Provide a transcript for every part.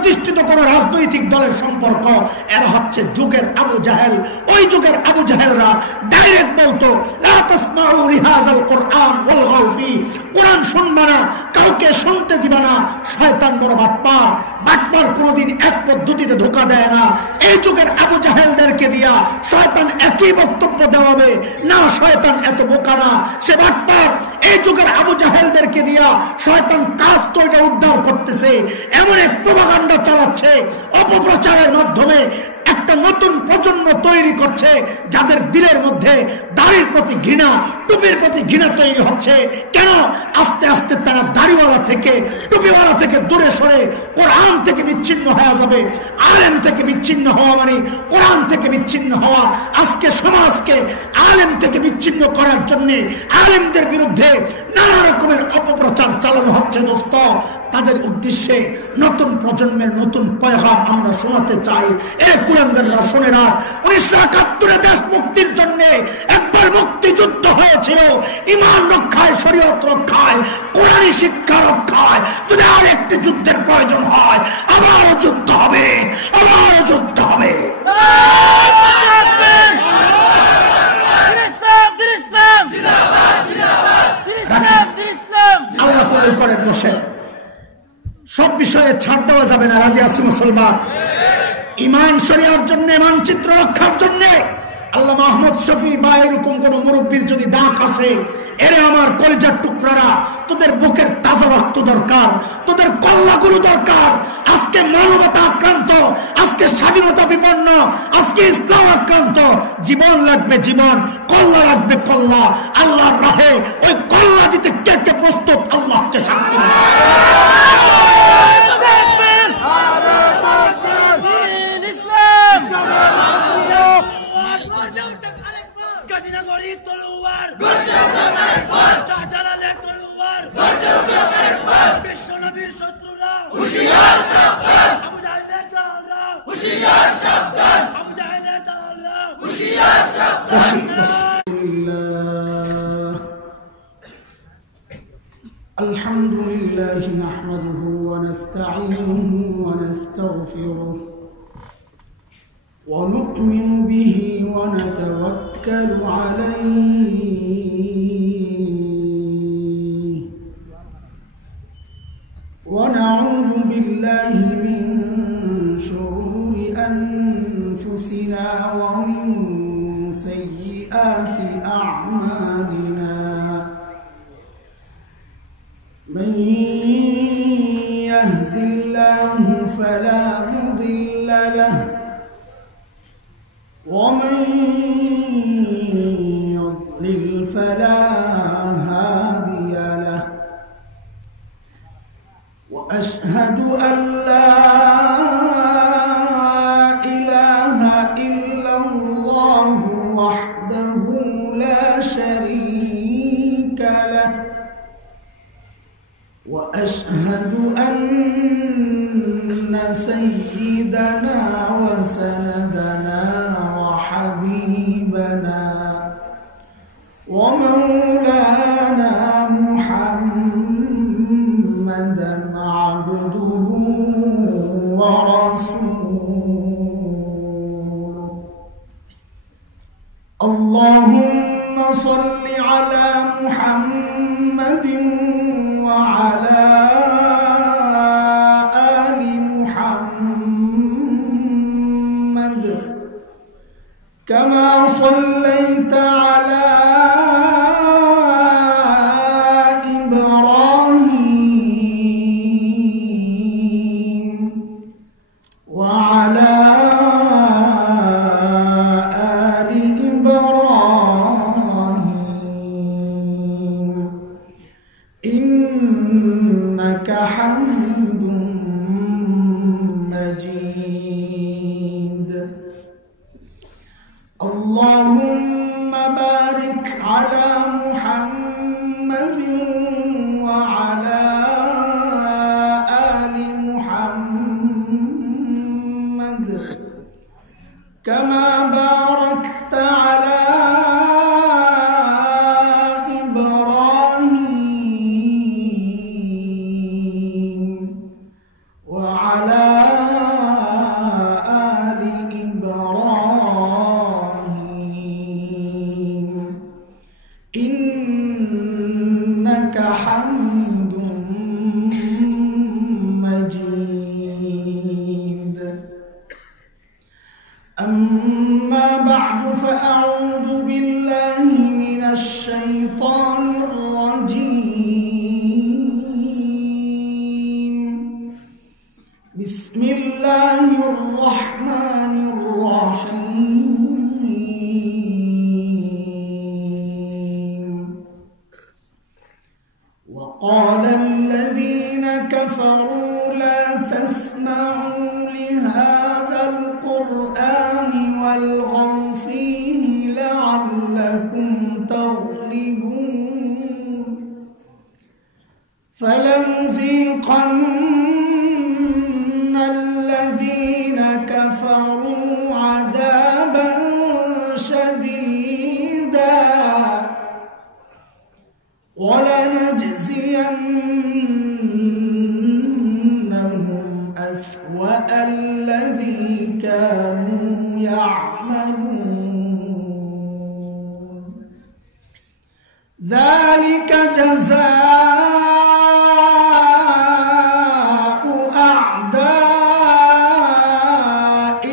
প্রতিষ্ঠিত কোন রাজনৈতিক দলের সম্পর্ক, এরা হচ্ছে যুগের আবু জাহেল। ওই যুগের আবু জাহেলরা ডাইরেক্ট বলতো লা তাসমাউ লিহাযাল কুরআন ওয়ালগাউ ফি, কোরআন শুনবা না, কাউকে শুনতে দিবা না। শয়তান বড় বাটপার, বাটপার কোনোদিন এক পদ্ধতিতে ধোঁকা দেয় না। এই যুগের আবু জাহেলদেরকে দিয়া শয়তান একই বক্তব্য দেওয়াবে না, শয়তান এত বোকা না, সে বাটপার। এই যুগের আবু জাহেলদেরকে দিয়া শয়তান কাজ তো এটা উদ্ধার করতেছে, এমন এক প্রোপাগান্ডা চালাচ্ছে, অপপ্রচারের মাধ্যমে একটা নতুন প্রজন্ম তৈরি করছে, যাদের দিলের মধ্যে দাড়ির প্রতি ঘৃণা, টুপির প্রতি ঘৃণা তৈরি হচ্ছে। কেন? আস্তে আস্তে তারা দাড়িওয়ালা থেকে, টুপিওয়ালা থেকে দূরে সরে কোরআন থেকে বিচ্ছিন্ন হয়ে যাবে। আলেম থেকে বিচ্ছিন্ন হওয়া মানে কোরআন থেকে বিচ্ছিন্ন হওয়া। আজকে সমাজকে আলেম থেকে বিচ্ছিন্ন করার জন্য আলেমদের বিরুদ্ধে নানা রকমের অপপ্রচার চালানো হচ্ছে। দোস্ত, তাদের উদ্দেশ্যে নতুন প্রজন্মের নতুন পয়গাম আমরা শোনাতে চাই। এ কুলাঙ্গাররা শুনে রাখ, 1971 দেশ মুক্তির জন্য একবার মুক্তিযুদ্ধ হয়েছিল, ঈমান রক্ষায়, শরীয়ত রক্ষায়, কোরআনী শিক্ষা রক্ষায়। যদি আর একটি যুদ্ধের প্রয়োজন হয়, আবার যুদ্ধ হবে, আবার যুদ্ধ হবে। আল্লাহ কবুল করেন। বসে সব বিষয়ে ছাড় দেওয়া যাবে না। রাজি আছি মুসলমান? ঈমান শরীয়তের জন্য, মানচিত্র রক্ষার জন্য আল্লাহ মাহমুদ শফি বা এরকম কোন মুরব্বীর যদি ডাক আসে, এরে আমার কলিজার টুকরারা, তোদের বুকের তাজা রক্ত দরকার, তোদের কল্লাগুলো দরকার। আজকে মানবতা আক্রান্ত, আজকে স্বাধীনতা বিপন্ন, আজকে ইসলাম আক্রান্ত। জীবন লাগবে জীবন, কল্লা লাগবে কল্লা। আল্লাহর রাহে ওই কল্লা দিতে কে কে প্রস্তুত? আল্লাহকে শান্তি الحمد لله نحمده ونستعينه ونستغفره ونؤمن به ونتوكل عليه ونعوذ بالله من شرور أنفسنا ومن سيئات أعمالنا من يهد الله فلا مضل له ومن يضلل فلا هادي له وأشهد أن لا إله إلا الله وحده لا شريك له وأشهد أن سيدنا وسندنا وحبيبنا ومولانا محمدا عبده ورسوله اللهم صل على محمد وعلى آل محمد كما صليت على إبراهيم وعلى آل إبراهيم إنك حميد مجيد اللهم بارك على محمد وعلى آل محمد كما باركت على إبراهيم وعلى فأعوذ بالله من الشيطان الرجيم بسم الله الرحمن الرحيم وقال الذين كفروا لا تسمعوا لهذا القرآن والغوا فيه لعلكم تغلبون فلنذيقن الذين كفروا عذابا شديدا ولنجزينهم أسوأ الذي كانوا يعملون ذلك جزاء أعداء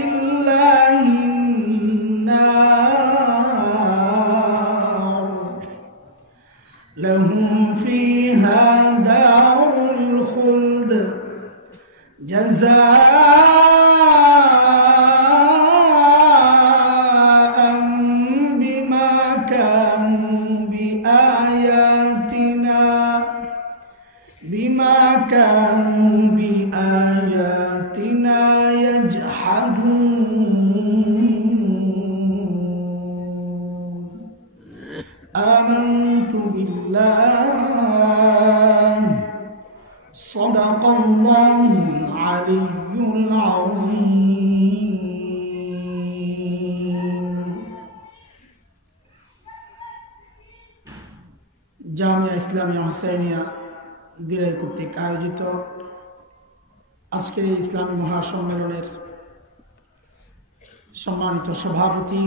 الله النار لهم فيها دار الخلد جزاء بما كانوا بآياتنا يجحدون آمنت بالله صدق الله العلي العظيم জামিয়া ইসলামিয়া হুসাইনিয়া দিরাই কর্তৃক আয়োজিত আজকের এই ইসলামী মহাসম্মেলনের সম্মানিত সভাপতি,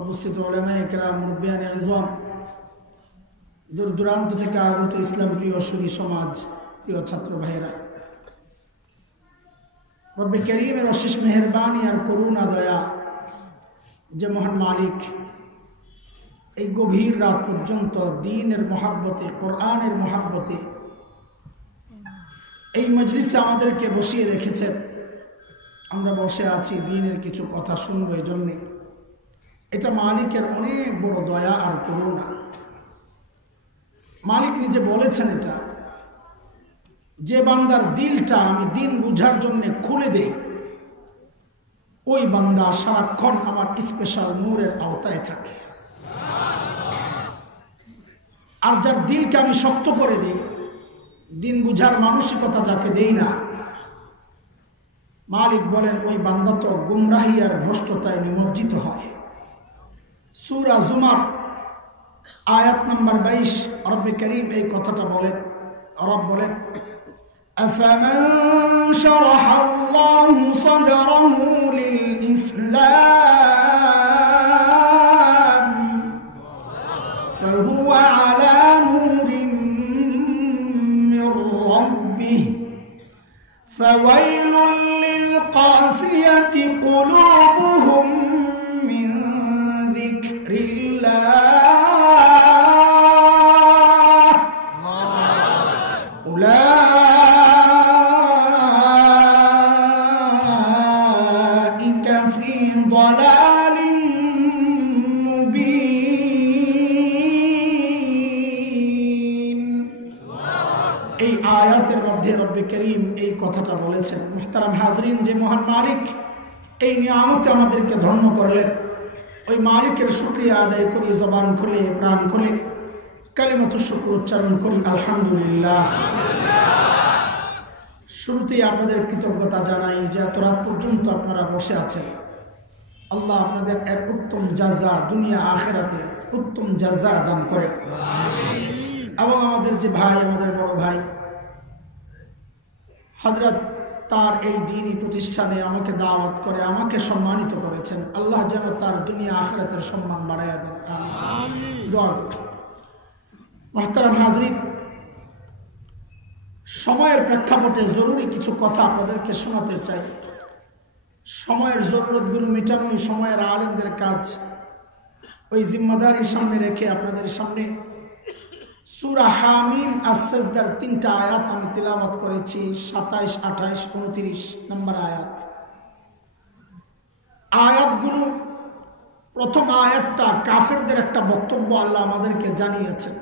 উপস্থিত উলামায়ে কেরাম, মুরব্বিয়ানে আযম, দূর দূরান্ত থেকে আগত ইসলাম প্রিয় সুধী সমাজ, প্রিয় ছাত্র ভাইয়েরা, রব্বে করিমের অশেষ মেহেরবানি আর করুণা দয়া যে মহান মালিক এই গভীর রাত পর্যন্ত দ্বীনের মহাব্বতে, কোরআনের মহাব্বতে এই মজলিসে আমাদেরকে বসিয়ে রেখেছেন। আমরা বসে আছি দ্বীনের কিছু কথা শুনবো। এই জন্যে এটা মালিকের অনেক বড় দয়া আর করুণা। মালিক নিজে বলেছেন এটা, যে বান্দার দিলটা আমি দিন বুঝার জন্য খুলে দেই, ওই বান্দা সারাক্ষণ আমার স্পেশাল নূরের আওতায় থাকে। আর যার দিলকে আমি শক্ত করে দিই, দিন বুঝার মানসিকতা যাকে দেই না, মালিক বলেন ওই বান্দা তো গুমরাহি আর ভ্রষ্টতায় নিমজ্জিত হয়। সূরা জুমার আয়াত নম্বর 22 রব্বে করিম এই কথাটা বলেন। রব বলেন, আফামান শারাহাল্লাহু সাদরাহু লিল ইসলাম ফাহুয়া আলা নূরিন মির রাব্বিহি ফাওয়াইলুল লিল কাসিয়াতি কুলুবুহুম মিন যিকরিল্লাহ রব্বে করিম এই কথাটা বলেছেন। মুহতারাম হাজরিন, যে মহান মালিক এই নিয়ামতে আমাদেরকে ধন্য করলেন, ওই মালিকের শুকরিয়া আদায় করি, জবান খুলে প্রাণ খুলে কালিমাতুশ শুকর উচ্চারণ করি, আলহামদুলিল্লাহ। শুরুতেই আপনাদের কৃতজ্ঞতা জানাই যে এত রাত পর্যন্ত আপনারা বসে আছেন। আল্লাহ আপনাদের এর উত্তম জাযা দুনিয়া আখিরাতে উত্তম জাযা দান করেন। এবং আমাদের যে ভাই, আমাদের বড় ভাই হযরত, তার এই দ্বীনি প্রতিষ্ঠানে আমাকে দাওয়াত করে আমাকে সম্মানিত করেছেন, আল্লাহ যেন তার দুনিয়া আখিরাতের সম্মান বাড়াইয়া দেন, আমিন। মুহতারাম হাজরিন, সময়ের প্রেক্ষাপটে জরুরি কিছু কথা আপনাদেরকে শোনাতে চাই। সময়ের জরুরতগুলো মেটানোই সময়ের আলেমদের কাজ। ওই জিম্মাদারি সামনে রেখে আপনাদের সামনে সূরা হামিম আস-সাজদার 3টা আয়াত আমি তিলাওয়াত করেছি, 27, 28, 29 নম্বর আয়াত। আয়াতগুলো, প্রথম আয়াতটা কাফেরদের একটা বক্তব্য আল্লাহ আমাদেরকে জানিয়েছেন।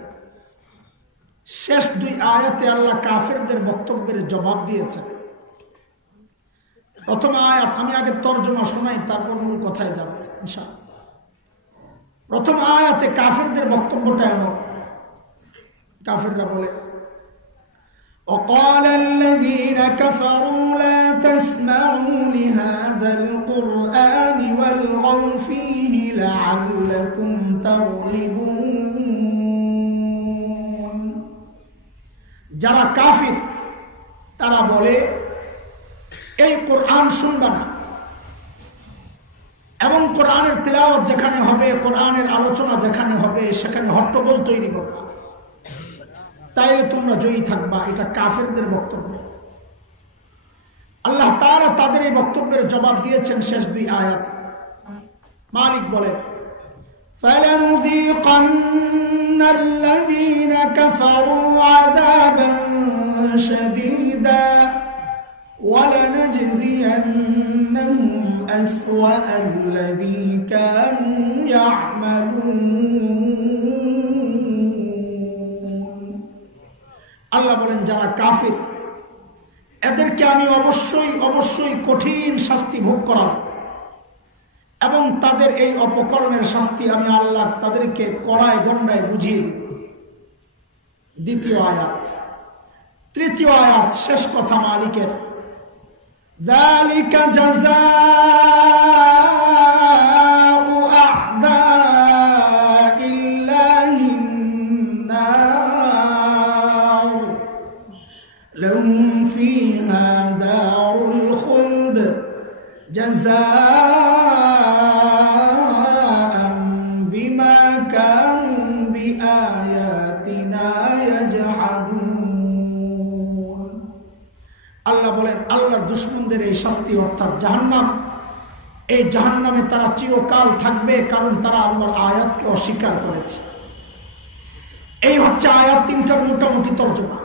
শেষ 2 আয়াতে আল্লাহ কাফেরদের বক্তব্যের জবাব দিয়েছেন। প্রথম আয়াত আমি আগে তর্জমা শোনাই, তারপর মূল কথায় যাব ইনশাআল্লাহ। প্রথম আয়াতে কাফেরদের বক্তব্যটা এমন, কাফেররা বলে وقال الذين كفروا لا تسمعوا لهذا القرآن والغوا فيه لعلكم تغلبون। যারা কাফির তারা বলে এই কোরআন শুনবা না, এবং কোরআনের তিলাওয়াত যেখানে হবে, কোরআনের আলোচনা যেখানে হবে, সেখানে হট্টগোল তৈরি করবা, তাইলে তোমরা জয়ী থাকবা। এটা কাফেরদের বক্তব্য। আল্লাহ তাআলা তাদের এই বক্তব্যের জবাব দিয়েছেন শেষ 2 আয়াতে। মালিক বলেন فَلَنُذِيقَنَّ الَّذِينَ كَفَرُوا عَذَابًا شَدِيدًا وَلَنَجْزِيَنَّهُمْ أَسْوَأَ الَّذِي كَانُوا يَعْمَلُونَ। আল্লাহ বলেন যারা কাফির এদেরকে আমি অবশ্যই কঠিন শাস্তি ভোগ করাব, এবং তাদের এই অপকর্মের শাস্তি আমি আল্লাহ তাদেরকে কড়ায় গন্ডায় বুঝিয়ে দিব। দ্বিতীয় আয়াত। তৃতীয় আয়াত, শেষ কথা মালিকের, ذَلِكَ جَزَاءُ أَعْدَاءِ اللَّهِ النَّارُ لَهُمْ فِيهَا دَارُ الْخُلْدِ جَزَاءً بِمَا كَانُوا بِآيَاتِنَا يَجْحَدُونَ। আল্লাহ বলেন আল্লাহর দুশমনদের এই শাস্তি অর্থাৎ জাহান্নাম, এই জাহান্নামে তারা চিরকাল থাকবে, কারণ তারা আল্লাহর আয়াতকে অস্বীকার করেছে। এই হচ্ছে আয়াত 3টার মোটামুটি তর্জমা।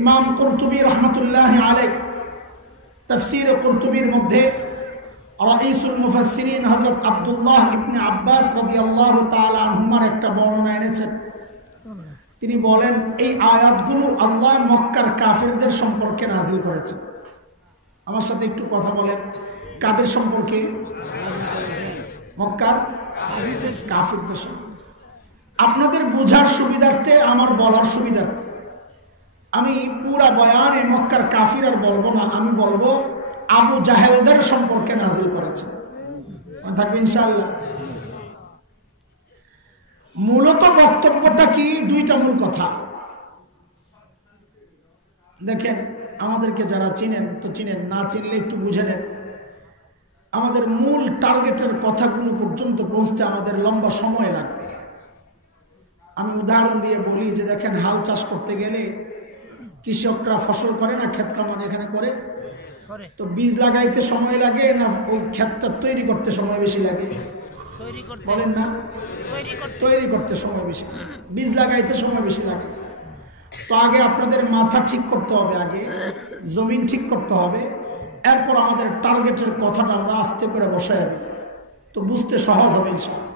ইমাম কুরতুবী রাহমাতুল্লাহি আলাইহি তাফসীর কুরতুবীর মধ্যে রাইসুল মুফাসসিরিন হযরত আব্দুল্লাহ ইবনে আব্বাস রাদিয়াল্লাহু তাআলা আনহুমার একটা বর্ণনা এনেছেন। তিনি বলেন এই আয়াতগুলো আল্লাহ মক্কার কাফেরদের সম্পর্কে নাজিল করেছেন। আমার সাথে একটু কথা বলেন, কাদের সম্পর্কে? মক্কার কাফেরদের সম্পর্কে। আপনাদের বোঝার সুবিধার্থে, আমার বলার সুবিধার্থে আমি পুরা বয়ানে মক্কার কাফির আর বলবো না, আমি বলবো আবু জাহেলদের সম্পর্কে নাজিল করেছে। থাকবে ইনশাআল্লাহ। মূলত বক্তব্যটা কি? 2টা মূল কথা। দেখেন, আমাদেরকে যারা চিনেন তো চিনেন, না চিনলে একটু বুঝে নেন। আমাদের মূল টার্গেটের কথাগুলো পর্যন্ত পৌঁছতে আমাদের লম্বা সময় লাগবে। আমি উদাহরণ দিয়ে বলি যে দেখেন, হাল চাষ করতে গেলে কৃষকরা ফসল করে না, ক্ষেত কামান এখানে করে, তো বীজ লাগাইতে সময় লাগে না ওই ক্ষেতটা তৈরি করতে সময় বেশি লাগে? বলেন না, তৈরি করতে সময় বেশি, বীজ লাগাইতে সময় বেশি লাগে। তো আগে আপনাদের মাথা ঠিক করতে হবে, আগে জমিন ঠিক করতে হবে, এরপর আমাদের টার্গেটের কথাটা আমরা আস্তে করে বসায় দেব, তো বুঝতে সহজ হবে ইনশাআল্লাহ।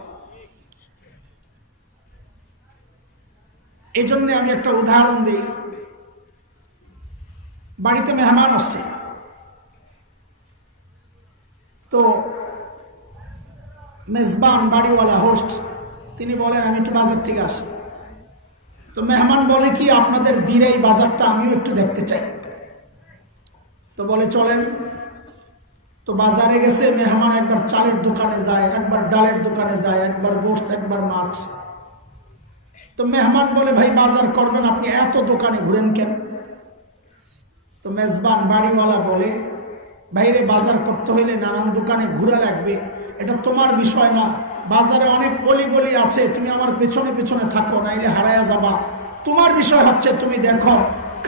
এই জন্য আমি একটা উদাহরণ দিই। বাড়িতে মেহমান আসছে, তো মেজবান বাড়িওয়ালা হোস্ট তিনি বলেন আমি একটু বাজার থেকে আসি। তো মেহমান বলে কি আপনাদের দিরাই বাজারটা আমিও একটু দেখতে চাই। তো বলে চলেন। তো বাজারে গেছে, মেহমান একবার চালের দোকানে যায়, একবার ডালের দোকানে যায়, একবার গোশত, একবার মাছ। তো মেহমান বলে ভাই বাজার করবেন, আপনি এত দোকানে ঘুরেন কেন? তো মেজবান বাড়িওয়ালা বলে বাইরে বাজার করতে হইলে নানান দোকানে ঘুরে লাগবে, এটা তোমার বিষয় না। বাজারে অনেক অলিগলি আছে, তুমি আমার পেছনে পেছনে থাকো, নাইলে হারায়া যাবা। তোমার বিষয় হচ্ছে তুমি দেখো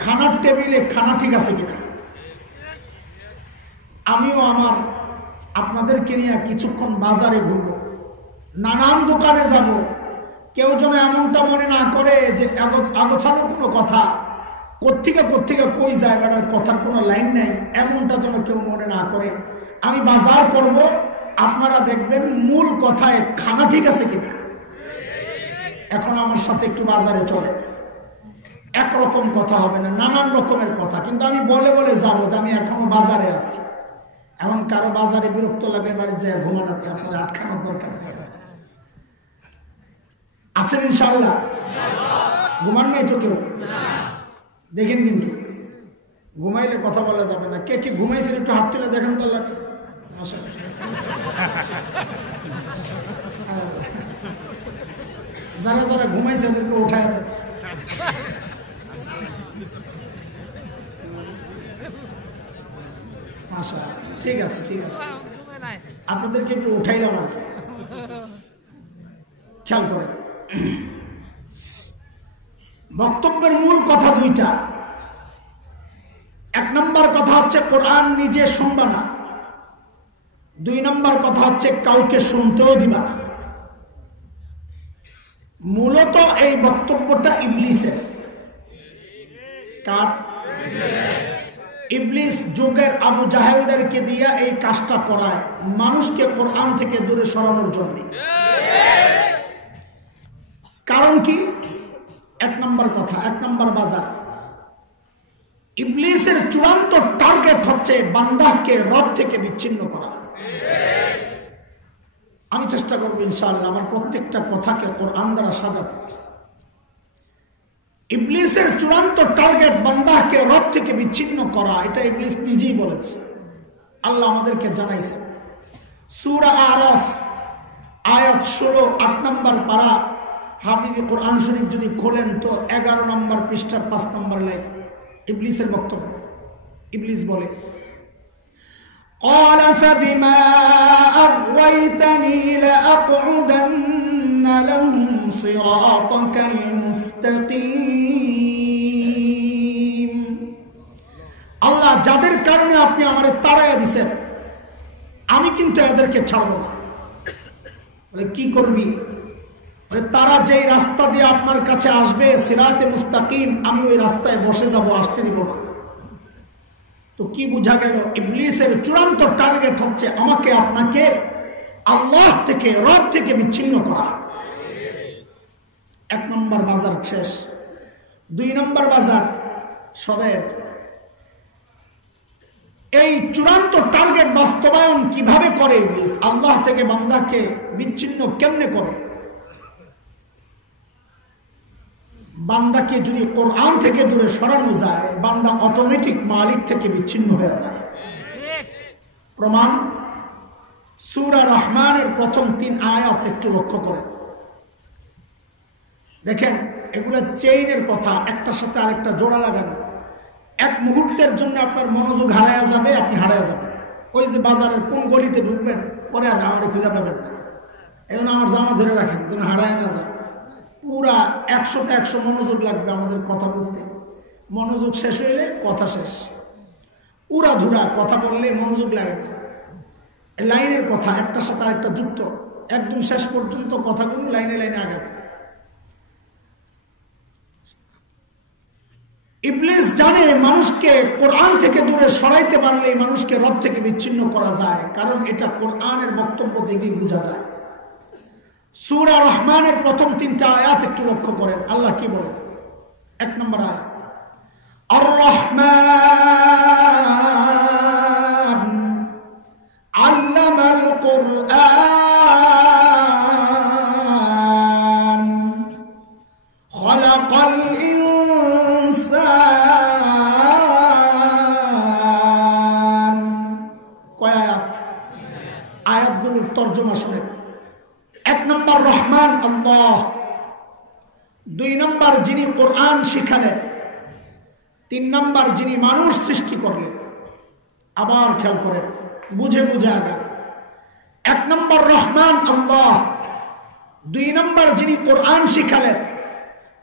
খানার টেবিলে খানা ঠিক আছে কিনা। আমিও আপনাদেরকে নিয়ে কিছুক্ষণ বাজারে ঘুরব, নানান দোকানে যাব। কেউ যেন এমনটা মনে না করে যে আগোছানো কোনো কথা, কোত্থেকে কই যায় বেড়ার কথার কোনো লাইন নেই, এমনটা যেন কেউ মনে না করে। আমি বাজার করব, আপনারা দেখবেন মূল কথায় খানা ঠিক আছে কিনা। এখন আমার সাথে একটু বাজারে চলে, একরকম কথা হবে না, নানান রকমের কথা, কিন্তু আমি বলে বলে যাবো যে আমি এখনো বাজারে আছি। এমন কারো বাজারে বিরক্ত লাগলে বাড়ি যায় ঘুমানো, আপনার আটখানোর দরকার আছেন ইনশাআল্লাহ? ঘুমান নাই তো কেউ? দেখেন কিন্তু ঘুমাইলে কথা বলা যাবে না। কে কে ঘুমাইছেন একটু হাত তুলে দেখেন তো। আল্লাহ যারা যারা ঘুমাইছে এদেরকে উঠায় দেন। আচ্ছা ঠিক আছে, ঠিক আছে, আপনাদেরকে একটু উঠাইলাম আর কি। খেয়াল করে, বক্তব্যের মূল কথা দুইটা। এক নম্বর কথা হচ্ছে কোরআন নিজে শুনবা না, দুই নম্বর কথা হচ্ছে কাউকে শুনতেও দিবা না। মূলত এই বক্তব্যটা ইবলিসের। কার? ইবলিস যুগের আবু জাহেলদেরকে দিয়া এই কাজটা করায়, মানুষকে কোরআন থেকে দূরে সরানোর জন্য। কারণ কি? এক নম্বর কথা, এক নম্বর বাজার। ইবলিসের চূড়ান্ত টার্গেট হচ্ছে বান্দাকে রব থেকে বিচ্ছিন্ন করা। আমি চেষ্টা করবো ইনশাআল্লাহ আমার প্রত্যেকটা কথাকে কোরআন দ্বারা সাজাতে। ইবলিসের চূড়ান্ত টার্গেট বান্দাকে রব থেকে বিচ্ছিন্ন করা, এটা ইবলিস নিজেই বলেছে, আল্লাহ আমাদেরকে জানাইছে। সূরা আরাফ আয়াত 16, 8 নম্বর পারা। হাফিজ কোরআন শরীফ যদি খোলেন তো 11 নম্বর পৃষ্ঠার 5 নম্বর লাইন ইবলিসের বক্তব্য। ইবলিস বলে, قال فبما أغويتني لأقعدن لهم صراطك المستقيم। আল্লাহ যাদের কারণে আপনি আমারে তাড়াইয়া দিছেন, আমি কিন্তু এদেরকে ছাড়ব না। বলে কি করবি? বলে তারা যেই রাস্তা দিয়ে আপনার কাছে আসবে সিরাতে মুস্তাকিম, আমি ওই রাস্তায় বসে যাব, আসতে দিব না। তো কি বোঝা গেল? ইবলিসের চূড়ান্ত টার্গেট হচ্ছে আমাকে আপনাকে আল্লাহ থেকে, রব থেকে বিচ্ছিন্ন করা। এক নম্বর বাজার শেষ। দুই নম্বর বাজার সদয়ের। এই চূড়ান্ত টার্গেট বাস্তবায়ন কিভাবে করে ইবলিস? আল্লাহ থেকে বান্দাকে বিচ্ছিন্ন কেমনে করে? বান্দাকে যদি কোরআন থেকে দূরে সরানো যায়, বান্দা অটোমেটিক মালিক থেকে বিচ্ছিন্ন হয়ে যায়। প্রমাণ সূরা রহমানের প্রথম 3 আয়াত একটু লক্ষ্য করেন, দেখেন এগুলো চেইনের কথা, একটার সাথে আরেকটা জোড়া লাগানো। এক মুহূর্তের জন্য আপনার মনোযোগ হারায়া যাবে, আপনি হারায়া যাবেন। ওই যে বাজারের কোন গলিতে ঢুকবেন, পরে আর আমারে খুঁজে পাবেন না। এখন আমার জামা ধরে রাখেন যেন হারায় না যায়। পুরা 100তে 100 মনোযোগ লাগবে আমাদের কথা বুঝতে। মনোযোগ শেষ হইলে কথা শেষ। উড়া ধুরা কথা বললে মনোযোগ লাগে না। লাইনের কথা একটার সাথে আরেকটা যুক্ত, একদম শেষ পর্যন্ত কথাগুলো লাইনে লাইনে আগাবে। ইবলিস জানে মানুষকে কোরআন থেকে দূরে সরাইতে পারলে মানুষকে রব থেকে বিচ্ছিন্ন করা যায়, কারণ এটা কোরআনের বক্তব্য থেকেই বোঝা যায়। সূরা রহমানের প্রথম 3টা আয়াত একটু লক্ষ্য করেন, আল্লাহ কি বলেন? 1 নম্বর আয়াত, আর রহমান আল্লামাল কুরআন খালাকাল ইনসান। কয় আয়াত? আয়াতগুলোর তরজমা শুনেন। 1 নম্বর রহমান আল্লাহ, 2 নম্বর যিনি কোরআন শিখালেন, 3 নম্বর যিনি মানুষ সৃষ্টি করলেন। আবার খেয়াল করেন, বুঝে বুঝে আগা। 1 নম্বর রহমান আল্লাহ, 2 নম্বর যিনি কোরআন শিখালেন,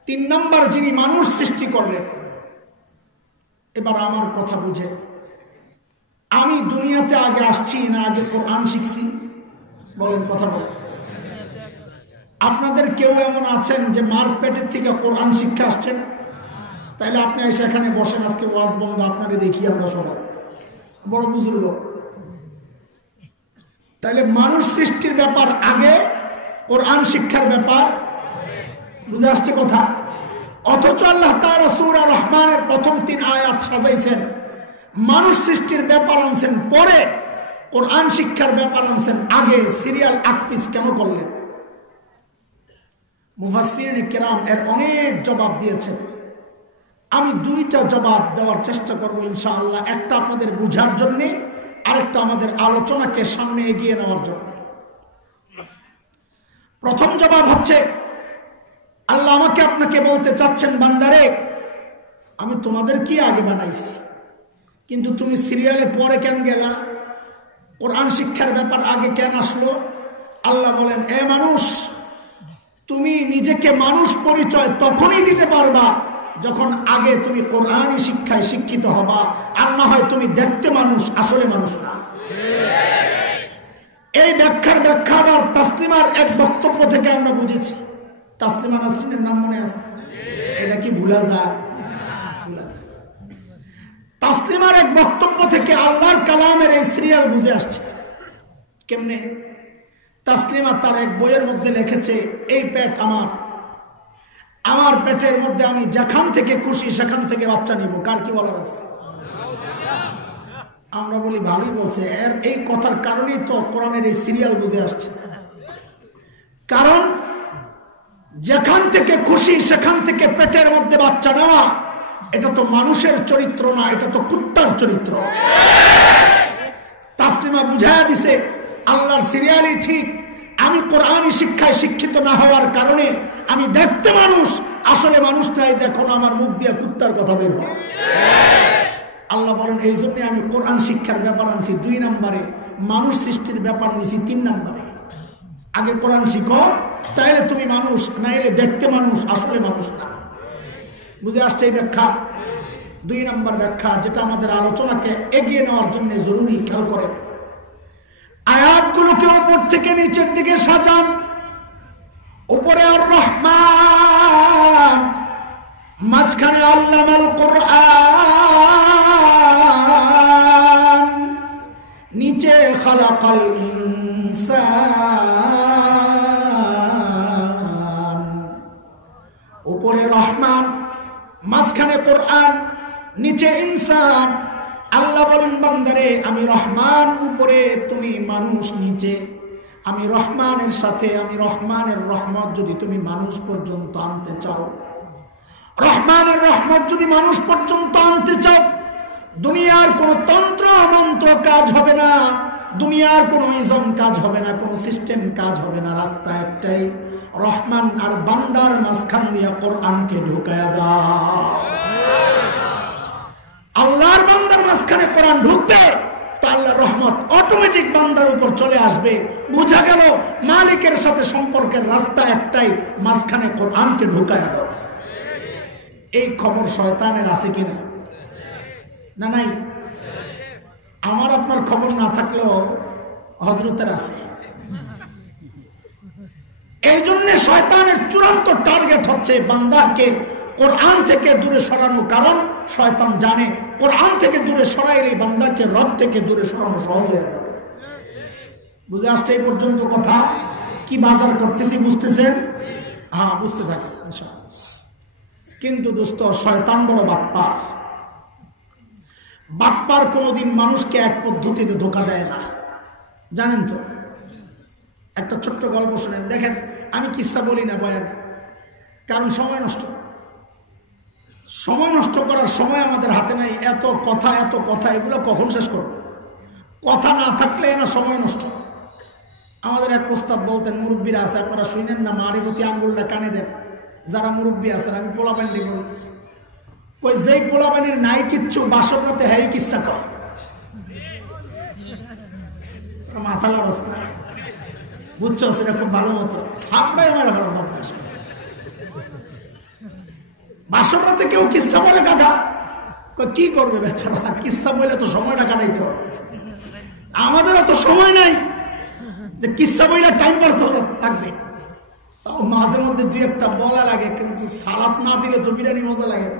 3 নম্বর যিনি মানুষ সৃষ্টি করলেন। এবার আমার কথা বুঝে, আমি দুনিয়াতে আগে আসছি না আগে কোরআন শিখছি? বলেন, কথা বলেন। আপনাদের কেউ এমন আছেন যে মার পেটের থেকে কোরআন শিক্ষা আসছেন? তাইলে আপনি এসে এখানে বসেন, আজকে ওয়াজ বন্ধ, আপনাকে দেখি আমরা সবাই বড় বুজুর্গ। তাইলে মানুষ সৃষ্টির ব্যাপার আগে, কোরআন শিক্ষার ব্যাপার। বুঝে আসছে কথা? অথচ আল্লাহ তাআলা সূরা রহমানের প্রথম 3 আয়াত সাজাইছেন, মানুষ সৃষ্টির ব্যাপার আনছেন পরে, কোরআন শিক্ষার ব্যাপার আনছেন আগে। সিরিয়াল আকপিস কেন করলেন? মুফাসসিরিনে কেরাম এর অনেক জবাব দিয়েছেন। আমি 2টা জবাব দেওয়ার চেষ্টা করব ইনশাআল্লাহ। একটা আপনাদের বুঝার জন্য, আরেকটা আমাদের আলোচনাকে সামনে এগিয়ে নেওয়ার জন্য। প্রথম জবাব হচ্ছে, আল্লাহ আমাকে আপনাকে বলতে চাচ্ছেন, বান্দারে আমি তোমাদের কি আগে বানাইছি, কিন্তু তুমি সিরিয়ালে পরে কেন গেলা? কোরআন শিক্ষার ব্যাপার আগে কেন আসলো? আল্লাহ বলেন, এ মানুষ, তুমি নিজেকে মানুষ পরিচয় তখনই দিতে পারবা যখন আগে তুমি কোরআনী শিক্ষায় শিক্ষিত হবা, আর না হয় তুমি দেখতে মানুষ, আসলে মানুষ না। এই ব্যাখ্যার ব্যাখ্যা আবার তাসলিমার এক বক্তব্য থেকে আমরা বুঝেছি। তাসলিমা নাসরিনের নাম মনে আছে? এটা কি ভুলা যায়? তাসলিমার এক বক্তব্য থেকে আল্লাহর কালামের এই সিরিয়াল বুঝে আসছে। কেমনে? তাসলিমা তার এক বইয়ের মধ্যে লিখেছে, এই পেট আমার পেটের মধ্যে আমি যেখান থেকে খুশি সেখান থেকে বাচ্চা নিব। কার কি বলার আছে? আমরা বলি ভালোই বলছে। এর এই কথার কারণেই তো কোরআনের এই সিরিয়াল বুঝে আসছে। কারণ যেখান থেকে খুশি সেখান থেকে পেটের মধ্যে বাচ্চা নেওয়া, এটা তো মানুষের চরিত্র না, এটা তো কুত্তার চরিত্র। তাসলিমা বুঝায়া দিছে, আল্লাহর সিরিয়ালই ঠিক। আমি কোরআনী শিক্ষায় শিক্ষিত না হওয়ার কারণে আমি দেখতে মানুষ, আসলে মানুষটাই দেখো না, আমার মুখ দিয়ে কুত্তার কথা বের হয়। আল্লাহ বলেন, এই জন্য আমি কোরআন শিক্ষার ব্যাপার আনছি 2 নম্বরে, মানুষ সৃষ্টির ব্যাপার নিছি 3 নম্বরে। আগে কোরআন শিখো, তাইলে তুমি মানুষ, নাইলে দেখতে মানুষ, আসলে মানুষ না। বুঝে আসছে এই ব্যাখ্যা? 2 নম্বর ব্যাখ্যা, যেটা আমাদের আলোচনাকে এগিয়ে নেওয়ার জন্য জরুরি। খেয়াল করেন, আয়াতগুলোকে উপর থেকে নিচের দিকে সাজান। উপরে আর রহমান, মাঝখানে আল্লামাল কোরআন, নিচে খালাকাল ইনসান। উপরে রহমান, মাঝখানে কোরআন, নিচে ইনসান। আল্লাহ বলেন, বান্দারে আমি রহমান উপরে, তুমি মানুষ নিচে। আমি রহমানের সাথে, আমি রহমানের রহমত যদি তুমি মানুষ পর্যন্ত আনতে চাও, রহমানের রহমত যদি মানুষ পর্যন্ত আনতে চাও, দুনিয়ার কোনো তন্ত্র মন্ত্র কাজ হবে না, দুনিয়ার কোনো ইজম কাজ হবে না, কোনো সিস্টেম কাজ হবে না। রাস্তা একটাই, রহমান আর বান্দার মাঝখান দিয়ে কোরআনকে ঢুকায়া দাও। আল্লাহর বান্দার মাঝখানে কোরআন ঢুকবে, তা আল্লাহর রহমত অটোমেটিক বান্দার উপর চলে আসবে। বুঝা গেল মালিকের সাথে সম্পর্কের রাস্তা একটাই, মাঝখানে কোরআনকে ঢুকায়া দাও। এই খবর শয়তানের আছে কিনা? না নাই? আমার আপনার খবর না থাকলেও হযরতের আছে। এই জন্য শয়তানের চূড়ান্ত টার্গেট হচ্ছে বান্দাকে কোরআন থেকে দূরে সরানো। কারণ শয়তান জানে কোরআন থেকে দূরে সরাইলে বান্দাকে রব থেকে দূরে সরানো সহজ হয়ে যাবে। বুঝে আসছে এই পর্যন্ত কথা? কি বাজার করতেছি বুঝতেছেন? হ্যাঁ, বুঝতে থাকেন ইনশাআল্লাহ। কিন্তু দোস্ত, শয়তান বড় বাটপার। বাটপার কোনোদিন মানুষকে এক পদ্ধতিতে ধোঁকা দেয় না, জানেন তো? একটা ছোট্ট গল্প শুনেন, দেখেন। আমি কিচ্ছা বলি না বয়ান, কারণ সময় নষ্ট। সময় নষ্ট করার সময় আমাদের হাতে নাই। এত কথা এগুলো কখন শেষ করব? কথা না থাকলে না সময় নষ্ট। আমাদের এক ওস্তাদ বলতেন, মুরব্বীরা আছে, আপনারা শুনেন না, মারিফতি আঙ্গুলটা কানে দেন। যারা মুরব্বী আছেন, আমি পোলাপান দিব, ওই যেই পোলাপানের নাই কিচ্ছু, বাসর রাতে হ্যাঁ কিচ্ছা কয়, মাথা লড়স না, বুঝছো? সেটা খুব ভালো মতো আপনাই আমার ভালো মত। বাসর রাতে কেউ কিচ্ছা বলে গাধা, কি করবে বেচারা, কিচ্ছা বলে তো সময়টা কাটাইতে হবে। আমাদের অত সময় নাই যে কিচ্ছা বইলে টাইম পার লাগবে। তাও মাঝে মধ্যে দুই একটা বলা লাগে, কিন্তু সালাদ না দিলে তো বিরিয়ানি মজা লাগে না।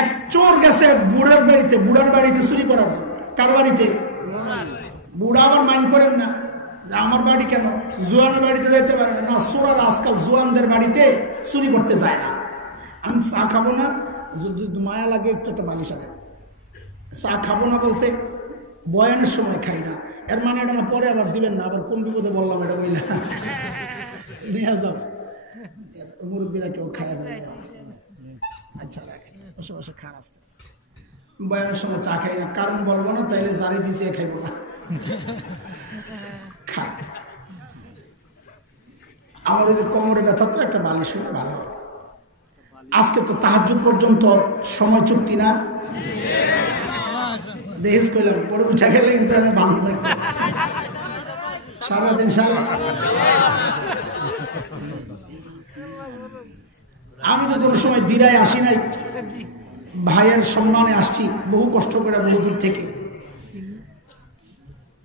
এক চোর গেছে বুড়ার বাড়িতে চুরি করার। কার বাড়িতে? বুড়া আবার মাইন্ড করেন না যে আমার বাড়ি কেন, জোয়ানের বাড়িতে যাইতে পারে না। চোরার আজকাল জোয়ানদের বাড়িতে চুরি করতে যায় না। আমি চা খাবো না, যদি মায়া লাগে একটু একটা বালিশ আনে। চা খাবো না বলতে বয়ানের সময় খাই না, এর মানে এটা না পরে আবার দিবেন না, আবার কোন বিপদে বললাম এটা বইলা নিয়ে যাও। মুরব্বীরা কেউ খায় আচ্ছা লাগে, বসে বসে খান আসতে আসতে। বয়ানের সময় চা খাই না, কারণ বলবো না, তাইলে জারি দিছে খাইবো না। খায় আমার ওই যে কোমরে ব্যথা, তো একটা বালিশ হলে ভালো হবে। আজকে তো তাহাজ্জুদ পর্যন্ত সময় চুক্তি না, দেশ কইলাম পরে উঠা গেলে কিন্তু বাংলা সারাদিন সারা। আমি তো কোনো সময় দিরায় আসি নাই, ভাইয়ের সম্মানে আসছি বহু কষ্ট করে বহু দূর থেকে।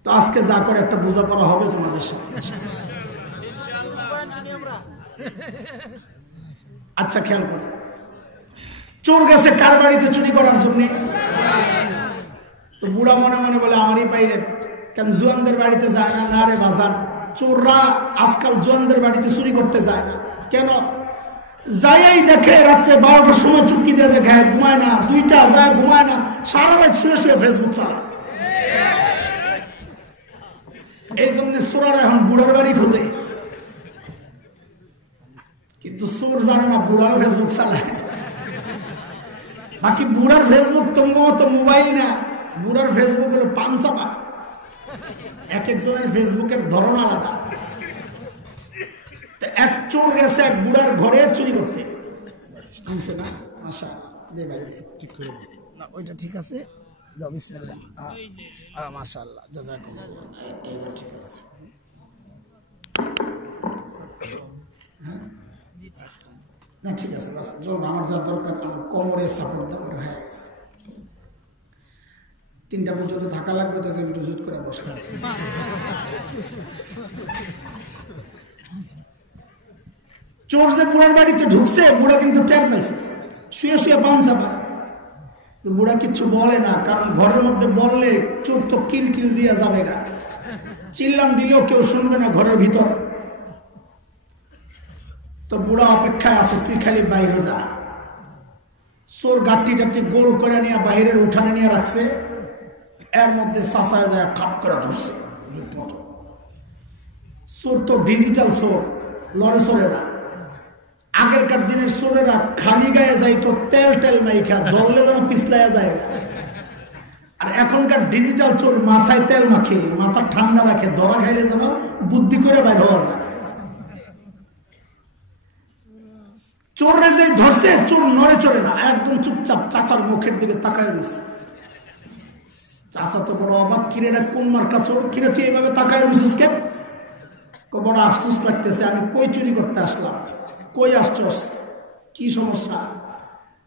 তো আজকে যা করে একটা বোঝাপড়া হবে তোমাদের সাথে। আচ্ছা খেয়াল করে, চোর গেছে কার বাড়িতে চুরি করার জন্য? তো বুড়া মনে মনে বলে আমারই পাইলেন, কেন জোয়ানদের বাড়িতে যায় না? না রে বাজান, চোররা আজকাল জোয়ানদের বাড়িতে চুরি করতে যায় না। কেন? যাই দেখে রাত্রে 12টার সময় চুক্তি দিয়ে দেখে ঘুমায় না, 2টা যায় ঘুমায় না, সারা রাত শুয়ে শুয়ে ফেসবুক চালায়। এই জন্য চোরারা এখন বুড়ার বাড়ি খোঁজে, কিন্তু চোর জানে না বুড়াও ফেসবুক চালায়। বাকি বুড়ার ফেসবুক তোমার মতো মোবাইল না, বুড়ার ফেসবুক হলো পানসাপা। এক একজনের ফেসবুকের ধরন আলাদা। এক চোর গেছে এক বুড়ার ঘরে চুরি করতে। আনছে না? আশা দে ভাই, ঠিক করে না, ওইটা ঠিক আছে, দাও বিসমিল্লাহ। মাশাআল্লাহ, জাযাকুমুল্লাহ, এইটা ঠিক আছে। না ঠিক আছে, বাস আমার যা দরকার, কোমরে সাপোর্ট দাও, ওটা হয়ে গেছে। 3টা পর্যন্ত ঢাকা লাগবে, তো একটু জুত করে বসে। চোর যে বুড়ার বাড়িতে ঢুকছে, বুড়া কিন্তু টের পাইছে, শুয়ে শুয়ে পান চাপায়। তো বুড়া কিচ্ছু বলে না, কারণ ঘরের মধ্যে বললে চোর তো কিল কিল দিয়ে যাবে গা, চিল্লান দিলেও কেউ শুনবে না ঘরের ভিতর। তো বুড়া অপেক্ষায় আছে, তুই খালি বাইরে যা। চোর গাঠি টাটি গোল করে নিয়ে বাইরের উঠানে নিয়ে রাখছে, এর মধ্যে চাচায় যায় খাপ করে ধরছে। চোর তো ডিজিটাল চোর, লড়ে চোরেরা। আগেরকার দিনের চোরেরা খালি গায়ে যাইতো তেল টেল মাইখা, ধরলে যেন পিছলাইয়া যায়। আর এখনকার ডিজিটাল চোর মাথায় তেল মাখে, মাথা ঠান্ডা রাখে, ধরা খাইলে যেন বুদ্ধি করে বাইর হওয়া যায়। চোররে যে ধরছে, চোর নড়ে চড়ে না, একদম চুপচাপ চাচার মুখের দিকে তাকায় রয়েছে। চাচা তো বড় অবাক, কিরে এটা কোন মার্কা চোর, কিরে তুই এইভাবে তাকায় রয়েছিস কেন? বড় আফসোস লাগতেছে, আমি কই চুরি করতে আসলাম, কই আসছস, কি সমস্যা?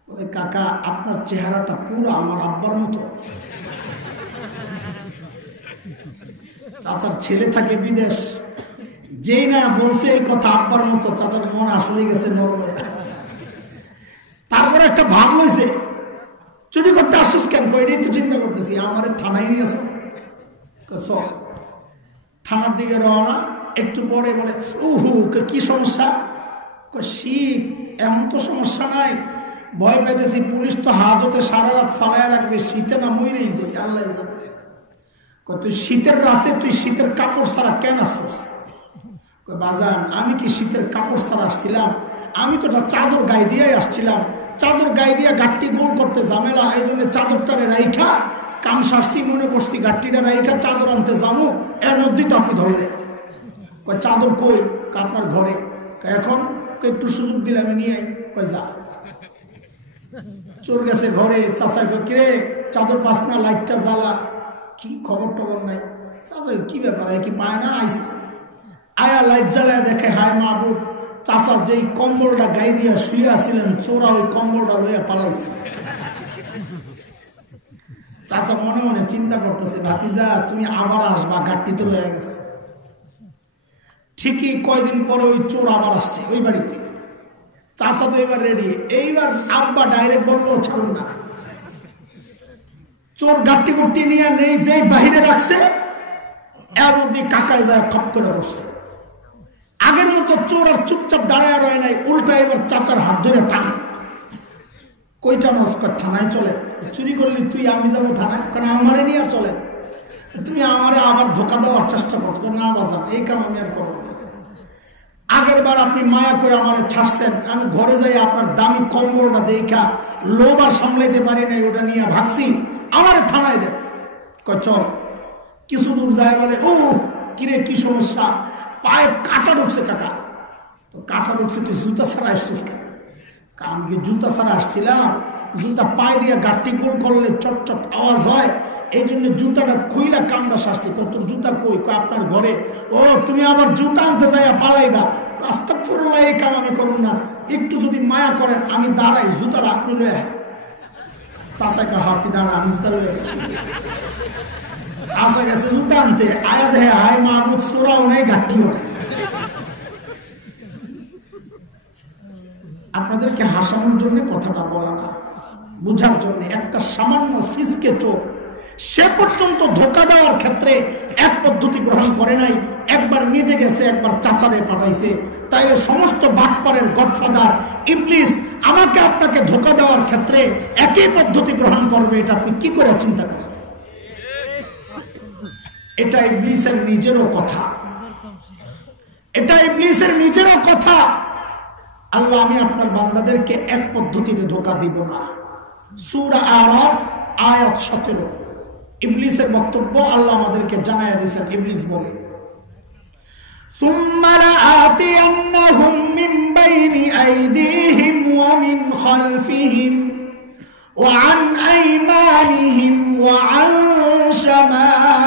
বলে কাকা, আপনার চেহারাটা পুরো আমার আব্বার মতো। চাচার ছেলে থাকে বিদেশ, যেই না বলছে এই কথা আব্বার মতো, চাচার মন আসলে গেছে নরমে। তারপরে একটা ভাব লইছে, চুরি করতে আসছিস কেন? এটাই তো চিন্তা করতেছি, আমার থানায় নিয়ে আসো। থানার দিকে রওনা। একটু পরে বলে, উহু কি সমস্যা? শীত, এমন তো সমস্যা নাই, ভয় পাইতেছি, পুলিশ তো হাজতে সারা রাত ফালাইয়া রাখবে, শীতে না মইরেই যাই, আল্লাহ জানে। তুই শীতের রাতে তুই শীতের কাপড় ছাড়া কেন আসছিস? বাজান, আমি কি শীতের কাপড় ছাড়া আসছিলাম? আমি তো চাদর গায়ে দিয়ে আসছিলাম, চাদর গায়ে দিয়ে গাঠটি গোল করতে ঝামেলা, এই জন্য চাদরটারে রাইখা কাম সারছি, মনে করছি গাঠটিটা রাইখা চাদর আনতে যাবো, এর মধ্যেই তো আপনি ধরলেন। চাদর কই? আপনার ঘরে। এখন একটু সুযোগ দিলাম, নিয়ে যা। চোর গেছে ঘরে, চাচা কিরে চাদর পাস না, লাইটটা জ্বালা, কি খবর টবর নাই। চাচা কি ব্যাপার, কি পায় না? আইসা আয়া লাইট জ্বালায় দেখে, হায় মাহবুব, চাচা যেই কম্বলটা গায়ে দিয়া শুয়ে ছিলেন, চোরা ওই কম্বলটা লইয়া পালাইছে। চাচা মনে মনে চিন্তা করতেছে, ভাতিজা তুমি আবার আসবা, গাড়ি তো লয়ে গেছে। ঠিকই কয়দিন পরে ওই চোর আবার আসছে ওই বাড়িতে। চাচা তো এবার রেডি, এইবার আব্বা ডাইরেক্ট বললো ছাড়ুন না। চোর গাট্টি গুট্টি নিয়ে নেই, যেই বাহিরে রাখছে এর মধ্যে কাকায় যায় খপ করে বসছে। আগের মতো চোর আর চুপচাপ দাঁড়ায় রয়ে নাই, উল্টা এবার চাচার হাত ধরে টানে। কইটা নস্কর থানায় চলে, চুরি করলি তুই, আমি যাবো থানায়, কারণ আমারে নিয়ে চলে। তুমি আমারে আবার ধোকা দেওয়ার চেষ্টা করতো না বাজান, এই কাম আমি আর করবো না। আগের বার আপনি মায়া করে আমারে ছাড়ছেন, আমি ঘরে যাই আপনার দামি কম্বলটা দেখা লোভ আর সামলাইতে পারি নাই, ওটা নিয়ে ভাগছি, আমারে থানায় দেন। কয় চল। কিছু দূর যায়, বলে ও কিরে কি সমস্যা, পায়ে কাটা ঢুকছে কাকা। তো কাটা ঢুকছে, তুই জুতা ছাড়া আসছিস কেন? আমি কি জুতা ছাড়া আসছিলাম? জুতা পায়ে দিয়ে গাট্টি গোল করলে চটচট আওয়াজ হয়, এই জন্য জুতাটা খুইলা কামড়া সারছি। কত জুতা কই? আপনার ঘরে। ও তুমি আবার জুতা আনতে যাইয়া পালাইবা? আস্তাগফিরুল্লাহ, এই কাম আমি করুন না। একটু যদি মায়া করেন আমি দাঁড়াই, জুতাটা আপনি লয়ে চাষাকে হাতি দাঁড়া, আমি জুতা লয়ে চাষা গেছে জুতা আনতে, আয়া দেয় হায় মাহমুদ, চোরাও নেই গাঠিও নেই। আপনাদেরকে হাসানোর জন্য কথাটা বলা না, বুঝার জন্য। একটা সামান্য সিসকে চোর, সে পর্যন্ত ধোকা দেওয়ার ক্ষেত্রে এক পদ্ধতি গ্রহণ করে নাই, একবার নিজে গেছে, একবার চাচারে পাঠাইছে। তাই সমস্ত বাটপারের গডফাদার ইবলিস আমাকে আপনাকে ধোকা দেওয়ার ক্ষেত্রে একই পদ্ধতি গ্রহণ করবে, এটা আপনি কি করে চিন্তা করেন? এটা ইবলিসের নিজেরও কথা, এটা ইবলিসের নিজেরও কথা। আল্লাহ, আমি আপনার বান্দাদেরকে এক পদ্ধতিতে ধোকা দিব না। সূরা আরাফ আয়াত 17। ইবলিসের বক্তব্য আল্লাহ আমাদেরকে জানায়া দিয়েছেন। ইবলিস বলে, ثُمَّ لَآتِيَنَّهُم مِّن بَيْنِ أَيْدِيهِمْ وَمِنْ خَلْفِهِمْ وَعَنْ أَيْمَانِهِمْ وَعَنْ شَمَائِلِهِمْ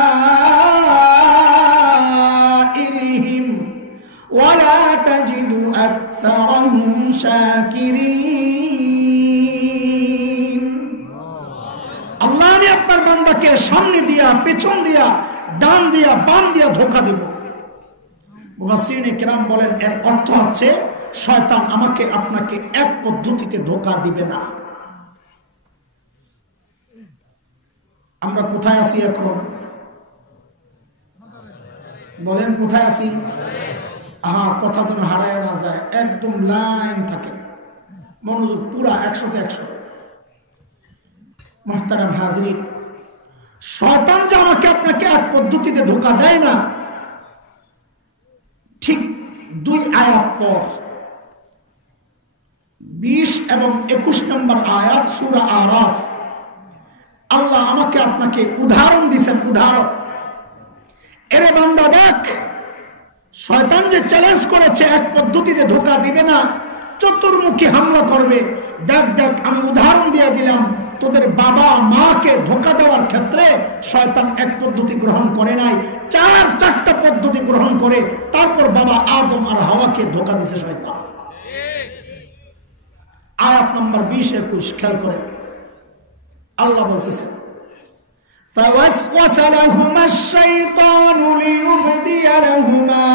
وَلَا تَجِدُ أَكْثَرَهُمْ شَاكِرِينَ। আল্লাহ, আমি আপনার বান্দাকে সামনে দিয়া, পেছন দিয়া, ডান দিয়া, বাম দিয়া ধোঁকা দিব। মুফাসসিরিনে কেরাম বলেন, এর অর্থ হচ্ছে শয়তান আমাকে আপনাকে এক পদ্ধতিতে ধোঁকা দিবে না। আমরা কোথায় আছি এখন? বলেন কোথায় আছি? কথা যেন হারায় না যায়, একদম লাইন থাকে, মনোযোগ পুরা 100তে 100। মুহতারাম হাজরিন, শয়তান যে আমাকে আপনাকে এক পদ্ধতিতে ধোঁকা দেয় না, ঠিক 2 আয়াত পর 20 এবং 21 নম্বর আয়াত সূরা আরাফ, আল্লাহ আমাকে আপনাকে উদাহরণ দিয়েছেন। উদাহরণ, এরে বান্দা দেখ, শয়তান যে চ্যালেঞ্জ করেছে এক পদ্ধতিতে ধোঁকা দিবে না, চতুর্মুখী হামলা করবে। দেখ দেখ, আমি উদাহরণ দিয়ে দিলাম, তোদের বাবা মাকে ধোঁকা দেওয়ার ক্ষেত্রে শয়তান এক পদ্ধতি গ্রহণ করে নাই, 4-4টা পদ্ধতি গ্রহণ করে তারপর বাবা আদম আর হাওয়াকে ধোঁকা দিয়েছে শয়তান। আয়াত নম্বর 20-21 খেয়াল করেন, আল্লাহ বলতেছেন, فوسوس لهما الشيطان ليبدي لهما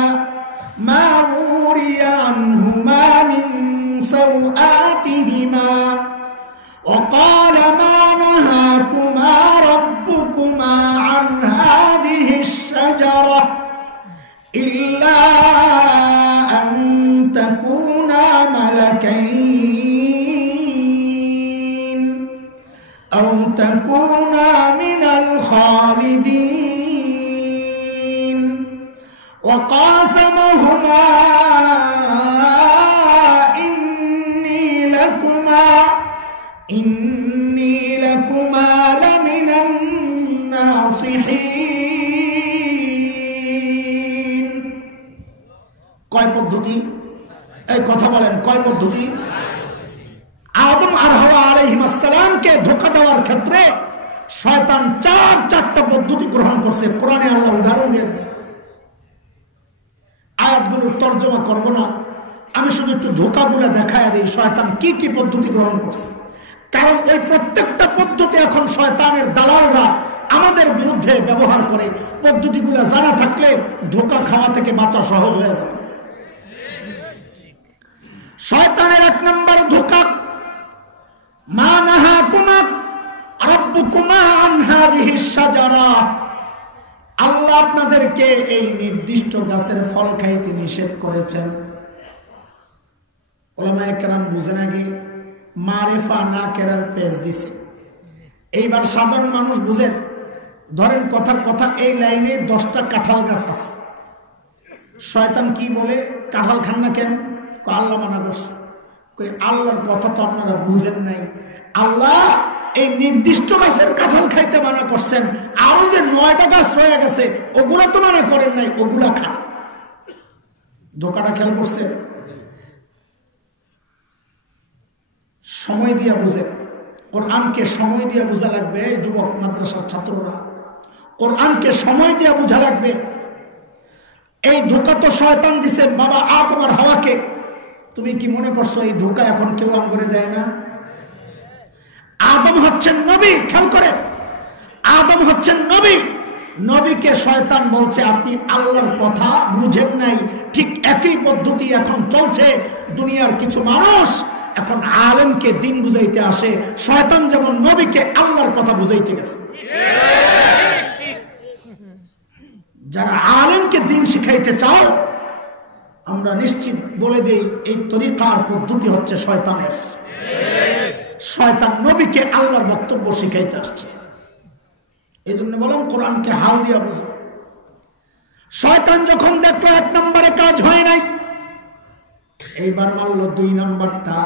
ما وري عنهما من سوآتهما وقال ما نهاكما ربكما عن هذه الشجرة إلا أن تكونا ملكين أو تكونا من الخالدين وقاسمهما إني لكما لمن الناصحين। কয় পদ্ধতি? এই কথা বলেন, কয় পদ্ধতি? আদম আর হাওয়া আলাইহিস সালামকে ধোঁকা দেওয়ার ক্ষেত্রে শয়তান 4-4টা পদ্ধতি গ্রহণ করছে। কোরআনে আল্লাহ উদাহরণ দিয়েছে। আয়াতগুলোর তর্জমা করব না, আমি শুধু একটু ধোঁকাগুলো দেখায় দিই শয়তান কি কি পদ্ধতি গ্রহণ করছে, কারণ ওই প্রত্যেকটা পদ্ধতি এখন শয়তানের দালালরা আমাদের বিরুদ্ধে ব্যবহার করে। পদ্ধতিগুলো জানা থাকলে ধোঁকা খাওয়া থেকে বাঁচা সহজ হয়ে যাবে। শয়তানের এক নম্বর ধোঁকা, মা নাহাকুমা রাব্বুকুমা আন হাযিহিস শাজারা, আল্লাহ আপনাদেরকে এই নির্দিষ্ট গাছের ফল খাইতে নিষেধ করেছেন। ওলামায়ে কেরাম বুঝেন আগে মারেফা না কেরার পেজ দিছে। এইবার সাধারণ মানুষ বুঝেন, ধরেন কথার কথা এই লাইনে 10টা কাঁঠাল গাছ আছে, শয়তান কি বলে কাঁঠাল খান না কেন? আল্লাহ মানা করছে। আল্লাহর কথা তো আপনারা বুঝেন নাই, আল্লাহ এই নির্দিষ্ট গাছের কাঁঠাল খাইতে মানা করছেন, আরো যে 9টা গাছ রয়ে গেছে ওগুলা তো মানা করেন নাই, ওগুলা খান। ধোকাটা খেয়াল করছেন? সময় দিয়া বুঝেন, কোরআনকে সময় দিয়া বোঝা লাগবে। যুবক মাদ্রাসার ছাত্ররা, কোরআনকে সময় দিয়া বোঝা লাগবে। এই ধোকা তো শয়তান দিছে বাবা আদম আর হাওয়াকে। তুমি কি মনে করছো এই ধোকা এখন কেউ আম করে দেয় না? আদম হচ্ছেন নবী, খেয়াল করে, আদম হচ্ছেন নবী। নবীকে শয়তান বলছে আপনি আল্লাহর কথা বুঝেন নাই। ঠিক একই পদ্ধতি এখন চলছে। দুনিয়ার কিছু মানুষ এখন আলেমকে দিন বুঝাইতে আসে, শয়তান যেমন নবীকে আল্লাহর কথা বুঝাইতে গেছে। যারা আলেমকে দিন শিখাইতে চাও, আমরা নিশ্চিত বলে দেই এই তরিকার পদ্ধতি হচ্ছে শয়তানের। শয়তান নবীকে আল্লাহর বক্তব্য শিখাইতে আসছে। এই জন্য বললাম কোরআনকে হাল দিয়া বুঝো। শয়তান যখন দেখলো 1 নম্বরে কাজ হয় নাই, এইবার মারল 2 নম্বরটা,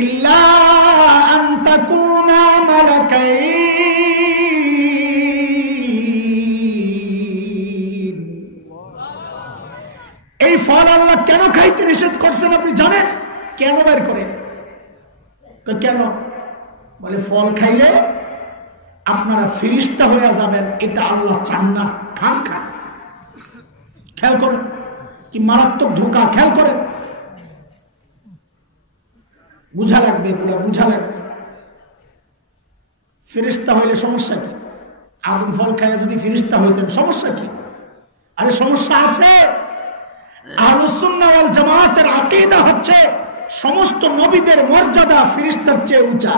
ইল্লা আন তাকুনা মালাকাইন। এই ফল আল্লাহ কেন খাইতে নিষেধ করছেন আপনি জানেন? কেন বের করে? কেন বলে ফল খাইলে আপনারা ফেরেশতা হয়ে যাবেন, এটা আল্লাহ চান না। খান খান। খেয়াল করেন কি মারাত্মক ধোঁকা, খেয়াল করেন। বুঝা লাগবে, এগুলা বুঝা লাগবে। ফেরেশতা হইলে সমস্যা কি? আদম ফল খাইয়া যদি ফেরেশতা হইতেন সমস্যা কি? আরে সমস্যা আছে। আহলুস সুন্নাহ ওয়াল জামাতের আকীদা হচ্ছে সমস্ত নবীদের মর্যাদা ফেরেশতার চেয়ে উঁচা।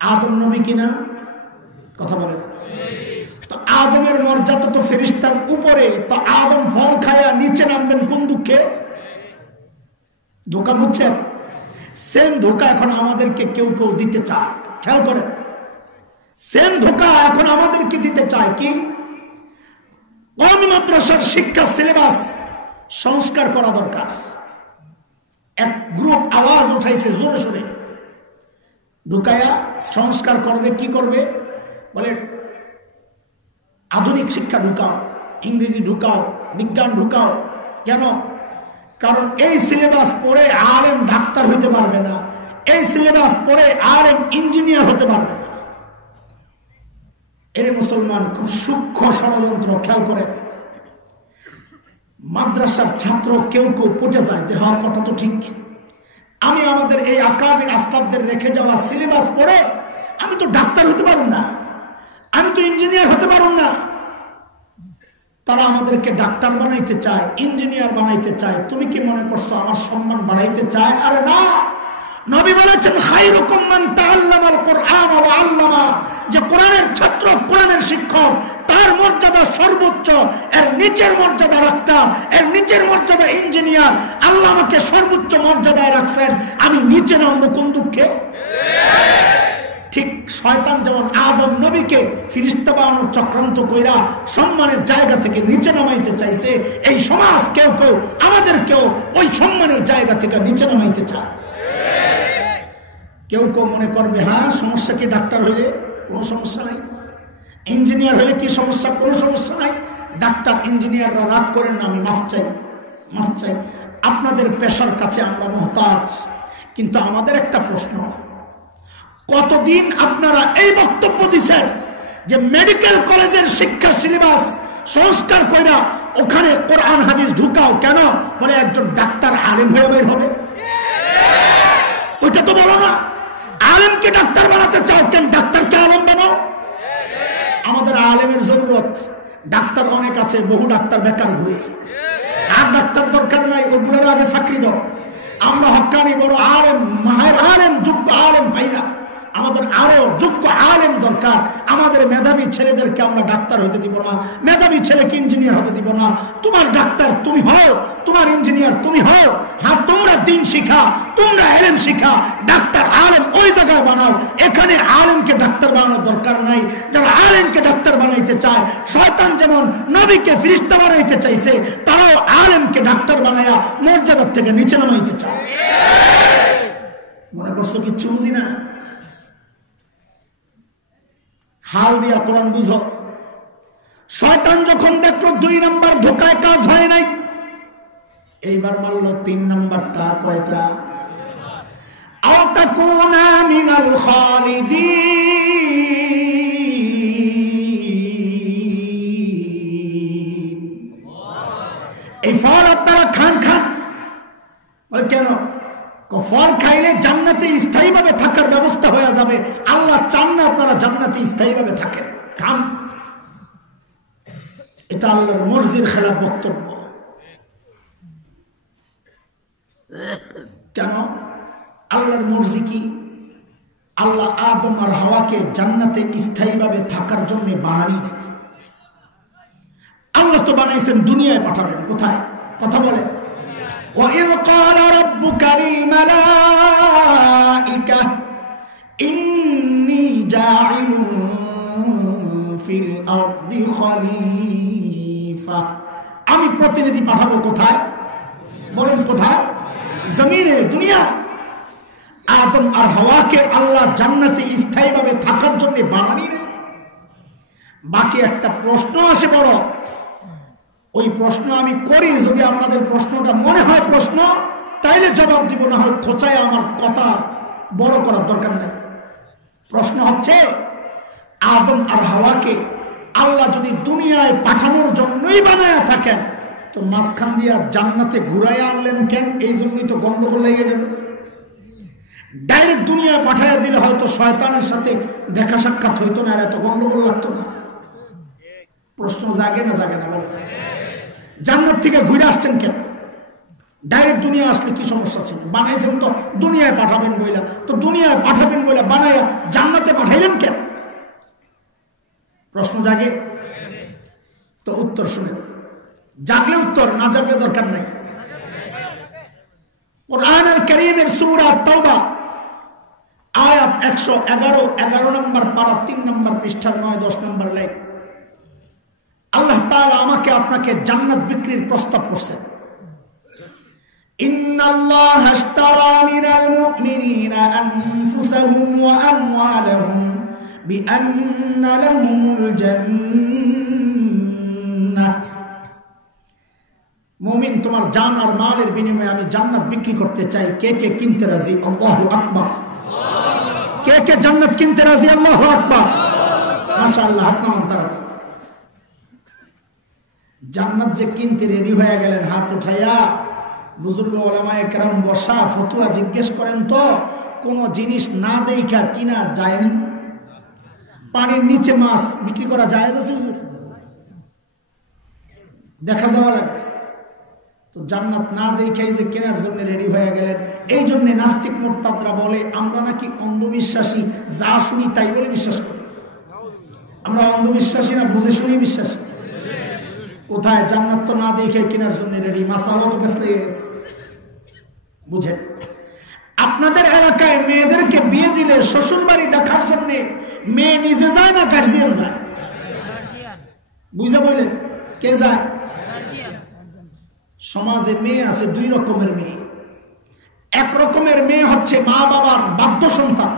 আদম নবী কিনা? কথা বলে না তো। আদমের মর্যাদা তো ফেরেশতার উপরে, তো আদম ফল খায়া নিচে নামবেন কোন দুঃখে? ধোকা বুঝছেন? সেম ধোকা এখন আমাদেরকে কেউ কেউ দিতে চায়। খেয়াল করেন, সেম ধোকা এখন আমাদেরকে দিতে চায়। কি? কওমি মাদ্রাসার শিক্ষা সিলেবাস সংস্কার করা দরকার। এক গ্রুপ আওয়াজ উঠাইছে জোরে সোরে, ঢুকায়া সংস্কার করবে। কি করবে? বলে আধুনিক শিক্ষা ঢুকাও, ইংরেজি ঢুকাও, বিজ্ঞান ঢুকাও। কেন? কারণ এই সিলেবাস পড়ে আলেম ডাক্তার হইতে পারবে না, এই সিলেবাস পড়ে আলেম ইঞ্জিনিয়ার হতে পারবে না। এর মুসলমান খুব সূক্ষ্ম ষড়যন্ত্র। খেয়াল করে, মাদ্রাসার ছাত্র কেউ কেউ পটে যায় যে হ্যাঁ কথা তো ঠিক, আমি আমাদের এই আকাবির আস্তাবদের রেখে যাওয়া সিলেবাস পড়ে আমি তো ডাক্তার হতে পারুম না, আমি তো ইঞ্জিনিয়ার হতে পারুম না। তারা আমাদেরকে ডাক্তার বানাইতে চায়, ইঞ্জিনিয়ার বানাইতে চায়। তুমি কি মনে করছো আমার সম্মান বাড়াইতে চায়? আরে না। নবী বলেছেন খায়রুকুম মান তাআল্লামাল কুরআন ওয়া আল্লামা, যে কোরআনের ছাত্র, কোরআনের শিক্ষক, তার মর্যাদা সর্বোচ্চ। এর নিচের মর্যাদা ডাক্তার, এর নিচের মর্যাদা ইঞ্জিনিয়ার। আল্লাহ আমাকে সর্বোচ্চ মর্যাদায় রাখছেন, আমি নিচে নামবো কোন দুঃখে? ঠিক শয়তান যেমন আদম নবীকে ফেরেশতা বানানোর চক্রান্ত কইরা সম্মানের জায়গা থেকে নিচে নামাইতে চাইছে, এই সমাজ কেউ কেউ আমাদেরকেও ওই সম্মানের জায়গা থেকে নিচে নামাইতে চায়। কেউ কেউ মনে করবে হ্যাঁ সমস্যা কি? ডাক্তার হইলে কোনো সমস্যা নাই, ইঞ্জিনিয়ার হইলে কি সমস্যা? কোনো সমস্যা নাই। ডাক্তার ইঞ্জিনিয়াররা রাগ করেন না, আমি মাফ চাই, মাফ চাই। আপনাদের পেশার কাছে আমরা মুহতাজ। কিন্তু আমাদের একটা প্রশ্ন, কতদিন আপনারা এই বক্তব্য দিচ্ছেন যে মেডিকেল কলেজের শিক্ষা সিলেবাস সংস্কার কইরা ওখানে কোরআন হাদিস ঢুকাও কেন? বলে একজন ডাক্তার আলেম হয়ে বের হবে। ওইটা তো বলো না। আলেমকে ডাক্তার বানাতে চাও, কেন ডাক্তারকে আলেম বানাও? আমাদের আলেমের জরুরত। ডাক্তার অনেক আছে, বহু ডাক্তার বেকার ঘুরে। আর ডাক্তার দরকার নাই, ওগুলোর আগে চাকরি দাও। আমরা হক্কানি বড় আলেম, মাহের আলেম, যোগ্য আলেম পাই না। আমাদের আরো যোগ্য আলেম দরকার। আমাদের মেধাবী ছেলেদেরকে আমরা ডাক্তার হতে দিব না, মেধাবী ছেলেকে ইঞ্জিনিয়ার হতে দিব না। তোমার ডাক্তার তুমি হও, তোমার ইঞ্জিনিয়ার তুমি হও। হ্যাঁ, তোমরা দিন শিখা, তোমরা এলেম শিখা, ডাক্তার আলেম ওই জায়গায় বানাও। এখানে আলেমকে ডাক্তার বানানোর দরকার নাই। যারা আলেমকে ডাক্তার বানাইতে চায়, শয়তান যেমন নবীকে ফেরেশতা বানাইতে চাইছে, তারাও আলেমকে ডাক্তার বানায়া মর্যাদার থেকে নিচে নামাইতে চায়। মনে করছো কিচ্ছু বুঝি না? হাল দিয়া কোরআন বুঝো। শয়তান যখন দেখলো 2 নাম্বার ধোকায় কাজ হয় নাই, এইবার মারলো 3 নাম্বারটা। কয়টা? আও তাকুনা মিনাল খালিদিন। এই ফল আপনারা খান। বলে কেন? ফল খাইলে জান্নাতে স্থায়ীভাবে থাকার ব্যবস্থা হয়ে যাবে। আল্লাহ চান না আপনারা জান্নাতে স্থায়ীভাবে থাকেন, খান। এটা আল্লাহর মর্জির খেলাফ বক্তব্য। কেন? আল্লাহর মর্জি কি? আল্লাহ আদম আর হাওয়াকে জান্নাতে স্থায়ীভাবে থাকার জন্য বানানি। আল্লাহ তো বানাইছেন দুনিয়ায় পাঠাবেন। কোথায়? কথা বলে। وَإِذْ قَالَ رَبُّكَ لِلْمَلَائِكَةِ إِنِّي جَاعِلٌ فِي الْأَرْضِ خَلِيفَةً। আমি প্রতিনিধি পাঠাবো কোথায়? বলেন কোথায়? জমিনে, দুনিয়া। আদম আর হাওয়াকে আল্লাহ জান্নাতে স্থায়ীভাবে থাকার জন্য বানানি না। বাকি একটা প্রশ্ন আসে বড়, ওই প্রশ্ন আমি করি। যদি আপনাদের প্রশ্নটা মনে হয় প্রশ্ন, তাইলে জবাব দিব, না হয় খোঁচায় আমার কথা বড় করার দরকার নেই। প্রশ্ন হচ্ছে, আদম আর হাওয়াকে আল্লাহ যদি দুনিয়ায় পাঠানোর জন্যই বানায়া থাকেন, তো মাঝখান দিয়া জান্নাতে ঘুরাইয়া আনলেন কেন? এই জন্যই তো গন্ডগোল লেগে গেল। ডাইরেক্ট দুনিয়ায় পাঠাইয়া দিলে হয়তো শয়তানের সাথে দেখা সাক্ষাৎ হইতো না, আর এত গন্ডগোল লাগতো না। প্রশ্ন জাগে না? জাগে না? বল। জান্নাত থেকে ঘুরে আসছেন কেন? ডাইরেক্ট দুনিয়া আসলে কি সমস্যা ছিল? বানাইছেন তো দুনিয়ায় পাঠাবেন বইলা, তো দুনিয়ায় পাঠাবেন বইলা বানাইয়া জান্নাতে পাঠাইলেন কেন? প্রশ্ন জাগে তো? উত্তর শুনেন। জাগলে উত্তর, না জাগলে দরকার নাই। কুরআন আল কারীমের সূরা তাওবা আয়াত 111, 11 নম্বর পারা, 3 নম্বর পৃষ্ঠার 9-10 নম্বর লাইন। আল্লাহ তাআলা আমাকে আপনাকে জান্নাত বিক্রির প্রস্তাব করছেন। ইন্নাল্লাহা আশতারা মিনাল মুমিনিনা আনফুসাহুম ওয়া আমওয়ালাহুম বিআন্না লাহুমুল জান্নাহ। মুমিন, তোমার জান আর মালের বিনিময়ে আমি জান্নাত বিক্রি করতে চাই। কে কে কিনতে রাজি? আল্লাহু আকবার। কে কে জান্নাত কিনতে রাজি? আল্লাহু আকবার। মাশাআল্লাহ, হাত নামান তাড়াতাড়ি। জান্নাত যে কিনতে রেডি হয়ে গেলেন, হাত উঠাইয়া। বুজুর্গ ওলামায়ে কেরাম বসা, ফতুয়া জিজ্ঞেস করেন তো কোন জিনিস না দেখা কিনা যায়নি? পানির নিচে মাছ বিক্রি করা যায়? দেখা যাওয়া লাগবে তো। জান্নাত না দেখাই যে কেনার জন্য রেডি হয়ে গেলেন। এই জন্য নাস্তিক মুরতাদরা বলে আমরা নাকি অন্ধবিশ্বাসী, যা শুনি তাই বলে বিশ্বাস করি। আমরা অন্ধবিশ্বাসী না, বুঝে শুনি বিশ্বাসী। কোথায়? জান্নাত তো না দেখে কেনার জন্য রেডি। মাসালাও তো বেশ লেগে গেছে। বুঝেন? আপনাদের এলাকায় মেয়েদেরকে বিয়ে দিলে শ্বশুর বাড়ি দেখার জন্য মেয়ে নিজে যায় না গার্জিয়ান যায়? বুঝে বললেন? কে যায়? সমাজে মেয়ে আছে 2 রকমের মেয়ে। এক রকমের মেয়ে হচ্ছে মা বাবার বাধ্য সন্তান।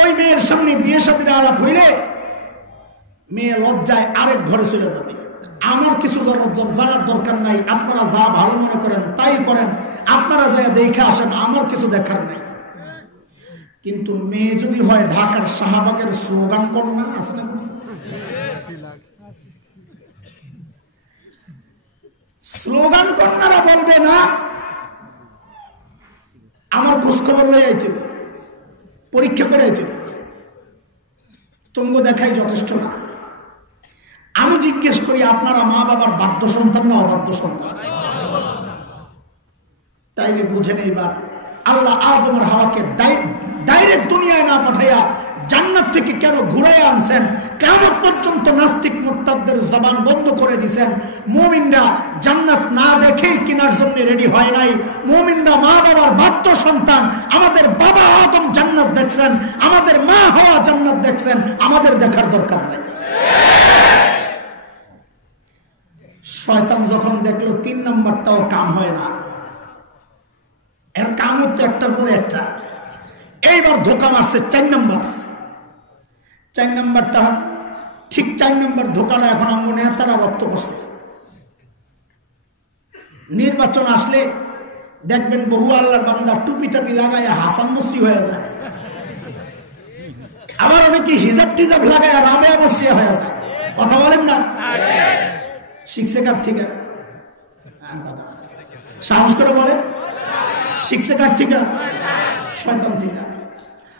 ওই মেয়ের সামনে বিয়ে শাদীর আলাপ হইলে মেয়ে লজ্জায় আরেক ঘরে চলে যাবে। আমার কিছু জানার দরকার নাই, আপনারা যা ভালো মনে করেন তাই করেন, আপনারা যা দেখে আসেন, আমার কিছু দেখার নাই। কিন্তু মেয়ে যদি হয় ঢাকার শাহবাগের স্লোগান কন্যা, আছে না? স্লোগান কন্যারা বলবে না আমার খোঁজখবর লই আইতে, পরীক্ষা করে আইতে, তুমগো দেখাই যথেষ্ট না। আমি জিজ্ঞেস করি, আপনারা মা বাবার বাধ্য সন্তান না অবাধ্য সন্তান? তাইলে বুঝেন এইবার আল্লাহ আদম আর হাওয়াকে ডাইরেক্ট দুনিয়ায় না পাঠাইয়া জান্নাত থেকে কেন ঘুরে আনছেন? কিয়ামত পর্যন্ত নাস্তিক মুরতাদদের জবান বন্ধ করে দিয়েছেন। মুমিনরা জান্নাত না দেখেই কেনার জন্য রেডি হয় নাই। মুমিনরা মা বাবার বাধ্য সন্তান। আমাদের বাবা আদম জান্নাত দেখছেন, আমাদের মা হাওয়া জান্নাত দেখছেন, আমাদের দেখার দরকার নাই। শয়তান যখন দেখলো 3 নাম্বারটাও কাম হয় না, এর কাম হচ্ছে একটার পরে একটা, এইবার ধোকা মারছে 4 নাম্বার। 4 নাম্বারটা ঠিক 4 নাম্বার ধোকাটা এখন আমার নেতারা রপ্ত করছে। নির্বাচন আসলে দেখবেন বহু আল্লাহর বান্দা টুপি টাপি লাগাইয়া হাসান বসরি হয়ে যায়, আবার অনেকে হিজাব টিজাব লাগাইয়া রাবেয়া বসরি হয়ে যায়। কথা বলেন না? শিখছে কার থেকে? সাহস করে বলেন, শিখছে কার থেকে? শয়তান থেকে।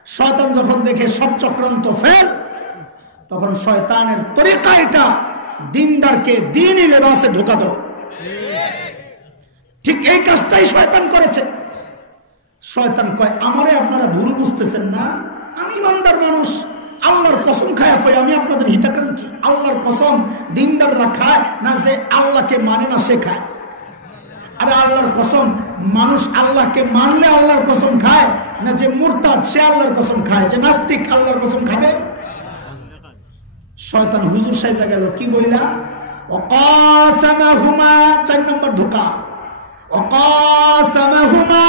শয়তান যখন দেখে সব চক্রান্ত ফেল, তখন শয়তানের তরিকা এটা দিনদারকে দ্বীনি লেবাসে ঢোকা দাও। ঠিক এই কাজটাই শয়তান করেছে। শয়তান কয়, আমারে আপনারা ভুল বুঝতেছেন না, আমি ইমানদার মানুষ, আল্লাহর কসম খায় কই আমি আপনাদের হিতাকাঙ্ক্ষী। আল্লাহর কসম দিনদাররা খায় না, যে আল্লাহকে মানে না সে খায়। আরে আল্লাহর কসম, মানুষ আল্লাহকে মানলে আল্লাহর কসম খায় না, যে মুরতাদ সে আল্লাহর কসম খায়, যে নাস্তিক আল্লাহর কসম খাবে? শয়তান হুজুর সাইজা গেল, কি বইলা? ওয়াকাসামাহুমা, 4 নম্বর ধোঁকা। ওয়াকাসামাহুমা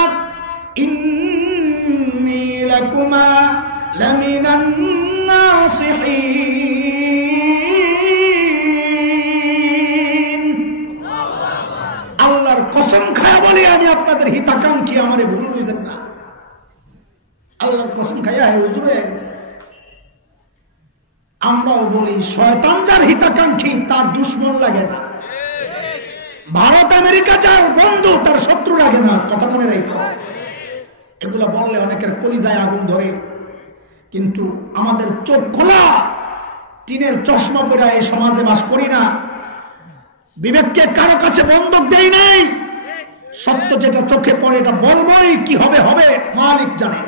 ইন্নী লাকুমা লামিনান নাসিহিন। আল্লাহর কসম খায়া বলি আমি আপনাদের হিতাকাঙ্ক্ষী, আমারে ভুল বুঝেন না। আল্লাহর কসম খায়া হুজুর হয়ে গেছে। আমরাও বলি শয়তান যার হিতাকাঙ্ক্ষী তার দুশ্মন লাগে না। ভারত আমেরিকা যার বন্ধু তার শত্রু লাগে না। কথা মনে রাখো। এগুলা বললে অনেকের কলিজায় আগুন ধরে, কিন্তু আমাদের চোখ খোলা, টিনের চশমা পরে এই সমাজে বাস করি না। বিবেককে কারো কাছে বন্ধক দেই নেই। সত্য যেটা চোখে পড়ে এটা বলবোই, কি হবে হবে, মালিক জানে।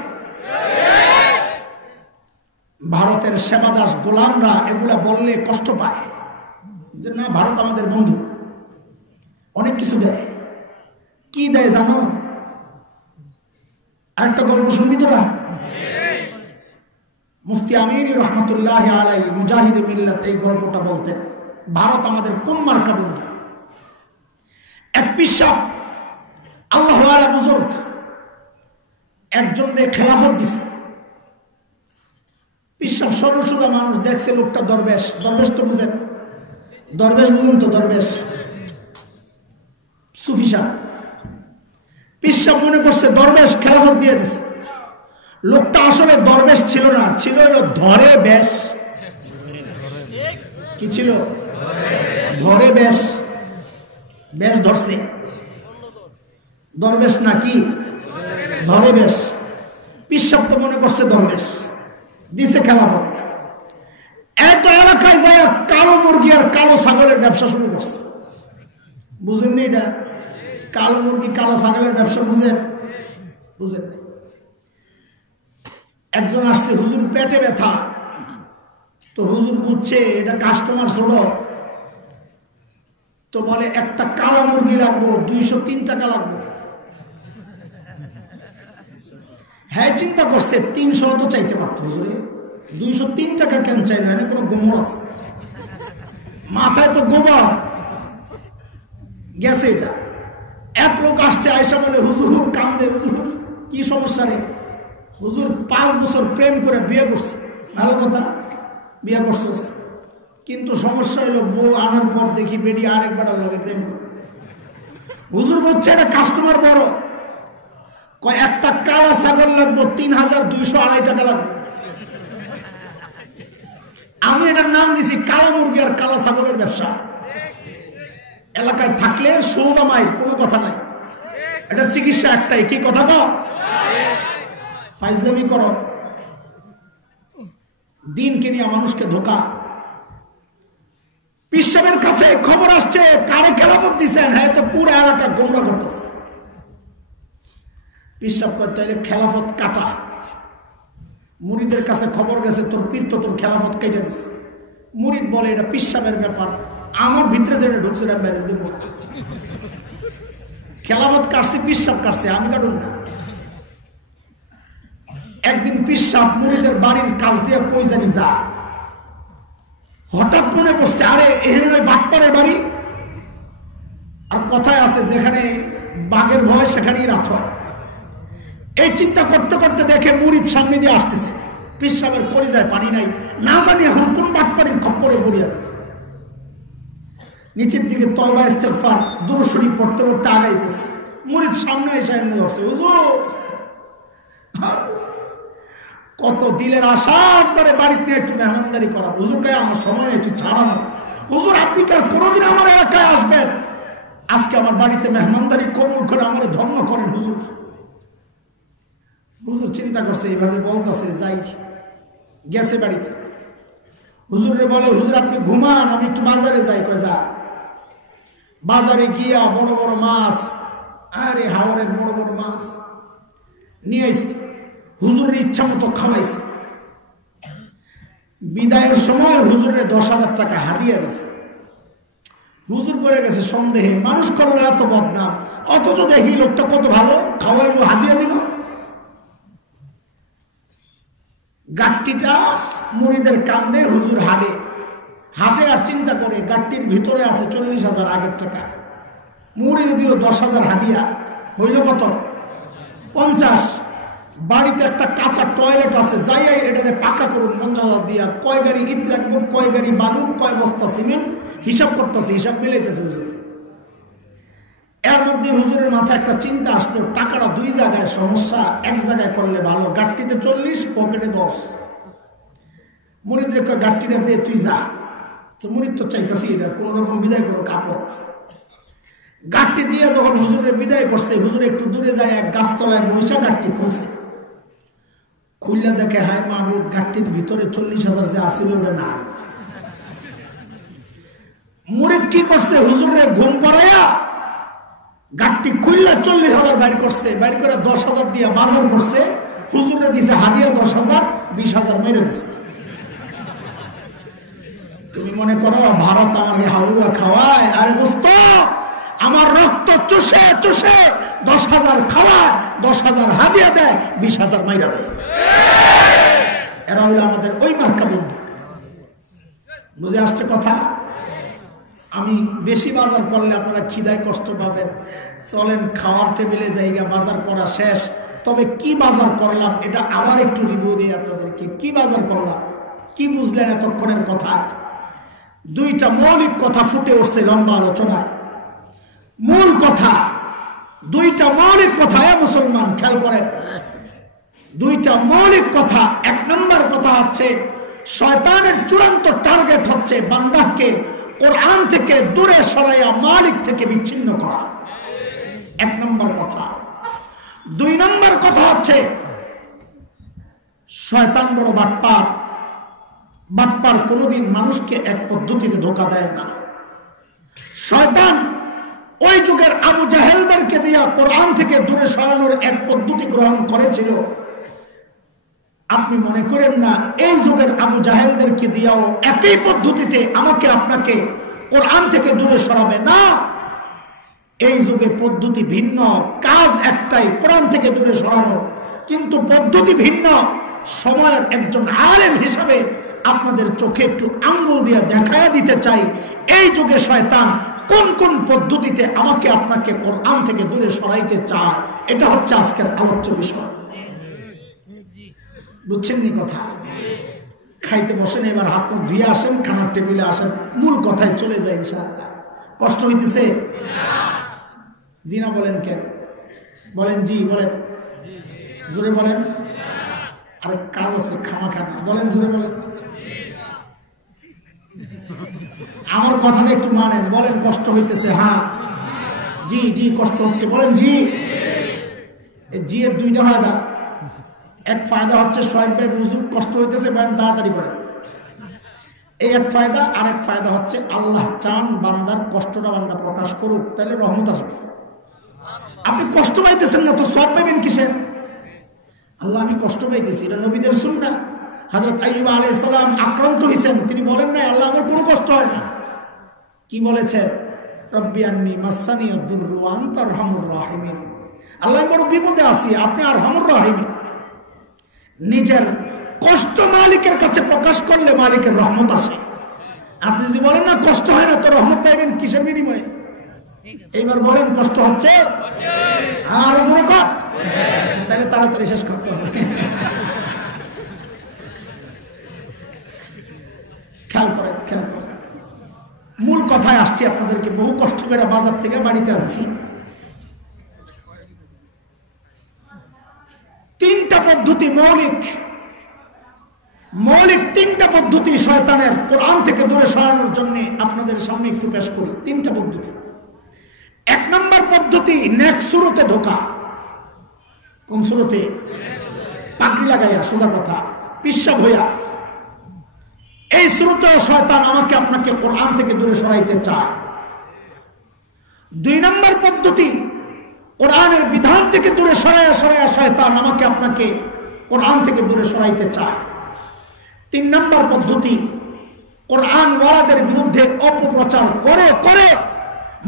ভারতের সেবাদাস গোলামরা এগুলা বললে কষ্ট পায়, যে না ভারত আমাদের বন্ধু, অনেক কিছু দেয়। কি দেয় জানো? আরেকটা গল্প শুনবি তোরা? মুফতি আমিন রহমতুল্লাহ আলাই মুজাহিদ মিল্লাত এই গল্পটা বলতেন। ভারত আমাদের কোন মার্কা বন্ধু? এক পিসাব আল্লাহ ওয়ালা বুজুর্গ একজনকে খেলাফত দিছে। পিসাব সরল সোজা মানুষ, দেখছে লোকটা দরবেশ। দরবেশ তো বুঝেন? দরবেশ বুঝেন তো? দরবেশ সুফি সাহেব। পিসাব মনে করছে দরবেশ, খেলাফত দিয়ে দিছে। লোকটা আসলে দরবেশ ছিল না, ছিল হলো ধরে বেশ। কি ছিল? ধরে বেশ। বেশ ধরছে, দরবেশ নাকি ধরে বেশ। পিসাব তো মনে করছে দরবেশ, দিছে খেলাফত। এত এলাকায় যায় কালো মুরগি আর কালো ছাগলের ব্যবসা শুরু করছে। বুঝেননি এটা? কালো মুরগি কালো ছাগলের ব্যবসা বুঝেন? বুঝেন নাই। একজন আসছে, হুজুর পেটে ব্যথা। তো হুজুর বুঝছে এটা কাস্টমার ছোট, তো বলে একটা কালো মুরগি লাগবো, 203 টাকা লাগবে। হ্যাঁ চিন্তা করছে 300 তো চাইতে পারতো হুজুরে, 203 টাকা কেন চাইলো? এনে কোনো গোমর আছে? মাথায় তো গোবর গেছে। এটা এক লোক আসছে, আয়সা বলে হুজুর কান্দে, হুজুর কি সমস্যা রে? হুজুর 5 বছর প্রেম করে বিয়ে করছি। ভালো কথা, বিয়ে করছিস, কিন্তু সমস্যা হলো বউ আনার পর দেখি বেডি আরেকবার লাগে প্রেম করে। হুজুর বলছে এটা কাস্টমার বড়, কয় একটা কালা ছাগল লাগবো 3200-250 টাকা লাগবে। আমি এটার নাম দিছি কালো মুরগি আর কালা ছাগলের ব্যবসা। এলাকায় থাকলে সোজা মায়ের কোনো কথা নাই, এটা চিকিৎসা একটাই, কি কথা তো ফাইজলামি করো, দিনকে নিয়ে মানুষকে ধোকা। পীর সাহেবের কাছে খবর আসছে কারে খেলাফত দিচ্ছেন, হ্যাঁ তো পুরো এলাকা গোমরা করতেছে। পীর সাহেব করতে হলে খেলাফত কাটা। মুরিদের কাছে খবর গেছে তোর পীর তো তোর খেলাফত কেটে দিচ্ছে। মুরিদ বলে এটা পীর সাহেবের ব্যাপার, আমার ভিতরে যেটা ঢুকছে এটা মেরে দেব। খেলাফত কাটছে পীর সাহেব কাটছে, আমি কাটুন না। একদিন পীর সাহেব মুরিদের বাড়ির কাজ দিয়ে কই জানি যা, হঠাৎ মনে পড়ছে আরে এখানে ওই বাটপাড়ের বাড়ি, আর কথায় আছে যেখানে বাঘের ভয় সেখানেই রাত হয়। এই চিন্তা করতে করতে দেখে মুরিদ সামনে দিয়ে আসতেছে, পীর সাহেবের কলিজায় পানি নাই, না জানি এখন কোন বাটপাড়ির খপ্পরে পড়িয়া নিচের দিকে তওবা ইস্তেগফার দুরূদ শরীফ পড়তে পড়তে আগাইতেছে। মুরিদ সামনে এসে এমনি ধরছে, হুজুর কত দিলের আশা করে বাড়িতে একটু মেহমানদারি করা, হুজুর গায়ে আমার সময় একটু ছাড় আমার, হুজুর আপনি কার কোনোদিন আমার এলাকায় আসবেন, আজকে আমার বাড়িতে মেহমানদারি কবুল করে আমার ধন্য করেন হুজুর। হুজুর চিন্তা করছে এইভাবে বলতেছে, যাই গেছে বাড়িতে, হুজুরে বলে হুজুর আপনি ঘুমান আমি একটু বাজারে যাই। কয় যা। বাজারে গিয়া বড় বড় মাছ, আরে হাওরের বড় বড় মাছ নিয়ে আইছে, হুজুরের ইচ্ছা মতো খাওয়াইছে। বিদায়ের সময় হুজুরে 10,000 টাকা হাদিয়া দিছে। হুজুর পড়ে গেছে সন্দেহে, মানুষ করলো এত বদনাম, অথচ দেখি লোকটা কত ভালো, খাওয়াইলো হাদিয়া দিল। গাট্টিটা মুরিদের কান্দে, হুজুর হাটে আর চিন্তা করে গাট্টির ভিতরে আছে 40,000 আগের টাকা, মুরিদ দিল 10,000 হাদিয়া, হইল কত 50। বাড়িতে একটা কাঁচা টয়লেট আছে, যাই এটারে পাকা করুন 50,000 দিয়া, কয় গাড়ি ইট লাগবে, কয় গাড়ি বালু, কয় বস্তা সিমেন্ট, হিসাব করতেছে, হিসাব মিলাইতেছে হুজুর। এর মধ্যে হুজুরের মাথায় একটা চিন্তা আসলো, টাকাটা 2 জায়গায় সমস্যা, এক জায়গায় করলে ভালো, গাট্টিতে 40 পকেটে 10। মুরিদের কয় গাট্টিটা দিয়ে তুই যা, তো মুরিদ তো চাইতেছি এটা কোন রকম বিদায় করো কাপড়। গাট্টি দিয়ে যখন হুজুরের বিদায় করছে, হুজুর একটু দূরে যায় এক গাছতলায় বৈশা গাট্টি খুলছে, খুললে দেখে হায় মাহবুব গাট্টির ভিতরে 40,000 যে আসিল ওটা না। মুরিদ কি করছে, হুজুরে ঘুম পাড়াইয়া গাট্টি খুললে 40,000 বাইর করছে, বাইর করে 10,000 দিয়ে বাজার করছে, হুজুরে দিছে হাদিয়া 10,000, 20,000 মেরে দিছে। তুমি মনে করো ভারত আমাকে হালুয়া খাওয়ায়, আরে দোস্ত আমার রক্ত চুষে চুষে 10,000 খাওয়ায়, 10,000 হাদিয়া দেয়, 20,000 মাইরা দেয়। এরা হইলো আমাদের ওই মার্কা বন্ধু। বুঝে আসছে কথা? আমি বেশি বাজার করলে আপনারা খিদায় কষ্ট পাবেন, চলেন খাওয়ার টেবিলে জায়গা, বাজার করা শেষ। তবে কি বাজার করলাম এটা আবার একটু রিভিউ দিই আপনাদেরকে, কি বাজার করলাম, কি বুঝলেন এতক্ষণের কথা? 2টা মৌলিক কথা ফুটে উঠছে লম্বা আলোচনায়। মূল কথা 2টা মৌলিক কথা, মুসলমান খেয়াল করেন, 2টা মৌলিক কথা। 1 নম্বর কথা হচ্ছে শয়তানের চূড়ান্ত টার্গেট হচ্ছে বান্দাকে কোরআন থেকে দূরে সরাইয়া মালিক থেকে বিচ্ছিন্ন করা, 1 নম্বর কথা। 2 নম্বর কথা হচ্ছে শয়তান বড় বাটপার, বাটপার কোনোদিন মানুষকে এক পদ্ধতিতে ধোঁকা দেয় না। শয়তান ওই যুগের আবু জাহেলদেরকে দিয়া কোরআন থেকে দূরে সরানোর এক পদ্ধতি গ্রহণ করেছিল। আপনি মনে করেন না এই যুগের আবু জাহেলদেরকে দিয়াও একই পদ্ধতিতে আমাকে আপনাকে কোরআন থেকে দূরে সরাবে না। এই যুগে পদ্ধতি ভিন্ন, কাজ একটাই, কোরআন থেকে দূরে সরানো, কিন্তু পদ্ধতি ভিন্ন। সময়ের একজন আলেম হিসাবে আপনাদের চোখে একটু আঙ্গুল দিয়ে দেখায়া দিতে চাই, এই যুগে শয়তান কোন কোন পদ্ধতিতে আমাকে আপনাকে কোরআন থেকে দূরে সরাইতে চায়। এটা হচ্ছে আজকের আলোচ্য বিষয়। বুঝছেন নি কথা? খাইতে বসেন, এবার হাত মুখ ধুয়ে আসেন, খানার টেবিলে আসেন, মূল কথায় চলে যায় ইনশাআল্লাহ। কষ্ট হইতেছে? জি না বলেন কেন? বলেন জি, বলেন জোরে বলেন। আরে কাজ আছে খামা খানা, বলেন জোরে বলেন। আমার কথাটা একটু মানেন, বলেন কষ্ট হইতেছে? হ্যাঁ জি জি কষ্ট হচ্ছে, বলেন জি। জি এর দুইটা ফায়দা। এক ফায়দা হচ্ছে সোহেব ভাই বুঝুক কষ্ট হইতেছে, বলেন তাড়াতাড়ি করেন, এই এক ফায়দা। আর এক ফায়দা হচ্ছে আল্লাহ চান বান্দার কষ্টটা বান্দা প্রকাশ করুক, তাহলে রহমত আসবে। আপনি কষ্ট পাইতেছেন না তো সব পাইবেন কিসের? আল্লাহ আমি কষ্ট পাইতেছি, এটা নবীদের সুন্নাহ। হযরত আইয়ুব আলাইহিস সালাম আক্রান্ত হয়েছেন, তিনি বলেন না আল্লাহ আমার কোনো কষ্ট হয় না। কি বলেছেন? রব্বি আন্নী মাসসানিয়াদ দুররু ওয়া আনতা আরহামুর রাহিমিন। আল্লাহ বড় বিপদে আছি, আপনি আরহামুর রাহিমিন। নিজের কষ্ট মালিকের কাছে প্রকাশ করলে মালিকের রহমত আসে। আপনি যদি বলেন না কষ্ট হয় না, তো রহমত পাইবেন কিসের বিনিময়ে? এইবার বলেন কষ্ট হচ্ছে? আর জোরে কর, তাহলে তাড়াতাড়ি শেষ করতে হবে। খেয়াল করেন, খেয়াল করেন, মূল কথায় আসছি। আপনাদেরকে বহু কষ্ট করে বাজার থেকে বাড়িতে আসছি। তিনটা পদ্ধতি মৌলিক তিনটা পদ্ধতি শয়তানের কোরআন থেকে দূরে সরানোর জন্য আপনাদের সামনে একটু পেশ করি। তিনটা পদ্ধতি। এক নম্বর পদ্ধতি, নেক সুরতে ধোকা। কোন সুরতে? পাগড়ি লাগাইয়া, সোজা কথা, পিশাব হইয়া। এই সুরতেও শয়তান আমাকে আপনাকে কোরআন থেকে দূরে সরাইতে চায়। দুই নম্বর পদ্ধতি, কোরআনের বিধান থেকে দূরে সরাইয়া সরাইয়া শয়তান আমাকে আপনাকে কোরআন থেকে দূরে সরাইতে চায়। তিন নম্বর পদ্ধতি, কোরআন ওয়ালাদের বিরুদ্ধে অপপ্রচার করে করে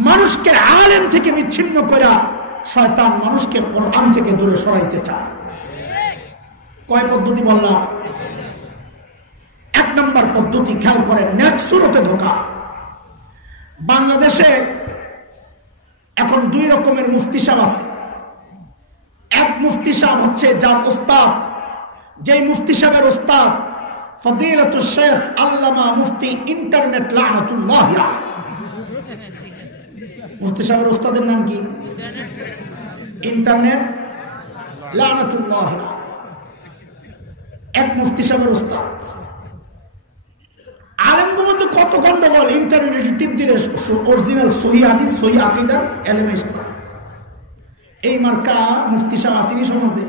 মানুষকে আলেম থেকে বিচ্ছিন্ন করে শয়তান মানুষকে কোরআন থেকে দূরে সরাইতে চায়। কয় পদ্ধতি বললাম? এক নম্বর পদ্ধতি, খেয়াল করেন, নেক সুরতে ধোকা। বাংলাদেশে এখন দুই রকমের মুফতি সাহেব আছে। এক মুফতি সাহেব হচ্ছে যার ওস্তাদ, যেই মুফতি সাহেবের ওস্তাদ ফদিলাতুল শেখ আল্লামা মুফতি ইন্টারনেট লানাতুল্লাহ আলাইহি। মুফতি সাহেবের ওস্তাদের নাম কি? ইন্টারনেট লানাতুল্লাহ আলাইহি। এক মুফতি সাহেবের ওস্তাদ। আলেমদের মধ্যে কত গন্ডগোল, ইন্টারনেটে টিপ দিলে অরিজিনাল সহিহ হাদিস, সহিহ আকীদা, ইলমে ইসলাম। এই মার্কা মুফতি সাহেব আসেনি সমাজে?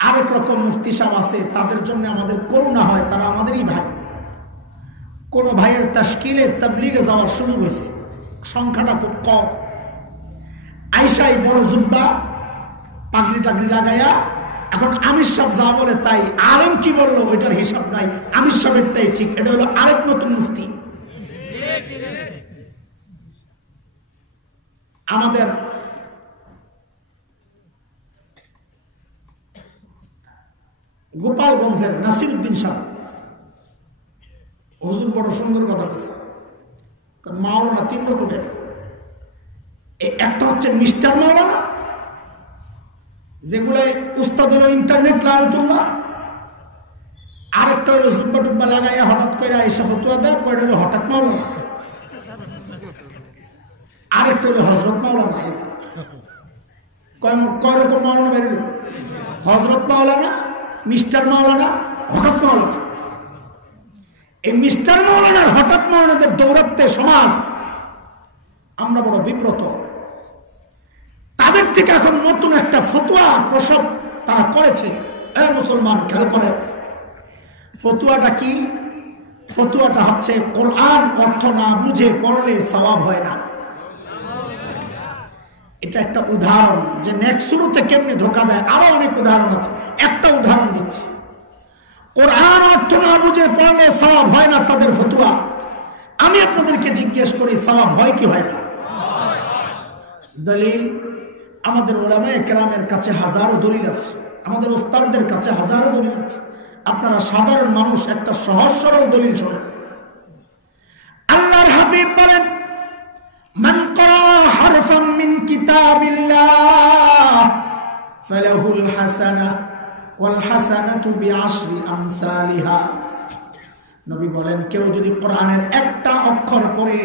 আরেক রকম মুফতি সাহেব আছে, তাদের জন্য আমাদের করুণা হয়, তারা আমাদেরই ভাই। কোন ভাইয়ের তাশকিলে তাবলীগে যাওয়ার সুযোগ হয়েছে, সংখ্যাটা খুব কম। আইসাই বড় জুব্বা, পাগড়ি টাগড়ি লাগাইয়া, এখন আমির সাহেব যা বলে তাই, আলেম কি বললো ওইটার হিসাব নাই, আমির সাহেবেরটাই ঠিক। এটা হলো আরেক নতুন মুফতি। আমাদের গোপালগঞ্জের নাসিরউদ্দিন সাহেব হুজুর বড় সুন্দর কথা বলেছে। মাওলানা তিন রকমের। একটা হচ্ছে মিস্টার মাওলানা, যেগুলো উস্তাদ হলো ইন্টারনেট লানাতুল্লাহ। আরেকটা হলো জুব্বা টুব্বা লাগাইয়া হঠাৎ করে এসে ফতুয়া দেয়, কয়টা হলো হঠাৎ মাওলানা। আরেকটা হলো হজরত মাওলানা। কয় রকম মাওলানা বেরিল? হজরত মাওলানা, মিস্টার মাওলানা, হঠাৎ মাওলানা। এই মিস্টার মাওলানার হঠাৎ মাওলানাদের দৌরাত্মে সমাজ আমরা বড় বিব্রত। তাদের থেকে এখন নতুন একটা ফতুয়া প্রসব তারা করেছে। মুসলমান খেয়াল করে, ফতুয়াটা কি? ফতুয়াটা হচ্ছে কোরআন অর্থ না বুঝে পড়লে সওয়াব হয় না। এটা একটা উদাহরণ যে নেক্সট শুরুতে কেমনে ধোকা দেয়। আরো অনেক উদাহরণ আছে, একটা উদাহরণ দিচ্ছি। কোরআন অর্থ না বুঝে পড়লে সওয়াব হয় না তাদের ফতুয়া। আমি আপনাদেরকে জিজ্ঞেস করি, সওয়াব হয় কি হয় না? দলিল আমাদের উলামায়ে কেরামের কাছে হাজারো দলিল আছে, আমাদের ওস্তাদদের কাছে হাজারো দলিল আছে। আপনারা সাধারণ মানুষ একটা সহজ সরল দলিল শোনেন। আল্লাহর হাবিব বলেন, মান ক্বারা হারফাম মিন কিতাবিল্লাহ ফালাহুল হাসানাহ ওয়াল হাসানাতু বিআশরি আমসালিহা। নবী বলেন, কেউ যদি কোরআনের একটা অক্ষর পড়ে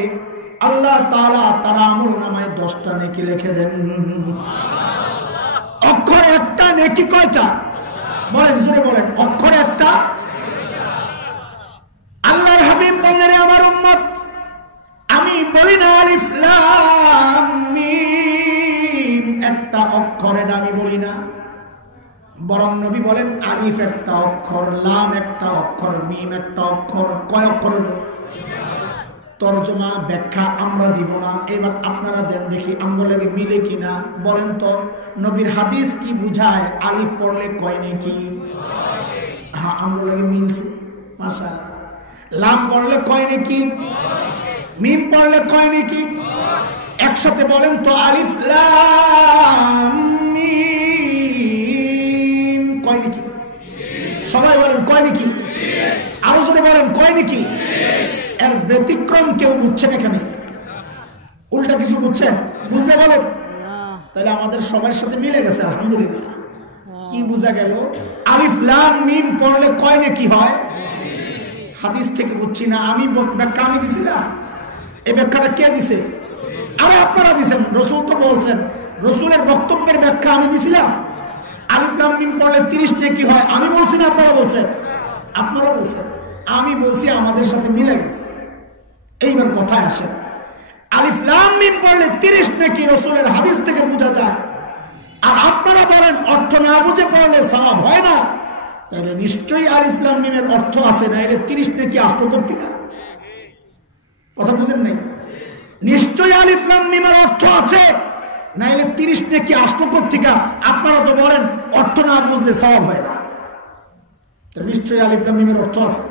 আল্লাহ তাআলা তার আমলনামায় 10টা নেকি লিখে দেন। অক্ষর একটা, নেকি কয়টা? বলেন, জোরে বলেন। অক্ষর একটা। আল্লাহর হাবিব বলেন, বরং নবী বলেন আলিফ একটা অক্ষর, লাম একটা অক্ষর, মিম একটা অক্ষর। কয় অক্ষর হলো? তরজমা ব্যাখ্যা আমরা দিব না, এবার আপনারা দেন দেখি আমগো লাগে মিলে কিনা। বলেন তো নবীর হাদিস কি বুঝায় আলিফ পড়লে কয় নাকি? হ্যাঁ, আমগো লাগে মিলছে মাশাআল্লাহ। লাম পড়লে কয় নাকি? মিম পড়লে কয় নাকি? একসাথে বলেন তো আলিফ লাম মিম কয় নাকি? সবাই বলেন কয় নাকি? আরো জোরে বলেন কয় নাকি? এর ব্যতিক্রম কেউ বুঝছেন এখানে? উল্টা কিছু বুঝছেন? বুঝতে বলেন। তাহলে আমাদের সবার সাথে মিলে গেছে আলহামদুলিল্লাহ। কি বোঝা গেল? আলিফ লাম মিম পড়লে কয় নাকি হয়? হাদিস থেকে বুঝছি না, আমি ব্যাখ্যা আমি দিছিলাম। এই ব্যাখ্যাটা কে দিছে? আরে আপনারা দিছেন, রসুল তো বলছেন। রসুলের বক্তব্যের ব্যাখ্যা আমি দিছিলাম। আলিফ লাম মিম পড়লে 30 নেকি হয়, আমি বলছি না আপনারা বলছেন? আপনারা বলছেন, আমি বলছি আমাদের সাথে মিলে গেছে। এইবার কথায় আসে, আলিফ লাম মিম পড়লে 30 নেকি রসুলের হাদিস থেকে বোঝা যায়, আর আপনারা বলেন অর্থ না বুঝে পড়লে সওয়াব হয় না। তাহলে নিশ্চয়ই আলিফ লাম মিমের অর্থ আছে, না এর 30 নেকি আসলো করতে না। কথা বুঝেন নাই? নিশ্চয়ই আলিফ লাম মিমের অর্থ আছে, নাইলে 30 নেকি আসলো করতে। আপনারা তো বলেন অর্থ না বুঝলে সওয়াব হয় না, তো নিশ্চয়ই আলিফ লাম মিমের অর্থ আছে।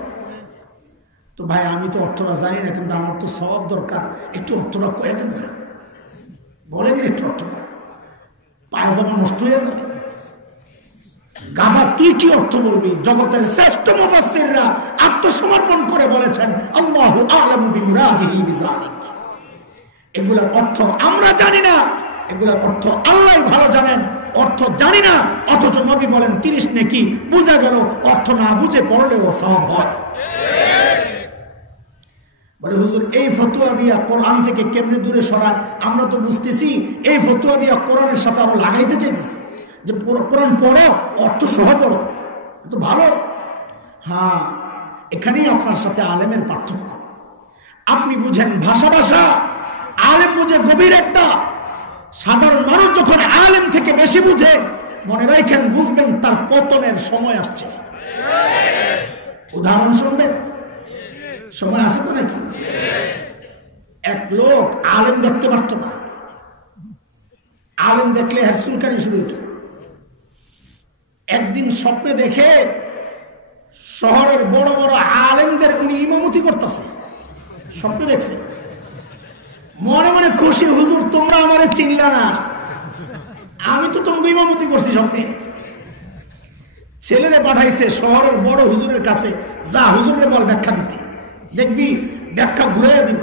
তো ভাই আমি তো অর্থটা জানি না, কিন্তু আমার তো সওয়াব দরকার, একটু অর্থটা কয়ে দেন না, বলেন না একটু অর্থটা, পায়জামা নষ্ট হয়ে যাবে। গাধা তুই কি অর্থ বলবি? জগতের শ্রেষ্ঠ মুফাসসিররা আত্মসমর্পণ করে বলেছেন আল্লাহু আ'লামু বিমুরাদিহি বিযালিক। এগুলোর অর্থ আমরা জানি না, এগুলোর অর্থ আল্লাহই ভালো জানেন। অর্থ জানি না, অথচ নবী বলেন 30 নেকি। বুঝা গেল অর্থ না বুঝে পড়লেও সওয়াব হয়। বলে হুজুর এই ফতোয়া দিয়া কোরআন থেকে কেমনে দূরে সরায়? আমরা তো বুঝতেছি এই ফতোয়া দিয়া কোরআনের সাথে আরো লাগাইতে চাইতেছি, যে কোরআন পড়ো, অর্থ সহ পড়ো, তো ভালো। হ্যাঁ, এখানেই আপনার সাথে আলেমের পার্থক্য। আপনি বুঝেন ভাষা ভাষা, আলেম বুঝে গভীর একটা। সাধারণ মানুষ যখন আলেম থেকে বেশি বুঝে, মনে রাখেন বুঝবেন তার পতনের সময় আসছে। উদাহরণ শুনবেন, সময় আছে তো নাকি? এক লোক আলেম দেখতে পারত না, আলেম দেখলে এর চুলকানি শুরু হইত। একদিন স্বপ্নে দেখে শহরের বড় বড় আলেমদের উনি ইমামতি করতেছে, স্বপ্নে দেখছে। মনে মনে খুশি, হুজুর তোমরা আমারে চিনলা না, আমি তো তোমাকে ইমামতি করছি স্বপ্নে। ছেলেরে পাঠাইছে শহরের বড় হুজুরের কাছে, যা হুজুরের বল ব্যাখ্যা দিতে, দেখবি ব্যাখ্যা ঘুরে দিব,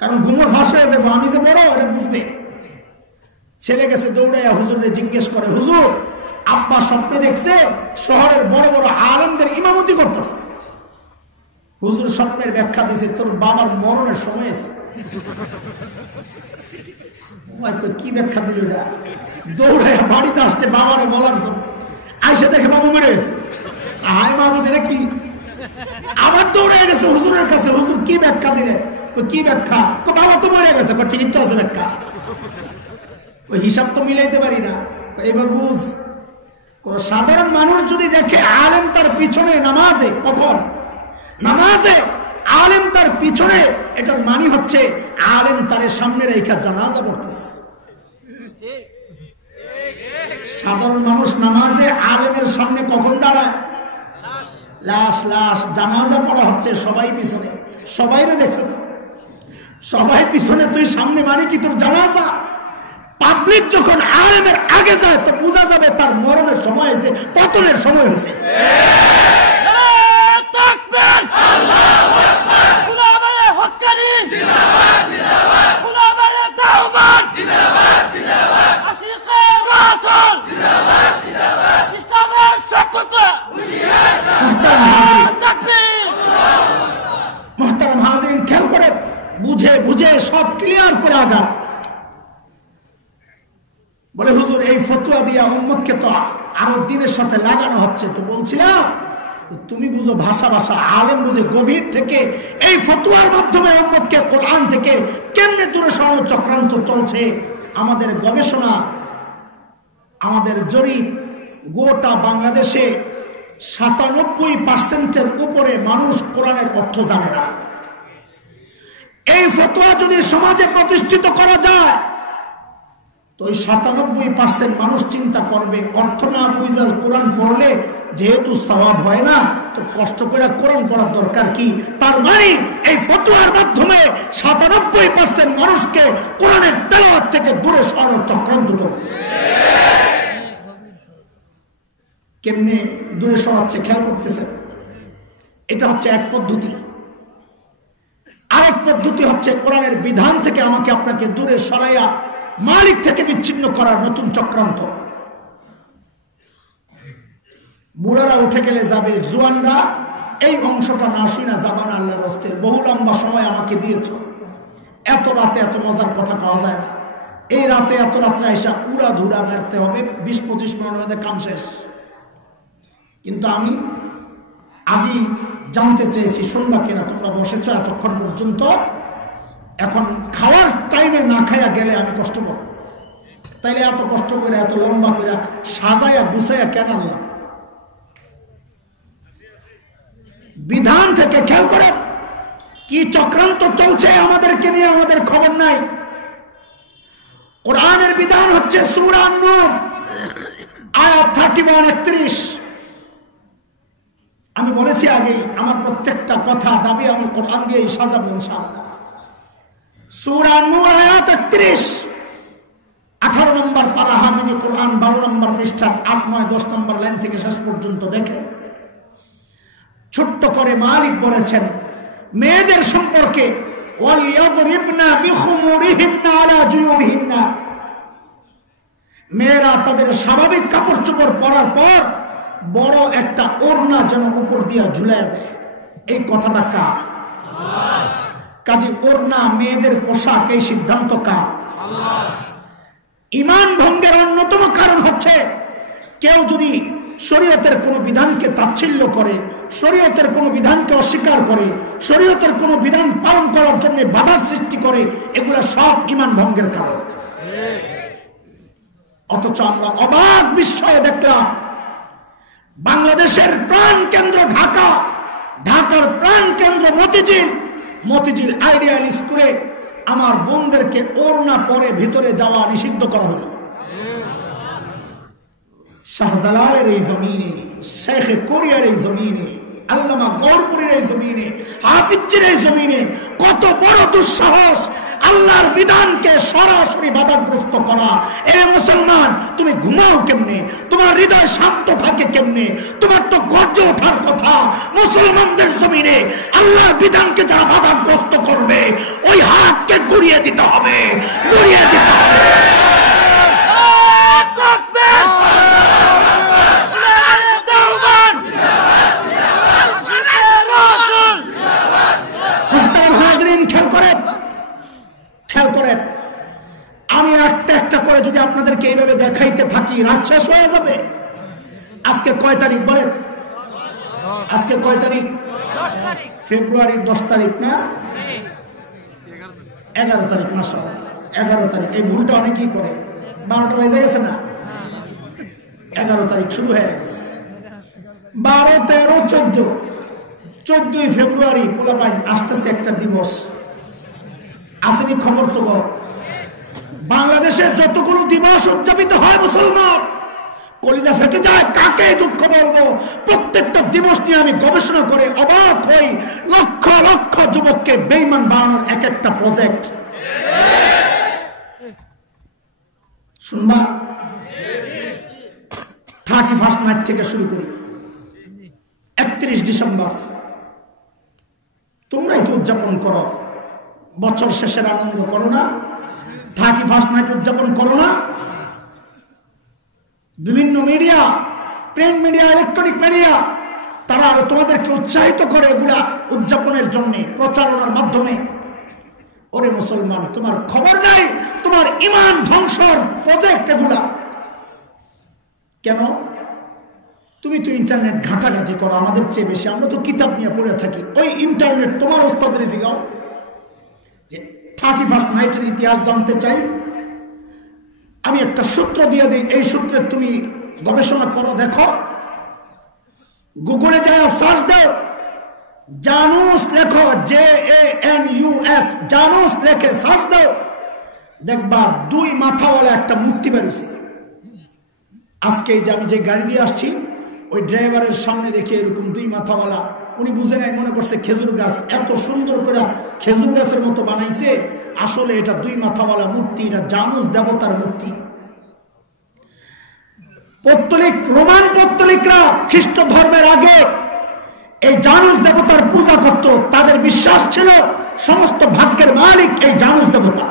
কারণ ঘুমোর ফাঁস হয়ে যাবো, আমি যে বড় এটা বুঝবে। ছেলে গেছে দৌড়াইয়া হুজুরে জিজ্ঞেস করে, হুজুর আব্বা স্বপ্নে দেখছে শহরের বড় বড় আলেমদের ইমামতি করতেছে। হুজুর স্বপ্নের ব্যাখ্যা দিছে, তোর বাবার মরণের সময় এসে। কি ব্যাখ্যা দিল? দৌড়াইয়া বাড়িতে আসছে বাবারে বলার জন্য, আইসা দেখে বাবু মরে গেছে। হায় মাহমুদ এটা কি? আবার দৌড়ে গেছে হুজুরের কাছে, হুজুর কি ব্যাখ্যা দিলেন? কি ব্যাখ্যা? বাবা তো মরে গেছে, ঠিক তো আছে ব্যাখ্যা, ওই হিসাব তো মিলাইতে পারি না। এবার বুঝ, কোন সাধারণ মানুষ যদি দেখে আলেম তার পিছনে নামাজে, কখন নামাজে আলেম তার পিছনে, এটার মানে হচ্ছে আলেম তার সামনে রেখা জানাজা পড়তেছে। সাধারণ মানুষ নামাজে আলেমের সামনে কখন দাঁড়ায়? লাশ লাশ জানাজা পড়া হচ্ছে, সবাই পিছনে, সবাইরে দেখছে তো, সবাই পিছনে, তুই সামনে, মানে কি তোর জানাজা? পাবলিক যখন আলেমের আগে যায় তো বোঝা যাবে তার মরণের সময় হয়েছে, পতনের সময় হয়েছে। মুহতারাম হাজিরিন, খেয়াল করে বুঝে বুঝে সব ক্লিয়ার করে আগা। বলে হুজুর এই ফতোয়া দিয়া উম্মতকে তো আরো দিনের সাথে লাগানো হচ্ছে। তো বলছিলাম তুমি বুঝো ভাষা ভাষা, আলেম বুঝে গভীর থেকে। এই ফতোয়ার মাধ্যমে উম্মতকে কোরআন থেকে কেমনে দূরে সরানোর চক্রান্ত চলছে। আমাদের গবেষণা, আমাদের জরিপ, গোটা বাংলাদেশে 97% উপরে মানুষ কোরআনের অর্থ জানে না। এই ফতোয়া যদি সমাজে প্রতিষ্ঠিত করা যায় তো ওই 97% মানুষ চিন্তা করবে অর্থ না বুঝলে কোরআন পড়লে যেহেতু সওয়াব হয় না তো কষ্ট করে কোরআন পড়ার দরকার কি। তার মানে এই ফতোয়ার মাধ্যমে 97% মানুষকে কোরআনের তেলাওয়াত থেকে দূরে সরানোর চক্রান্ত চলতেছে। কেমনে দূরে সরাচ্ছে খেয়াল করতেছে? এটা হচ্ছে এক পদ্ধতি। আরেক পদ্ধতি হচ্ছে কোরআনের বিধান থেকে আমাকে আপনাকে দূরে সরাইয়া মালিক থেকে বিচ্ছিন্ন করার নতুন চক্রান্ত। বুড়ারা উঠে গেলে যাবে, জুয়ানরা এই অংশটা না শুনে যাবা না আল্লাহর রাস্তে। বহু লম্বা সময় আমাকে দিয়েছ, এত রাতে এত মজার কথা পাওয়া যায় না। এই রাতে এত রাত্রে এসা উড়া ধুরা মারতে হবে, 20-25 মিনিটের মধ্যে কাম শেষ। কিন্তু আমি আগেই জানতে চেয়েছি শুনবা কিনা, তোমরা বসেছ এতক্ষণ পর্যন্ত, এখন খাওয়ার টাইমে না খাইয়া গেলে আমি কষ্ট পাব। তাইলে এত কষ্ট করে এত লম্বা করে সাজাইয়া গুছাইয়া কেন আনলাম? বিধান থেকে খেয়াল করে কি চক্রান্ত চলছে আমাদেরকে নিয়ে, আমাদের খবর নাই। কোরআনের বিধান হচ্ছে সূরা নূর আয়াত 31-31। আমি বলেছি আগেই, আমার প্রত্যেকটা কথা দাবি আমি কোরআন দিয়েই সাজাবো ইনশাআল্লাহ। সূরা নূর আয়াত 31, 18 নম্বর পারা, হাফিজে কোরআন 12 নম্বর পৃষ্ঠার 8, 9, 10 নম্বর লাইন থেকে শেষ পর্যন্ত দেখে ছোট্ট করে মালিক বলেছেন মেয়েদের সম্পর্কে, ওয়ালিয়াদরিবনা বিখুমুরিহিন্না আলা জুয়ুবিহিন্না, মেয়েরা তাদের স্বাভাবিক কাপড় চোপড় পরার পর বড় একটা ওড়না যেন উপর দিয়ে ঝুলায় দেয়। এই কথাটা কার? কাজী ওড়না মেয়েদের পোশাক, এই সিদ্ধান্ত কার? ঈমান ভঙ্গের অন্যতম কারণ হচ্ছে কেউ যদি শরীয়তের কোনো বিধানকে তাচ্ছিল্য করে, শরীয়তের কোনো বিধানকে অস্বীকার করে, শরীয়তের কোনো বিধান পালন করার জন্য বাধার সৃষ্টি করে, এগুলো সব ঈমান ভঙ্গের কারণ। অথচ আমরা অবাক বিস্ময়ে দেখলাম বাংলাদেশের প্রাণ কেন্দ্র ঢাকা, ঢাকার প্রাণ কেন্দ্র মতিঝিল আইডিয়াল স্কুলে আমার বোনদেরকে ওড়না পরে ভিতরে যাওয়া নিষিদ্ধ করা হলো। শাহজালালের এই জমিনে, শেখে কোরিয়ার এই জমিনে, আল্লামা গৌরপুরের এই জমিনে, হাফিজের এই জমিনে কত বড় দুঃসাহস আল্লাহর বিধানকে সরাসরি বাধাগ্রস্ত করা। এ মুসলমান, তুমি ঘুমাও কেমনে? তোমার হৃদয় শান্ত থাকে কেমনে? তোমার তো গর্জে ওঠার কথা। মুসলমানদের জমিনে আল্লাহর বিধানকে যারা বাধাগ্রস্ত করবে ওই হাতকে গুড়িয়ে দিতে হবে, গুড়িয়ে দিতে হবে। খেয়াল করেন, আমি একটা করে যদি আপনাদেরকে এইভাবে দেখাইতে থাকি রাত শেষ হয়ে যাবে। আজকে কয় তারিখ বলেন? আজকে কয় তারিখ? ফেব্রুয়ারির 10 তারিখ না? 11 তারিখ। মাশাআল্লাহ, 11 তারিখ। এই ভুলটা অনেকেই করে, 12টা বেজে গেছে না? 11 তারিখ শুরু হয়ে গেছে। 12, 13, 14, 14ই ফেব্রুয়ারি পোলাপাইন আসতেছে একটা দিবস। আসেনি খবর? তো বাংলাদেশে যতগুলো দিবস উদযাপিত হয় মুসলমান কলিজা ফেটে যায়। কাকে দুঃখ বলবো? প্রত্যেকটা দিবস নিয়ে আমি গবেষণা করে অবাক হই। লক্ষ লক্ষ যুবককে বেঈমান বানানোর এক একটা প্রজেক্ট। শুনবা? 31st নাইট থেকে শুরু করি, 31 ডিসেম্বর তোমরাই তো উদযাপন করো। বছর শেষের আনন্দ করো না? 31st নাইট উদযাপন করো না? বিভিন্ন media, print media, electronic media, তারা আরো তোমাদেরকে উৎসাহিত করে এগুলা উদযাপনের জন্য প্রচারণার মাধ্যমে। ওরে মুসলমান, তোমার খবর নাই তোমার ঈমান ধ্বংসর প্রজেক্ট এগুলা। কেন? তুমি তো ইন্টারনেট ঘাটাঘাটি করো আমাদের চেয়ে বেশি। আমরা তো কিতাব নিয়ে পড়ে থাকি। ওই ইন্টারনেট তোমার ওস্তাদের জিগাও। 31st নাইটের ইতিহাস জানতে চাই, আমি একটা সূত্র দিয়ে দিই। এই সূত্রে তুমি গবেষণা করো, দেখো, গুগলে যায় সার্চ দাও, জানুস লেখো, JANUS, জানুস লেখে সার্চ দাও, দেখবা 2 মাথাওয়ালা একটা মূর্তি বেরোছে। আজকে এই যে আমি যে গাড়ি দিয়ে আসছি, ওই ড্রাইভারের সামনে দেখে এরকম 2 মাথাওয়ালা, উনি বুঝে নাই, মনে করছে খেজুর গাছ, এত সুন্দর করে খেজুর গাছের মতো বানাইছে, আসলে এটা 2 মাথাওয়ালা মূর্তি, এটা জানুস দেবতার মূর্তি। পৌত্তলিক, রোমান পৌত্তলিকরা খ্রিস্ট ধর্মের আগে এই জানুস দেবতার পূজা করত। তাদের বিশ্বাস ছিল সমস্ত ভাগ্যের মালিক এই জানুস দেবতা।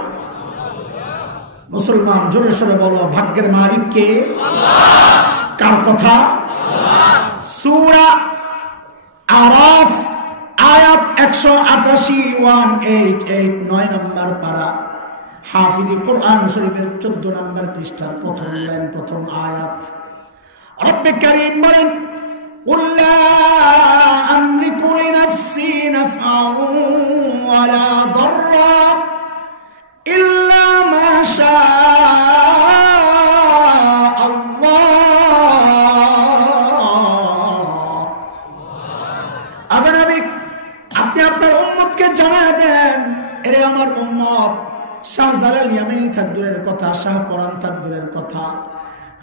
মুসলমান জোরে সোরে বলো, ভাগ্যের মালিক কে? কার কথা? সূরা আরাফ আয়াত 188, 188, 9 নম্বর পারা, হাফিজি কোরআন শরীফের 14 নম্বর পৃষ্ঠার প্রথম লাইন, প্রথম আয়াত। রব্বে কারীম বলেন, قل لا أملك لنفسي نفعا ولا ضرا إلا ما شاء الله। আবার আপনি আপনার উম্মতকে জানিয়ে দেন, এরে আমার উম্মত, শাহজালাল ইয়ামানি থাক দূরের কথা, শাহ পরান থাক দূরের কথা,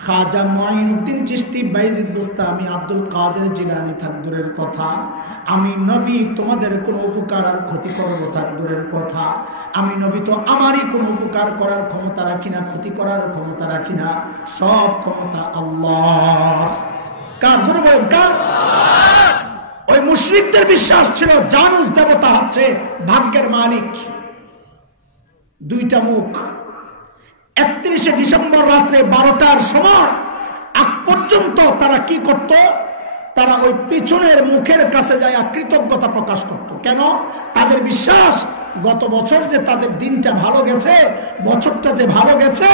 খাজা মুঈনুদ্দিন চিশতি, বাইজিদ বুস্তামি, আব্দুল কাদের জিলানী থাক দূরের কথা, আমি নবী তোমাদের কোনো উপকার আর ক্ষতি করবো থাক দূরের কথা। আমি নবী তো আমারই কোনো উপকার করার ক্ষমতা রাখি না, ক্ষতি করার ক্ষমতা রাখি না, সব ক্ষমতা আল্লাহ। কার? জোরে বলেন, কার? ওই মুশরিকদের বিশ্বাস ছিল জানুস দেবতা হচ্ছে ভাগ্যের মালিক। 2টা মুখ। 31শে ডিসেম্বর রাত্রে 12টার সময় আগ পর্যন্ত তারা কি করত? তারা ওই পিছনের মুখের কাছে যায় কৃতজ্ঞতা প্রকাশ করত। কেন? তাদের বিশ্বাস গত বছর যে তাদের দিনটা ভালো গেছে, বছরটা যে ভালো গেছে,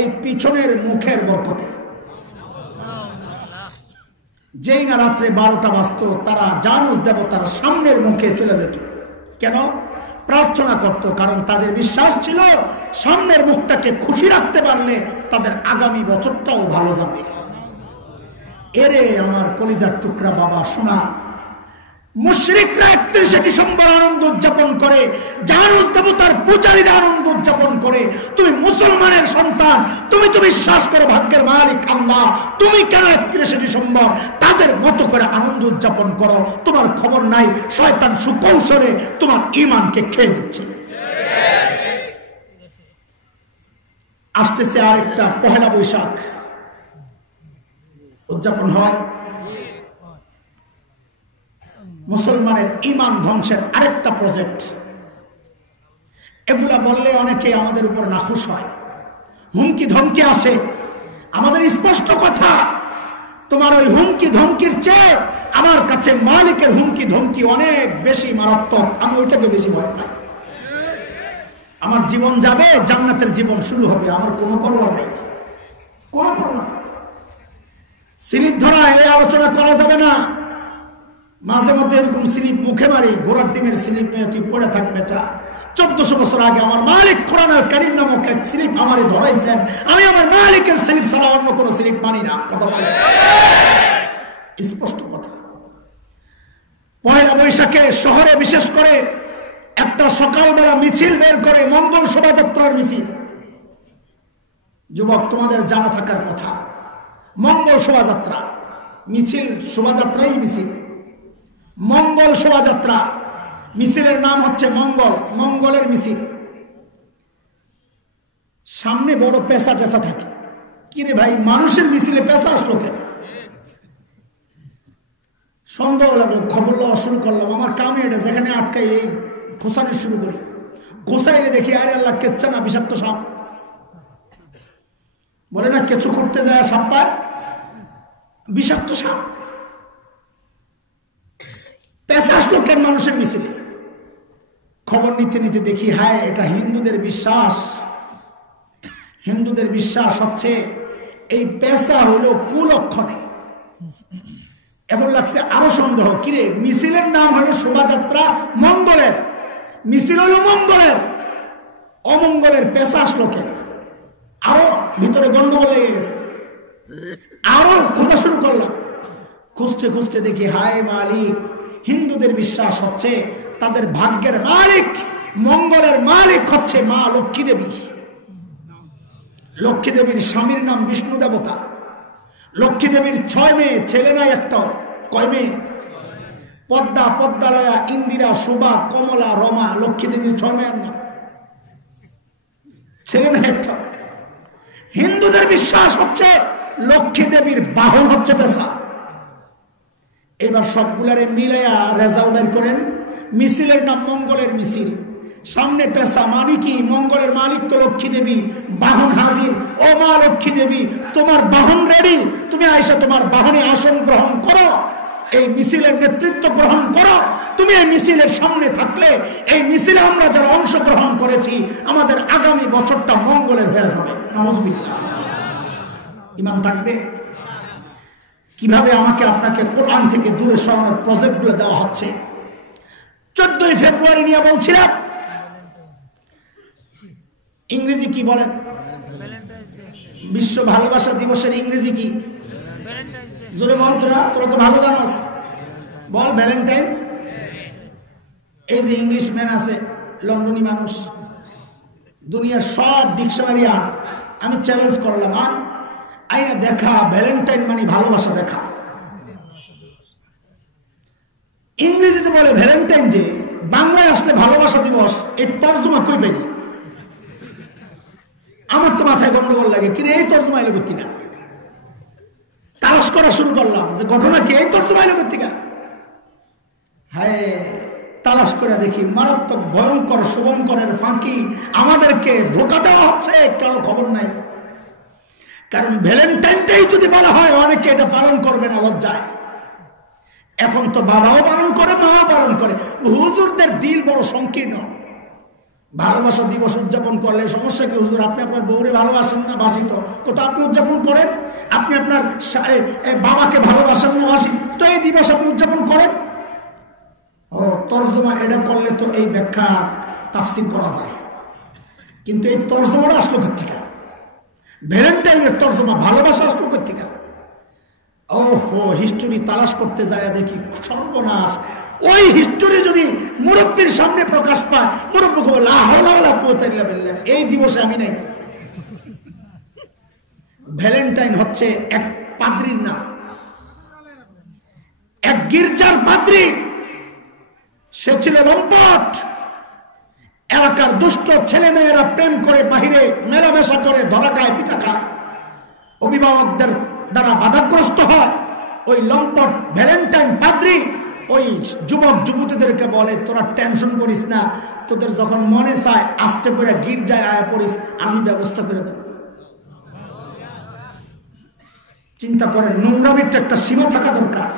এই পিছনের মুখের বরকতে। যেই না রাত্রে 12টা বাজতো, তারা জানুস দেবতার সামনের মুখে চলে যেত। কেন? প্রার্থনা করত, কারণ তাদের বিশ্বাস ছিল সামনের মুখটাকে খুশি রাখতে পারলে তাদের আগামী বছরটাও ভালো যাবে। এরে আমার কলিজার টুকরা বাবা, শোনা, মুশরিকরা 31শে ডিসেম্বর আনন্দ উদযাপন করে, জানুস দেবতার পূজারীরা আনন্দ উদযাপন করে। তুমি মুসলমানের সন্তান, তুমি তো বিশ্বাস করো ভাগ্যের মালিক আল্লাহ, তুমি কেন 31শে ডিসেম্বর তাদের মতো করে আনন্দ উদযাপন করো? তোমার খবর নাই শয়তান সুকৌশলে তোমার ঈমানকে খেয়ে দিচ্ছে। আসতেছে আরেকটা পহেলা বৈশাখ, উদযাপন হয়। মুসলমানের ঈমান ধ্বংসের আরেকটা প্রজেক্ট। এগুলা বললে অনেকে আমাদের উপর নাখুশ হয়, হুমকি ধমকি আসে। আমাদের স্পষ্ট কথা, তোমার ওই হুমকি ধমকির চেয়ে আমার কাছে মালিকের হুমকি ধমকি অনেক বেশি মারাত্মক। আমি ওইটাকে বেশি ভয় পাই। আমার জীবন যাবে, জান্নাতের জীবন শুরু হবে, আমার কোনো পরোয়া নাই, কোনো পরোয়া নাই। স্লিপ ধরা এই আলোচনা করা যাবে না। মাঝে মধ্যে এরকম স্লিপ মুখে মারি, ঘোড়ার ডিমের স্লিপ নিয়ে তুই পড়ে থাকবে। 1400 বছর আগে আমার মালিক কোরআনুল কারীম নামক এক স্লিপ আমারে ধরাইছেন। আমি আমার মালিকের স্লিপ ছাড়া অন্য কোনো স্লিপ মানি না। কথা বলে স্পষ্ট কথা। পয়লা বৈশাখে শহরে বিশেষ করে একটা সকালবেলা মিছিল বের করে, মঙ্গল শোভাযাত্রার মিছিল। যুবক, তোমাদের জানা থাকার কথা, মঙ্গল শোভাযাত্রা মিছিল, শোভাযাত্রাই মিছিল, মঙ্গল শোভাযাত্রা। মিছিলের নাম হচ্ছে মঙ্গল, মঙ্গলের মিছিল। সামনে বড় পেশা টেসা থাকে। কিরে ভাই, মানুষের মিছিলে পেশা আসলো কেন? সন্দেহ লাগলো, খবর লওয়া শুরু করলাম। আমার কামে এটা, যেখানে আটকাই এই খোসানি শুরু করি। খোসাইলে দেখি আরে আল্লাহ, কেচ্ছা না, বিষাক্ত সাপ। বলে না কেঁচো করতে যায় সাপ পায়, বিষাক্ত সাপ। পেশা আসলো কেন মানুষের মিছিলে? খবর নিতে নিতে দেখি, হায়, এটা হিন্দুদের বিশ্বাস। হিন্দুদের বিশ্বাস হচ্ছে এই পেশা হলো কুলক্ষণে। এখন লাগছে আরো সন্দেহ, কিরে মিছিলের নাম হলো শোভাযাত্রা মঙ্গলের, মিছিল হলো মঙ্গলের, অমঙ্গলের পেশা আসলো কেন? আরো ভিতরে গন্ডগোল লেগে গেছে। আরো খোঁজা শুরু করলাম, খুঁজতে খুঁজতে দেখি হায় মালিক, হিন্দুদের বিশ্বাস হচ্ছে তাদের ভাগ্যের মালিক, মঙ্গলের মালিক হচ্ছে মা লক্ষ্মী দেবী। লক্ষ্মী দেবীর স্বামীর নাম বিষ্ণু দেবতা। লক্ষ্মী দেবীর 6 মেয়ে, ছেলে নাই একটাও। কয় মেয়ে? পদ্মা, পদ্মালয়া, ইন্দিরা, শোভা, কমলা, রমা। লক্ষ্মী দেবীর 6 মেয়ের নাম, ছেলে নাই একটা। হিন্দুদের বিশ্বাস হচ্ছে লক্ষ্মী দেবীর বাহন হচ্ছে পেশা। এবার সবগুলারে মিলাইয়া রেজাল্ট বের করেন, মিছিলের নাম মঙ্গলের মিছিল। সামনে পেশা, মানে কি? মঙ্গলের মালিক তো লক্ষ্মী দেবী, বাহন হাজির। ও মা লক্ষ্মী দেবী, তোমার বাহন রেডি, তুমি আইসা তোমার বাহনে আসন গ্রহণ করো, এই মিছিলের নেতৃত্ব গ্রহণ করো। তুমি এই মিছিলের সামনে থাকলে এই মিছিলে আমরা যারা অংশগ্রহণ করেছি আমাদের আগামী বছরটা মঙ্গলের হয়ে যাবে। নাউজুবিল্লাহ। ঈমান থাকবে? কিভাবে আমাকে আপনাকে কোরআন থেকে দূরে সরানোর প্রজেক্টগুলো দেওয়া হচ্ছে। 14 ফেব্রুয়ারি নিয়ে বলছিলাম, ইংরেজি কি বলেন? বিশ্ব ভালোবাসা দিবসের ইংরেজি কি? জোরে বল, তোরা তো ভালো জানোস, বল। ভ্যালেন্টাইন। এই যে ইংলিশ ম্যান আছে, লন্ডনী মানুষ, দুনিয়ার সব ডিকশনারি আমি চ্যালেঞ্জ করলাম, আইনা দেখা ভ্যালেন্টাইন মানে ভালোবাসা দেখা। ইংরেজিতে বলে ভ্যালেন্টাইন ডে, বাংলায় আসলে ভালোবাসা দিবস। এই তর্জমা কই পেনি? আমার তো মাথায় গন্ডগোল লাগে, কিন্তু এই তর্জমা এলো কোত্থেকে? তালাশ করা শুরু করলাম যে ঘটনা কি, এই তর্জমা এলো কোত্থেকে? হায়, তালাশ করে দেখি মারাত্মক ভয়ঙ্কর শুভঙ্করের ফাঁকি আমাদেরকে ধোঁকা দেওয়া হচ্ছে, কারো খবর নাই। কারণ ভ্যালেন্টাইন ডে যদি বলা হয়, অনেকে এটা পালন করবে না লজ্জায়। এখন তো বাবাও পালন করে, মাও পালন করে। হুজুরদের দিল বড় সংকীর্ণ। ভালোবাসা দিবস উদযাপন করলে সমস্যা কি? হুজুর, আপনি আপনার বউরে ভালোবাসেন না? বাসি তো। কত আপনি উদযাপন করেন? আপনি আপনার বাবাকে ভালোবাসেন না? বাসি তো। এই দিবস আপনি উদযাপন করেন। ও, তর্জমা এটা করলে তো এই ব্যাখ্যা তাফসীর করা যায়, কিন্তু এই তর্জমাটা আসলো কোত্থেকে? ভ্যালেন্টাইনের তর্জমা ভালোবাসা আসলো কোত্থেকে? ওহো, হিস্টোরি তালাশ করতে যায় দেখি সর্বনাশ। ওই হিস্টোরি যদি মুরব্বীর সামনে প্রকাশ পায়, মুরব্বী কবে লা হাওলা ওয়ালা কুওয়াতা ইল্লা বিল্লাহ, এই দিবসে আমি নাই। ভ্যালেন্টাইন হচ্ছে এক পাদ্রীর নাম, এক গির্জার পাদ্রী। সে ছিল লম্পট। এলাকার দুষ্ট ছেলে মেয়েরা প্রেম করে বাহিরে মেলামেশা করে ধরা খায়, পিটা খায়, অভিভাবকদের দ্বারা বাধাগ্রস্ত হয়। ওই লম্পট ভ্যালেন্টাইন পাদ্রী ওই যুবক যুবতীদেরকে বলে, তোরা টেনশন করিস না, তোদের যখন মনে চায় আস্তে করে গির্জায় আয়া পড়িস, আমি ব্যবস্থা করে দেব। চিন্তা করেন, নোংরামির একটা সীমা থাকা দরকার।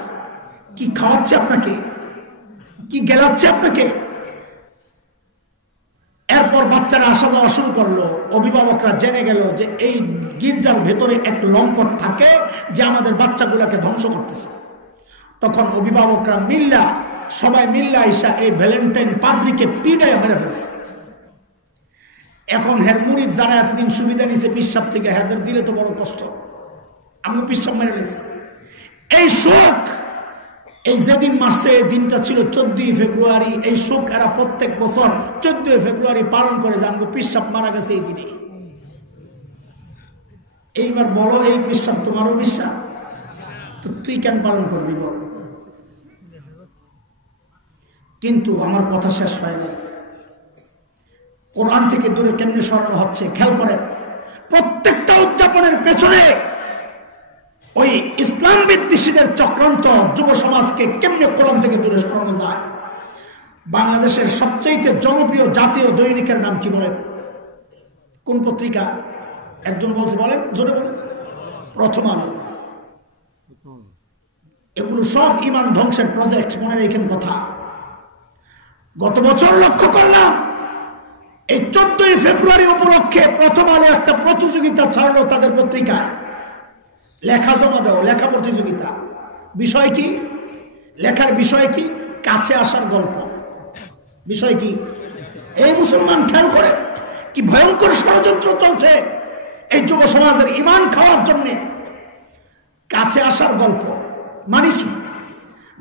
কি খাওয়াচ্ছে আপনাকে, কি গেলাচ্ছে আপনাকে। এরপর বাচ্চারা আসা যাওয়া শুরু করলো। অভিভাবকরা জেনে গেল যে এই গির্জার ভেতরে এক লম্পট থাকে যে আমাদের বাচ্চাগুলোকে ধ্বংস করতেছে। তখন অভিভাবকরা মিল্লা, সবাই মিল্লা আইসা এই ভ্যালেন্টাইন পাদ্রীকে পিটাইয়া মেরে ফেলছে। এখন হের মুরিদ যারা এতদিন সুবিধা নিছে পিসাব থেকে, হেদের দিলে তো বড় কষ্ট। আমি পিসাব মেরে ফেলছি। এই শোক, এই যেদিন মাসে দিনটা ছিল 14 ফেব্রুয়ারি, এই শোক এরা প্রত্যেক বছর 14 ফেব্রুয়ারি পালন করে যে আমাকে পিসাব মারা গেছে এই দিনে। এইবার বলো, এই পিসাব তোমারও বিশ্বাস, তো তুই কেন পালন করবি বল? কিন্তু আমার কথা শেষ হয় নাই। কোরআন থেকে দূরে কেমনে সরানো হচ্ছে খেয়াল করে। প্রত্যেকটা উদযাপনের পেছনে ওই ইসলাম বিদ্বেষীদের চক্রান্ত, যুব সমাজকে কেমনে কোরআন থেকে দূরে সরানো যায়। বাংলাদেশের সবচেয়ে জনপ্রিয় জাতীয় দৈনিকের নাম কি বলেন? কোন পত্রিকা? একজন বলছে, বলেন, জোরে বলেন। প্রথম আলো। এগুলো সব ঈমান ধ্বংসের প্রজেক্ট, মনে রেখেন কথা। গত বছর লক্ষ্য করলাম, এই 14 ফেব্রুয়ারি উপলক্ষে প্রথম আলো একটা প্রতিযোগিতা ছাড়লো তাদের পত্রিকায়। লেখা জমা দাও, লেখা প্রতিযোগিতা। বিষয় কি? লেখার বিষয় কি? কাছে আসার গল্প। বিষয় কি? এই মুসলমান খেয়াল করে কি ভয়ঙ্কর ষড়যন্ত্র চলছে এই যুব সমাজের ঈমান খাওয়ার জন্য। কাছে আসার গল্প মানে কি?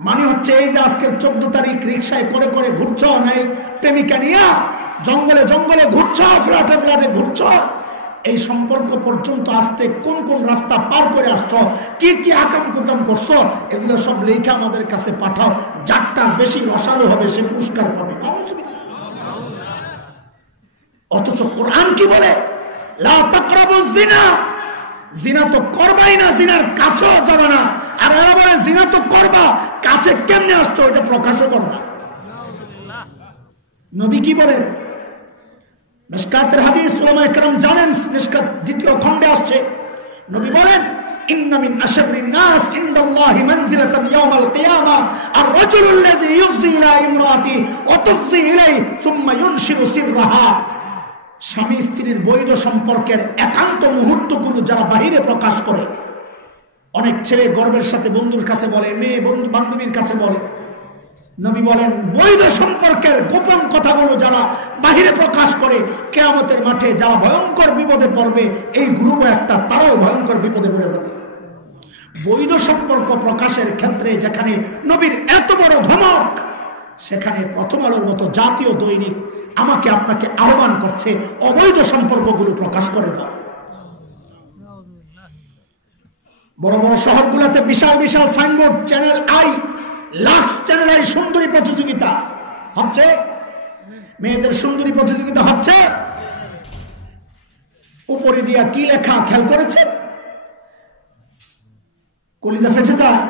মানে হচ্ছে এই যে আজকের 14 তারিখ রিক্সায় করে করে ঘুরছ, নাই প্রেমিকা নিয়া জঙ্গলে জঙ্গলে ঘুরছ, ফ্ল্যাটে ফ্ল্যাটে ঘুরছ, এই সম্পর্ক পর্যন্ত আসতে কোন কোন রাস্তা পার করে আসছো, কি কি আকাম কুকাম করছো, এগুলো সব লেখা আমাদের কাছে পাঠাও। যারটা বেশি রসালো হবে সে পুরস্কার পাবে। অথচ কোরআন কি বলে? লা তাকরাবুজ জিনা, জিনা তো করবাই না, জিনার কাছেও যাবে না। আর এরা বলে জিনা তো করবা, কাছে কেমনে আসছো এটা প্রকাশও করবা। নবী কি বলেন? মিশকাতের হাদিস ওলামায়ে কেরাম জানেন, মিশকাত 2য় খণ্ডে আসছে। নবী বলেন ইন্না মিন আশারিন নাস ইনদাল্লাহি মানজিলাতান ইয়াউমাল কিয়ামা আর-রাজুলুল্লাযী ইউফজি ইলা ইমরাতি ওয়া তুফজি ইলাইহি সুম্মা ইউনশিরু সিররাহা। স্বামী স্ত্রীর বৈধ সম্পর্কের একান্ত মুহূর্তগুলো যারা বাহিরে প্রকাশ করে, অনেক ছেলে গর্বের সাথে বন্ধুর কাছে বলে, মেয়ে বন্ধু বান্ধবীর কাছে বলে। নবী বলেন বৈধ সম্পর্কের গোপন কথাগুলো যারা বাহিরে প্রকাশ করে, কিয়ামতের মাঠে যারা ভয়ঙ্কর বিপদে পড়বে, এই গ্রুপও একটা, তারাও ভয়ঙ্কর বিপদে পড়ে যাবে। বৈধ সম্পর্ক প্রকাশের ক্ষেত্রে যেখানে নবীর এত বড় ধমক, সেখানে প্রথম আলোর মতো জাতীয় দৈনিক আমাকে আপনাকে আহ্বান করছে অবৈধ সম্পর্কগুলো প্রকাশ করে দাও। বড় বড় শহরগুলোতে বিশাল বিশাল signboard, channel I, Lux channel I সুন্দরী প্রতিযোগিতা হচ্ছে, মেয়েদের সুন্দরী প্রতিযোগিতা হচ্ছে। উপরে দিয়া কি লেখা খেয়াল করেছে? কলিজা ফেটে যায়।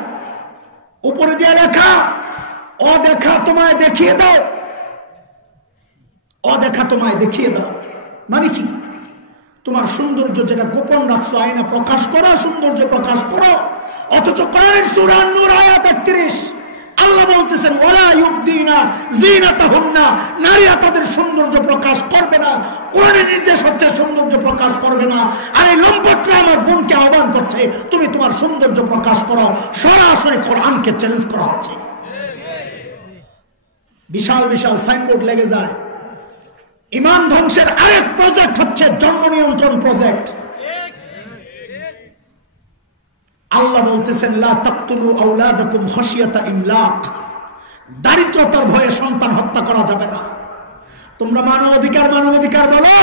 উপরে দিয়া লেখা অদেখা তোমায় দেখিয়ে দাও, অদেখা তোমায় দেখিয়ে দাও। মানে কি? তোমার সৌন্দর্য যেটা গোপন রাখছো আয়না প্রকাশ করো, সৌন্দর্য প্রকাশ করো। অথচ কোরআনের সূরা নূর আয়াত ৩১ আল্লাহ বলতেছেন ওয়ালা ইউবদিনা যিনাতাহুন্না, নারীরা তাদের সৌন্দর্য প্রকাশ করবে না। কোরআনের নির্দেশ হচ্ছে সৌন্দর্য প্রকাশ করবে না। আর এই লম্পটরা আমার বোনকে আহ্বান করছে তুমি তোমার সৌন্দর্য প্রকাশ করো। সরাসরি কোরআনকে চ্যালেঞ্জ করা হচ্ছে। বিশাল বিশাল সাইনবোর্ড লেগে যায়। ইমান ধ্বংসের আরেক প্রজেক্ট হচ্ছে জন্ম নিয়ন্ত্রণ প্রজেক্ট। আল্লাহ বলতেছেন লা তাকতুলু আওলাদাকুম খাশিয়াতা ইমলাক, দারিদ্রতার ভয়ে সন্তান হত্যা করা যাবে না। তোমরা মানবাধিকার মানবাধিকার বলো,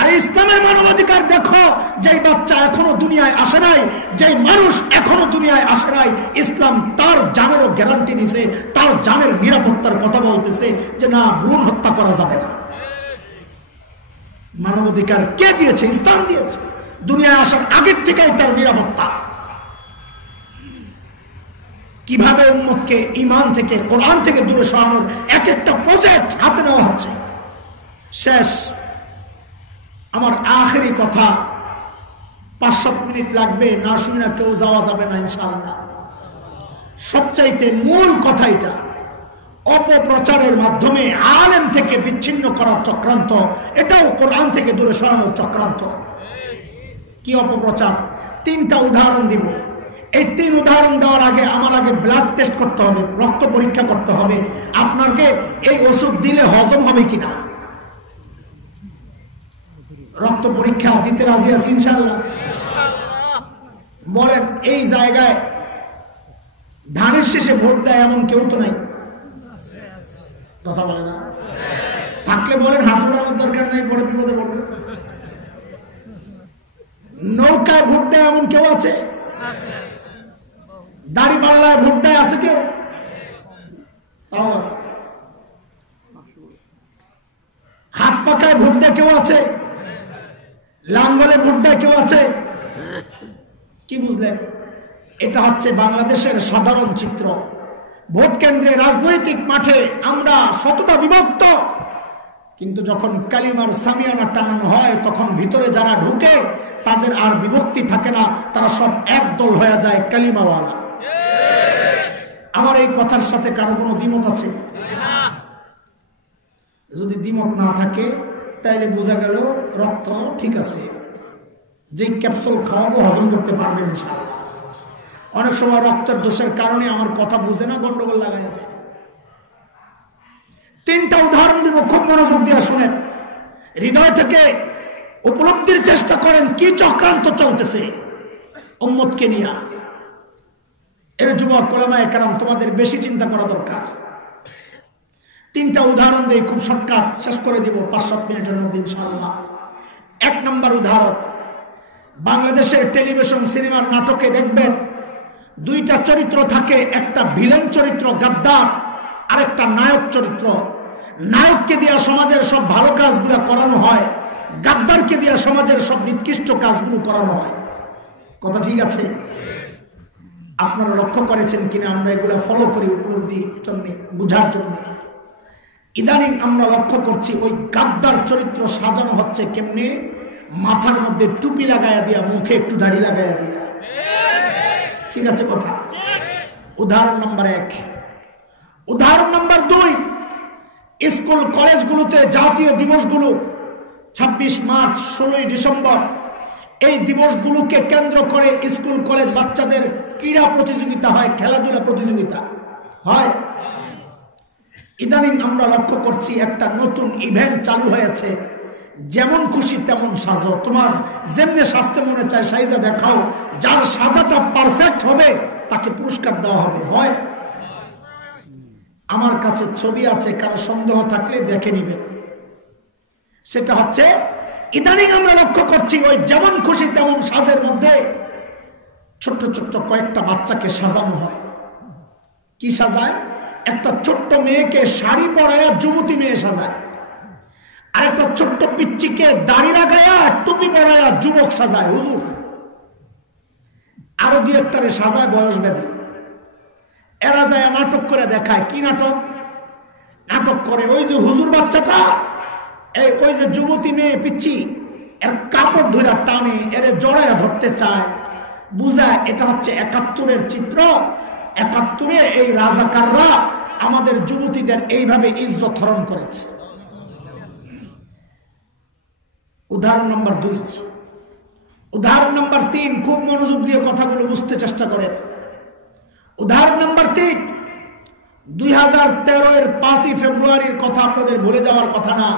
আর ইসলামের মানবাধিকার দেখো, যেই বাচ্চা এখনো দুনিয়ায় আসে নাই, যেই মানুষ এখনো দুনিয়ায় আসে নাই, ইসলাম তার জানেরও গ্যারান্টি দিছে, তার জানের নিরাপত্তার কথা বলতেছে যে না, ভ্রূণ হত্যা করা যাবে না। মানবাধিকার কে দিয়েছে? ইসলাম দিয়েছে। দুনিয়ায় আসার আগের থেকেই তার নিরাপত্তা। কিভাবে উম্মতকে ঈমান থেকে, কোরআন থেকে দূরে সরানোর এক একটা প্রজেক্ট হাতে নেওয়া হচ্ছে। শেষ আমার আখেরি কথা, 5-7 মিনিট লাগবে, না শুনে কেউ যাওয়া যাবে না ইনশাআল্লাহ। সবচাইতে মূল কথা এটা, অপপ্রচারের মাধ্যমে আলেম থেকে বিচ্ছিন্ন করার চক্রান্ত, এটাও কোরআন থেকে দূরে সরানোর চক্রান্ত। কি অপপ্রচার? 3টা উদাহরণ দিব। এই 3 উদাহরণ দেওয়ার আগে আমার আগে ব্লাড টেস্ট করতে হবে, রক্ত পরীক্ষা করতে হবে, আপনাকে এই ওষুধ দিলে হজম হবে কিনা। রক্ত পরীক্ষা দিতে রাজি আছি ইনশাআল্লাহ? বলেন এই জায়গায় ধানের শেষে ভোট দেয় এমন কেউ তো নাই? কথা বলে না? থাকলে বলেন, হাত উড়ানোর দরকার নাই, পরে বিপদে পড়বে। নৌকায় ভোট দেয় এমন কেউ আছে? দাড়ি পাল্লায় ভোট দেয় আছে কেউ? তাও আছে। হাত পাকায় ভোট দেয় কেউ আছে? লাঙ্গলে ভোট দেয় কেউ আছে? কি বুঝলেন? এটা হচ্ছে বাংলাদেশের সাধারণ চিত্র। ভোট কেন্দ্রে, রাজনৈতিক মাঠে আমরা শতটা বিভক্ত, কিন্তু যখন কালিমার সামিয়ানা টানানো হয় তখন ভিতরে যারা ঢুকে তাদের আর বিভক্তি থাকে না, তারা সব একদল হয়ে যায় কালিমাওয়ালা। আমার এই কথার সাথে কারো কোনো দ্বিমত আছে? যদি দ্বিমত না থাকে তাইলে বোঝা গেল রক্ত ঠিক আছে, যে ক্যাপসুল খাওয়াবো হজম করতে পারবেন ইনশাআল্লাহ। অনেক সময় রক্তের দোষের কারণে আমার কথা বুঝে না, গন্ডগোল লাগাই দেয়। 3টা উদাহরণ দিব, খুব মনোযোগ দিয়ে শুনেন, হৃদয় থেকে উপলব্ধির চেষ্টা করেন কি চক্রান্ত চলতেছে উম্মতকে নিয়ে। এর যুবক ওলামায়ে কেরাম, তোমাদের বেশি চিন্তা করা দরকার। 3টা উদাহরণ দিয়ে খুব শর্টকাট শেষ করে দিব 5-7 মিনিটের মধ্যে ইনশাআল্লাহ। 1 নম্বর উদাহরণ, বাংলাদেশের টেলিভিশন সিনেমার নাটকে দেখবেন 2টা চরিত্র থাকে, একটা ভিলেন চরিত্র গাদ্দার, আর একটা নায়ক চরিত্র। নায়ককে দিয়ে সমাজের সব ভালো কাজগুলো করানো হয়, গাদ্দারকে দিয়ে সমাজের সব নিকৃষ্ট কাজগুলো করানো হয়। কথা ঠিক আছে? আপনারা লক্ষ্য করেছেন কিনা আমরা এগুলো ফলো করি উপলব্ধির জন্য, বুঝার জন্য। ইদানিং আমরা লক্ষ্য করছি ওই গাদ্দার চরিত্র সাজানো হচ্ছে কেমনে, মাথার মধ্যে টুপি লাগাইয়া দিয়া, মুখে একটু দাড়ি লাগাইয়া দিয়া। ঠিক আছে কথা? উদাহরণ নাম্বার 1। উদাহরণ নাম্বার 2, স্কুল কলেজগুলোতে জাতীয় দিবসগুলো 26 মার্চ, 16ই ডিসেম্বর, এই দিবসগুলোকে কেন্দ্র করে স্কুল কলেজ বাচ্চাদের ক্রীড়া প্রতিযোগিতা হয়, খেলাধুলা প্রতিযোগিতা হয়। ইদানিং আমরা লক্ষ্য করছি একটা নতুন ইভেন্ট চালু হয়েছে, যেমন খুশি তেমন সাজো, তোমার যেমনে সাজতে মনে চায় সাইজা দেখাও, যার সাজাটা পারফেক্ট হবে তাকে পুরস্কার দেওয়া হবে। হয়? আমার কাছে ছবি আছে, কারো সন্দেহ থাকলে দেখে নিবেন। সেটা হচ্ছে ইদানিং আমরা লক্ষ্য করছি ওই যেমন খুশি তেমন সাজের মধ্যে ছোট্ট ছোট্ট কয়েকটা বাচ্চাকে সাজানো হয়। কি সাজায়? একটা ছোট্ট মেয়েকে শাড়ি পরায়া যুবতী মেয়ে সাজায়, আর একটা ছোট্ট পিচ্চিকে দাড়ি লাগায়া টুপি পরায়া যুবক সাজায় হুজুর। আরো 2-একটারে সাজায় বয়স ভেদে। এরা যায় নাটক করে দেখায়। কি নাটক? নাটক করে ওই যে হুজুর বাচ্চাটা, ওই যে যুবতী মেয়ে পিচ্ছি, এর কাপড় ধরে টানে, এর জড়ায়া ধরতে চায়, বুঝায় এটা হচ্ছে 71-এর চিত্র। 71-এ এই রাজাকাররা আমাদের যুবতীদের এইভাবে ইজ্জত হরণ করেছে। উদাহরণ নাম্বার 2। উদাহরণ নাম্বার 3, খুব মনোযোগ দিয়ে কথাগুলো বুঝতে চেষ্টা করেন। উদাহরণ নাম্বার 3, 2013-এর 5ই ফেব্রুয়ারির কথা আপনাদের ভুলে যাওয়ার কথা না।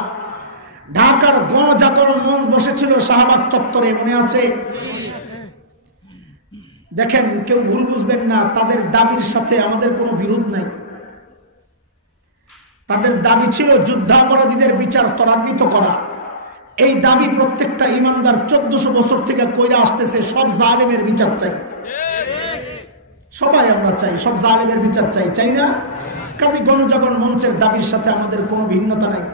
ঢাকার গণজাগরণ মঞ্চ বসেছিল শাহবাগ চত্বরে, মনে আছে? দেখেন, কেউ ভুল বুঝবেন না, তাদের দাবির সাথে আমাদের কোনো বিরোধ নাই। তাদের দাবি ছিল যুদ্ধাপরাধীদের বিচার ত্বরান্বিত করা। এই দাবি প্রত্যেকটা ইমানদার 1400 বছর থেকে কইরা আসতেছে। সব জালেমের বিচার চাই, সবাই আমরা চাই, সব জালেমের বিচার চাই, চাই না? কাজে গণজাগরণ মঞ্চের দাবির সাথে আমাদের কোনো ভিন্নতা নাই,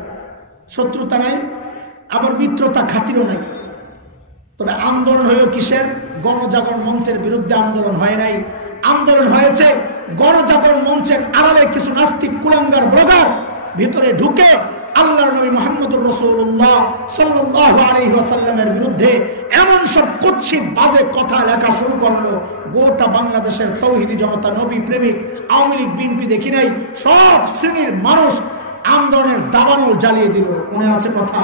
শত্রুতা নাই, আবার মিত্রতা খাতিরও নাই। তবে আন্দোলন হইল কিসের? গণজাগরণ মঞ্চের বিরুদ্ধে আন্দোলন হয় নাই। আন্দোলন হয়েছে গণজাগরণ মঞ্চের আড়ালে কিছু নাস্তিক কুলাঙ্গার ব্লগার ভিতরে ঢুকে আল্লাহর নবী মুহাম্মদুর রাসূলুল্লাহ সাল্লাল্লাহু আলাইহি ওয়াসাল্লামের বিরুদ্ধে এমন সব কুৎসিত বাজে কথা লেখা শুরু করলো, গোটা বাংলাদেশের তৌহিদি জনতা, নবী প্রেমিক, আওয়ামী লীগ, বিএনপি দেখি নাই, সব শ্রেণীর মানুষ আন্দোলনের দাবানল জ্বালিয়ে দিল। মনে আছে কথা?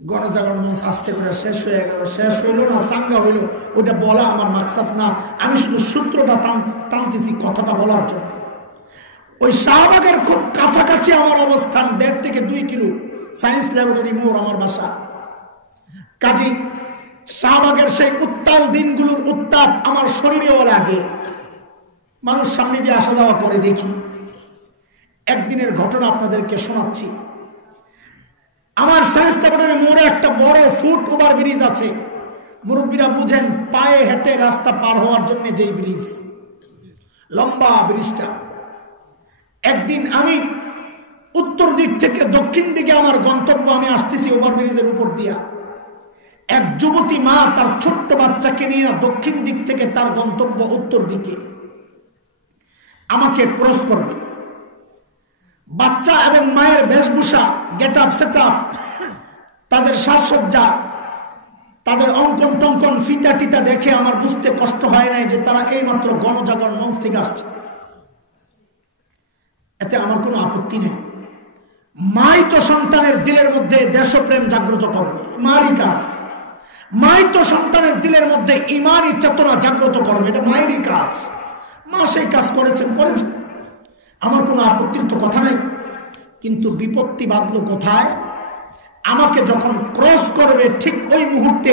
গণজাগরণ মঞ্চ আস্তে করে শেষ হয়ে গেল। শেষ হইল না চাঙ্গা হইল ওটা বলা আমার মাকসাদ না, আমি শুধু সূত্রটা টানতেছি কথাটা বলার জন্য। ওই শাহবাগের খুব কাছাকাছি আমার অবস্থান, 1.5 থেকে 2 কিলো, সায়েন্স ল্যাবরেটরি মোড় আমার বাসা। কাজী শাহবাগের সেই উত্তাল দিনগুলোর উত্তাপ আমার শরীরেও লাগে। মানুষ সামনে দিয়ে আসা যাওয়া করে দেখি। একদিনের ঘটনা আপনাদেরকে শোনাচ্ছি। আমার সায়েন্স ল্যাবরেটরি মোড়ে একটা বড় ফুট ওভার ব্রিজ আছে। মুরব্বীরা বুঝেন, পায়ে হেঁটে রাস্তা পার হওয়ার জন্য যেই ব্রিজ, লম্বা ব্রিজটা। একদিন আমি উত্তর দিক থেকে দক্ষিণ দিকে আমার গন্তব্য, আমি আসতেছি ওভারব্রিজের উপর দিয়া। এক যুবতী মা তার ছোট্ট বাচ্চাকে নিয়ে দক্ষিণ দিক থেকে তার গন্তব্য উত্তর দিকে আমাকে ক্রস করবে। বাচ্চা এবং মায়ের বেশভূষা, গেট আপ, সেট আপ, তাদের সাজসজ্জা, তাদের অঙ্কন টঙ্কন, ফিতা টিতা দেখে আমার বুঝতে কষ্ট হয় নাই যে তারা এইমাত্র গণজাগরণ মঞ্চ থেকে আসছে। এতে আমার কোনো আপত্তি নেই। মাই তো সন্তানের দিলের মধ্যে দেশপ্রেম জাগ্রত করবে, মারই কাজ। মাই তো সন্তানের দিলের মধ্যে ইমানি চেতনা জাগ্রত করবে, এটা মায়েরই কাজ। মা সেই কাজ করেছেন, আমার কোনো আপত্তির তো কথা নাই। কিন্তু বিপত্তি বাঁধলো কোথায়? আমাকে যখন ক্রস করবে ঠিক ওই মুহূর্তে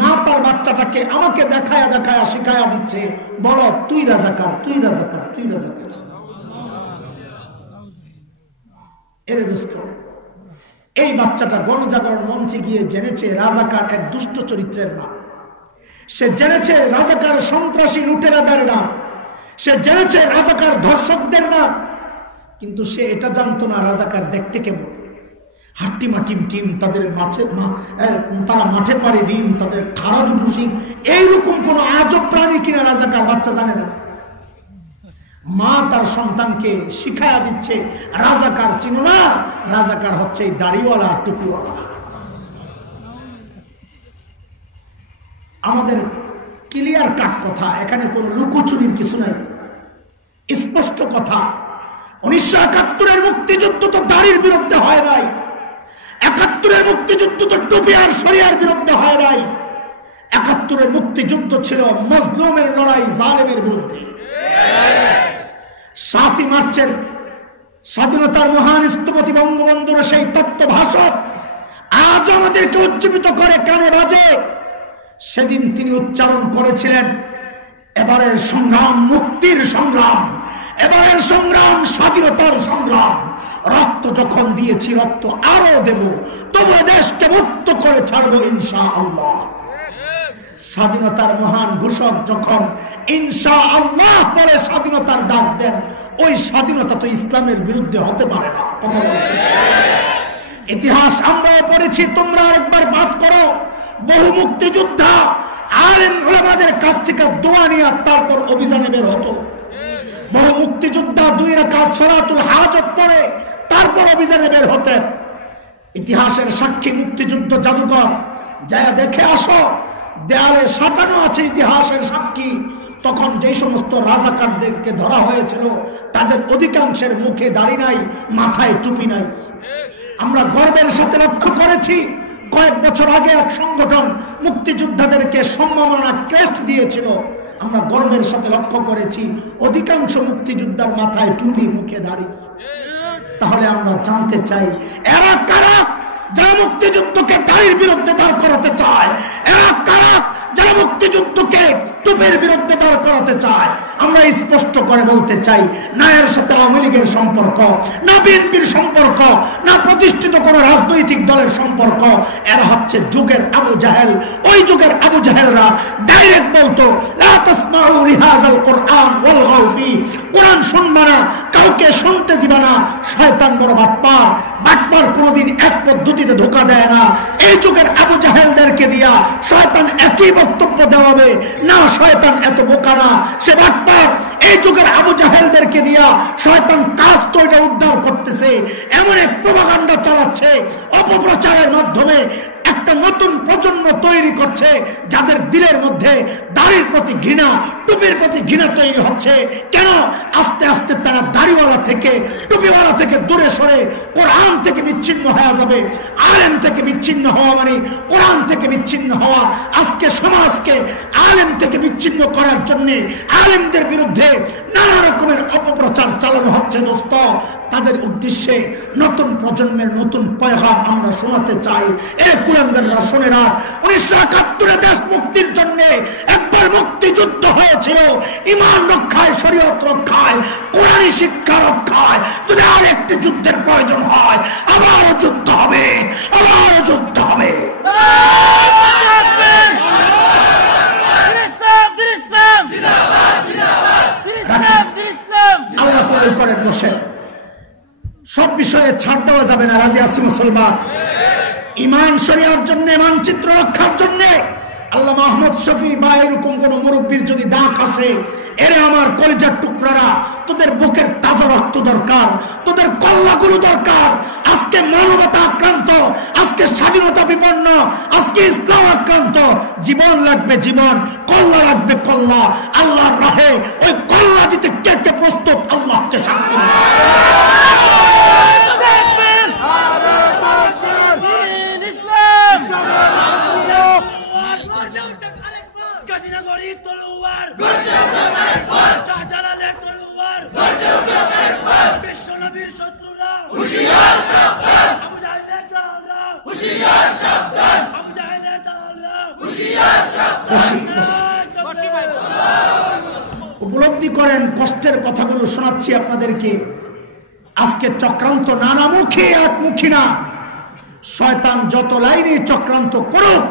মা তার বাচ্চাটাকে আমাকে দেখায়া দেখায়া শিখায়া দিচ্ছে, বলো তুই রাজাকার, তুই রাজাকার, তুই রাজাকার। এরে দোস্ত, এই বাচ্চাটা গণজাগরণ মঞ্চে গিয়ে জেনেছে রাজাকার এক দুষ্ট চরিত্রের নাম। সে জেনেছে রাজাকার সন্ত্রাসী লুটেরাদের নাম। সে জেনেছে রাজাকার ধর্ষকদের নাম। কিন্তু সে এটা জানতো না রাজাকার দেখতে কেমন। হাট্টিমা টিম টিম, তাদের তারা মাঠে পারে ডিম, তাদের খাড়া দুটো সিং, এইরকম কোন আজব প্রাণী কিনা রাজাকার বাচ্চা জানে না। মা তার সন্তানকে শিখায়া দিচ্ছে রাজাকার চিনো না, রাজাকার হচ্ছে দাড়িওয়ালা আর টুপিওয়ালা। আমাদের ক্লিয়ার কাট কথা, এখানে কোনো লুকোচুরির কিছু নাই, স্পষ্ট কথা। 1971-এর মুক্তিযুদ্ধ তো দাড়ির বিরুদ্ধে হয় নাই। 71-এর মুক্তিযুদ্ধ তো টুপি আর শরিয়ার বিরুদ্ধে হয় নাই। 71-এর মুক্তিযুদ্ধ ছিল মজলুমের লড়াই, জালেমের বিরুদ্ধে। 7ই মার্চের স্বাধীনতার মহান স্থপতি বঙ্গবন্ধুর সেই তপ্ত ভাষণ আজ আমাদেরকে উজ্জীবিত করে কানে বাজে। সেদিন তিনি উচ্চারণ করেছিলেন, এবারের সংগ্রাম মুক্তির সংগ্রাম, এবারের সংগ্রাম স্বাধীনতার সংগ্রাম। রক্ত যখন দিয়েছি রক্ত আরো দেব, তবু দেশকে মুক্ত করে ছাড়বো ইনশাআল্লাহ। স্বাধীনতার মহান ঘোষক যখন ইনশাআল্লাহ বলে স্বাধীনতার ডাক দেন, ওই স্বাধীনতা তো ইসলামের বিরুদ্ধে হতে পারে না। কথা বলছি, ইতিহাস আমরা পড়েছি, তোমরা একবার পাঠ করো। বহু মুক্তিযোদ্ধা আলেম ওলামাদের কাছ থেকে দোয়া নিয়ে তারপর অভিযানে বের হতো। বহু মুক্তিযোদ্ধা 2 রাকাত সালাতুল হাজত পড়ে তারপর অভিযানে বের হতেন। ইতিহাসের সাক্ষী মুক্তিযুদ্ধ জাদুঘর, যায় দেখে আসো, দেয়ালে সাজানো আছে ইতিহাসের সাক্ষী। তখন যে সমস্ত রাজাকারদেরকে ধরা হয়েছিল তাদের অধিকাংশের মুখে দাড়ি নাই, মাথায় টুপি নাই। আমরা গর্বের সাথে লক্ষ্য করেছি, কয়েক বছর আগে এক সংগঠন মুক্তিযোদ্ধাদেরকে সম্মাননা ক্রেস্ট দিয়েছিল। আমরা গর্বের সাথে লক্ষ্য করেছি অধিকাংশ মুক্তিযোদ্ধার মাথায় টুপি, মুখে দাড়ি। তাহলে আমরা জানতে চাই এরা কারা যারা মুক্তিযুদ্ধকে দাড়ির বিরুদ্ধে দাঁড় করাতে চায়? এরা কারা যারা মুক্তিযুদ্ধকে টুপির বিরুদ্ধে দাঁড় করাতে চায়? আমরা স্পষ্ট করে বলতে চাই, না এর সাথে আওয়ামী লীগের সম্পর্ক, না বিএনপির সম্পর্ক, না প্রতিষ্ঠিত কোনো রাজনৈতিক দলের সম্পর্ক। এরা হচ্ছে যুগের আবু জাহেল। ওই যুগের আবু জাহেলরা ডাইরেক্ট বলতো, লা তাসমাউ লিহাযাল কুরআন ওয়ালগাউ ফি, কোরআন শুনবা না, কাউকে শুনতে দিবা না। শয়তান বড় বাটপার, বাটপার কোনোদিন এক পদ্ধতিতে ধোঁকা দেয় না। এই যুগের আবু জাহেলদেরকে দিয়া শয়তান একই বক্তব্য দেওয়াবে না, শয়তান এত বোকা না, সে বাটপার। এই যুগের আবু জাহেলদেরকে দিয়া শয়তান কাজ তো এটা উদ্ধার করতেছে, এমন এক প্রোপাগান্ডা চালাচ্ছে, অপপ্রচারের মাধ্যমে একটা নতুন প্রজন্ম তৈরি করছে যাদের দিলের মধ্যে দাড়ির প্রতি ঘৃণা, টুপির প্রতি ঘৃণা তৈরি হচ্ছে। কেন? আস্তে আস্তে তারা দাড়িওয়ালা থেকে, টুপিওয়ালা থেকে দূরে সরে কোরআন থেকে বিচ্ছিন্ন হয়ে যাবে। আলেম থেকে বিচ্ছিন্ন হওয়া মানে কোরআন থেকে বিচ্ছিন্ন হওয়া। আজকে সমাজকে আলেম থেকে বিচ্ছিন্ন করার জন্য আলেমদের বিরুদ্ধে নানা রকমের অপপ্রচার চালানো হচ্ছে। দোস্ত, তাদের উদ্দেশ্যে নতুন প্রজন্মের নতুন পয়গাম আমরা শোনাতে চাই। এ কুলাঙ্গাররা শুনে রাখ, 1971-এ দেশ মুক্তির জন্য একবার মুক্তিযুদ্ধ হয়েছিল ঈমান রক্ষায়, শরীয়ত রক্ষায়, কোরআনী শিক্ষা রক্ষায়। যদি আর একটি যুদ্ধের প্রয়োজন হয়, আবার যুদ্ধ হবে, আবার যুদ্ধ হবে। আল্লাহ কবুল করেন। বসে সব বিষয়ে ছাড় দেওয়া যাবে না। রাজি আছি মুসলমান? ইমান শরিয়ার জন্য, মানচিত্র রক্ষার জন্য আল্লাহ মাহমুদ শফি বা এরকম কোন মুরব্বীর যদি ডাক আসে, এরে আমার কলিজার টুকরারা, তোদের বুকের তাজা রক্ত দরকার, তোদের কল্লাগুলো দরকার। আজকে মানবতা আক্রান্ত, আজকে স্বাধীনতা বিপন্ন, আজকে ইসলাম আক্রান্ত। জীবন লাগবে জীবন, কল্লা লাগবে কল্লা। আল্লাহর রাহে ওই কল্লা দিতে কে কে প্রস্তুত? আল্লাহকে সাক্ষী। বিশ্বনবীর শত্রুরা হুঁশিয়ার, সাবধান। আবু জাহেলের দলরা হুঁশিয়ার। উপলব্ধি করেন কষ্টের কথাগুলো শোনাচ্ছি আপনাদেরকে। আজকে চক্রান্ত নানামুখী একমুখী না। শয়তান যত লাইনে চক্রান্ত করুক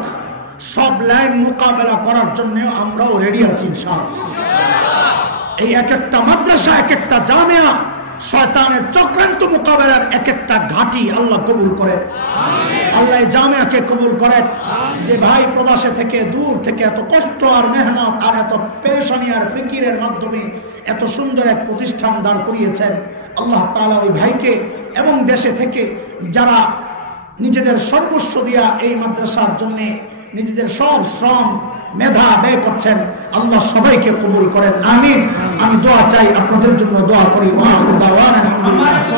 সব লাইন মোকাবেলা করার জন্য আমরাও রেডি আছি ইনশাআল্লাহ। এই এক একটা মাদ্রাসা, এক একটা জামিয়া শয়তানের চক্রান্ত মোকাবেলার এক একটা ঘাঁটি আল্লাহ কবুল করেন। আল্লাহ জামিয়াকে কবুল করেন। যে ভাই প্রবাসে থেকে দূর থেকে এত কষ্ট আর মেহনত আর এত পেরেশানি আর ফিকিরের মাধ্যমে এত সুন্দর এক প্রতিষ্ঠান দাঁড় করিয়েছেন, আল্লাহ তাআলা ওই ভাইকে এবং দেশে থেকে যারা নিজেদের সর্বস্ব দিয়া এই মাদ্রাসার জন্য নিজেদের সব শ্রম মেধা ব্যয় করছেন, আল্লাহ সবাইকে কবুল করেন। আমিন। আমি দোয়া চাই, আপনাদের জন্য দোয়া করি। ওয়া আখিরু দাওয়ানা আলহামদুলিল্লাহ।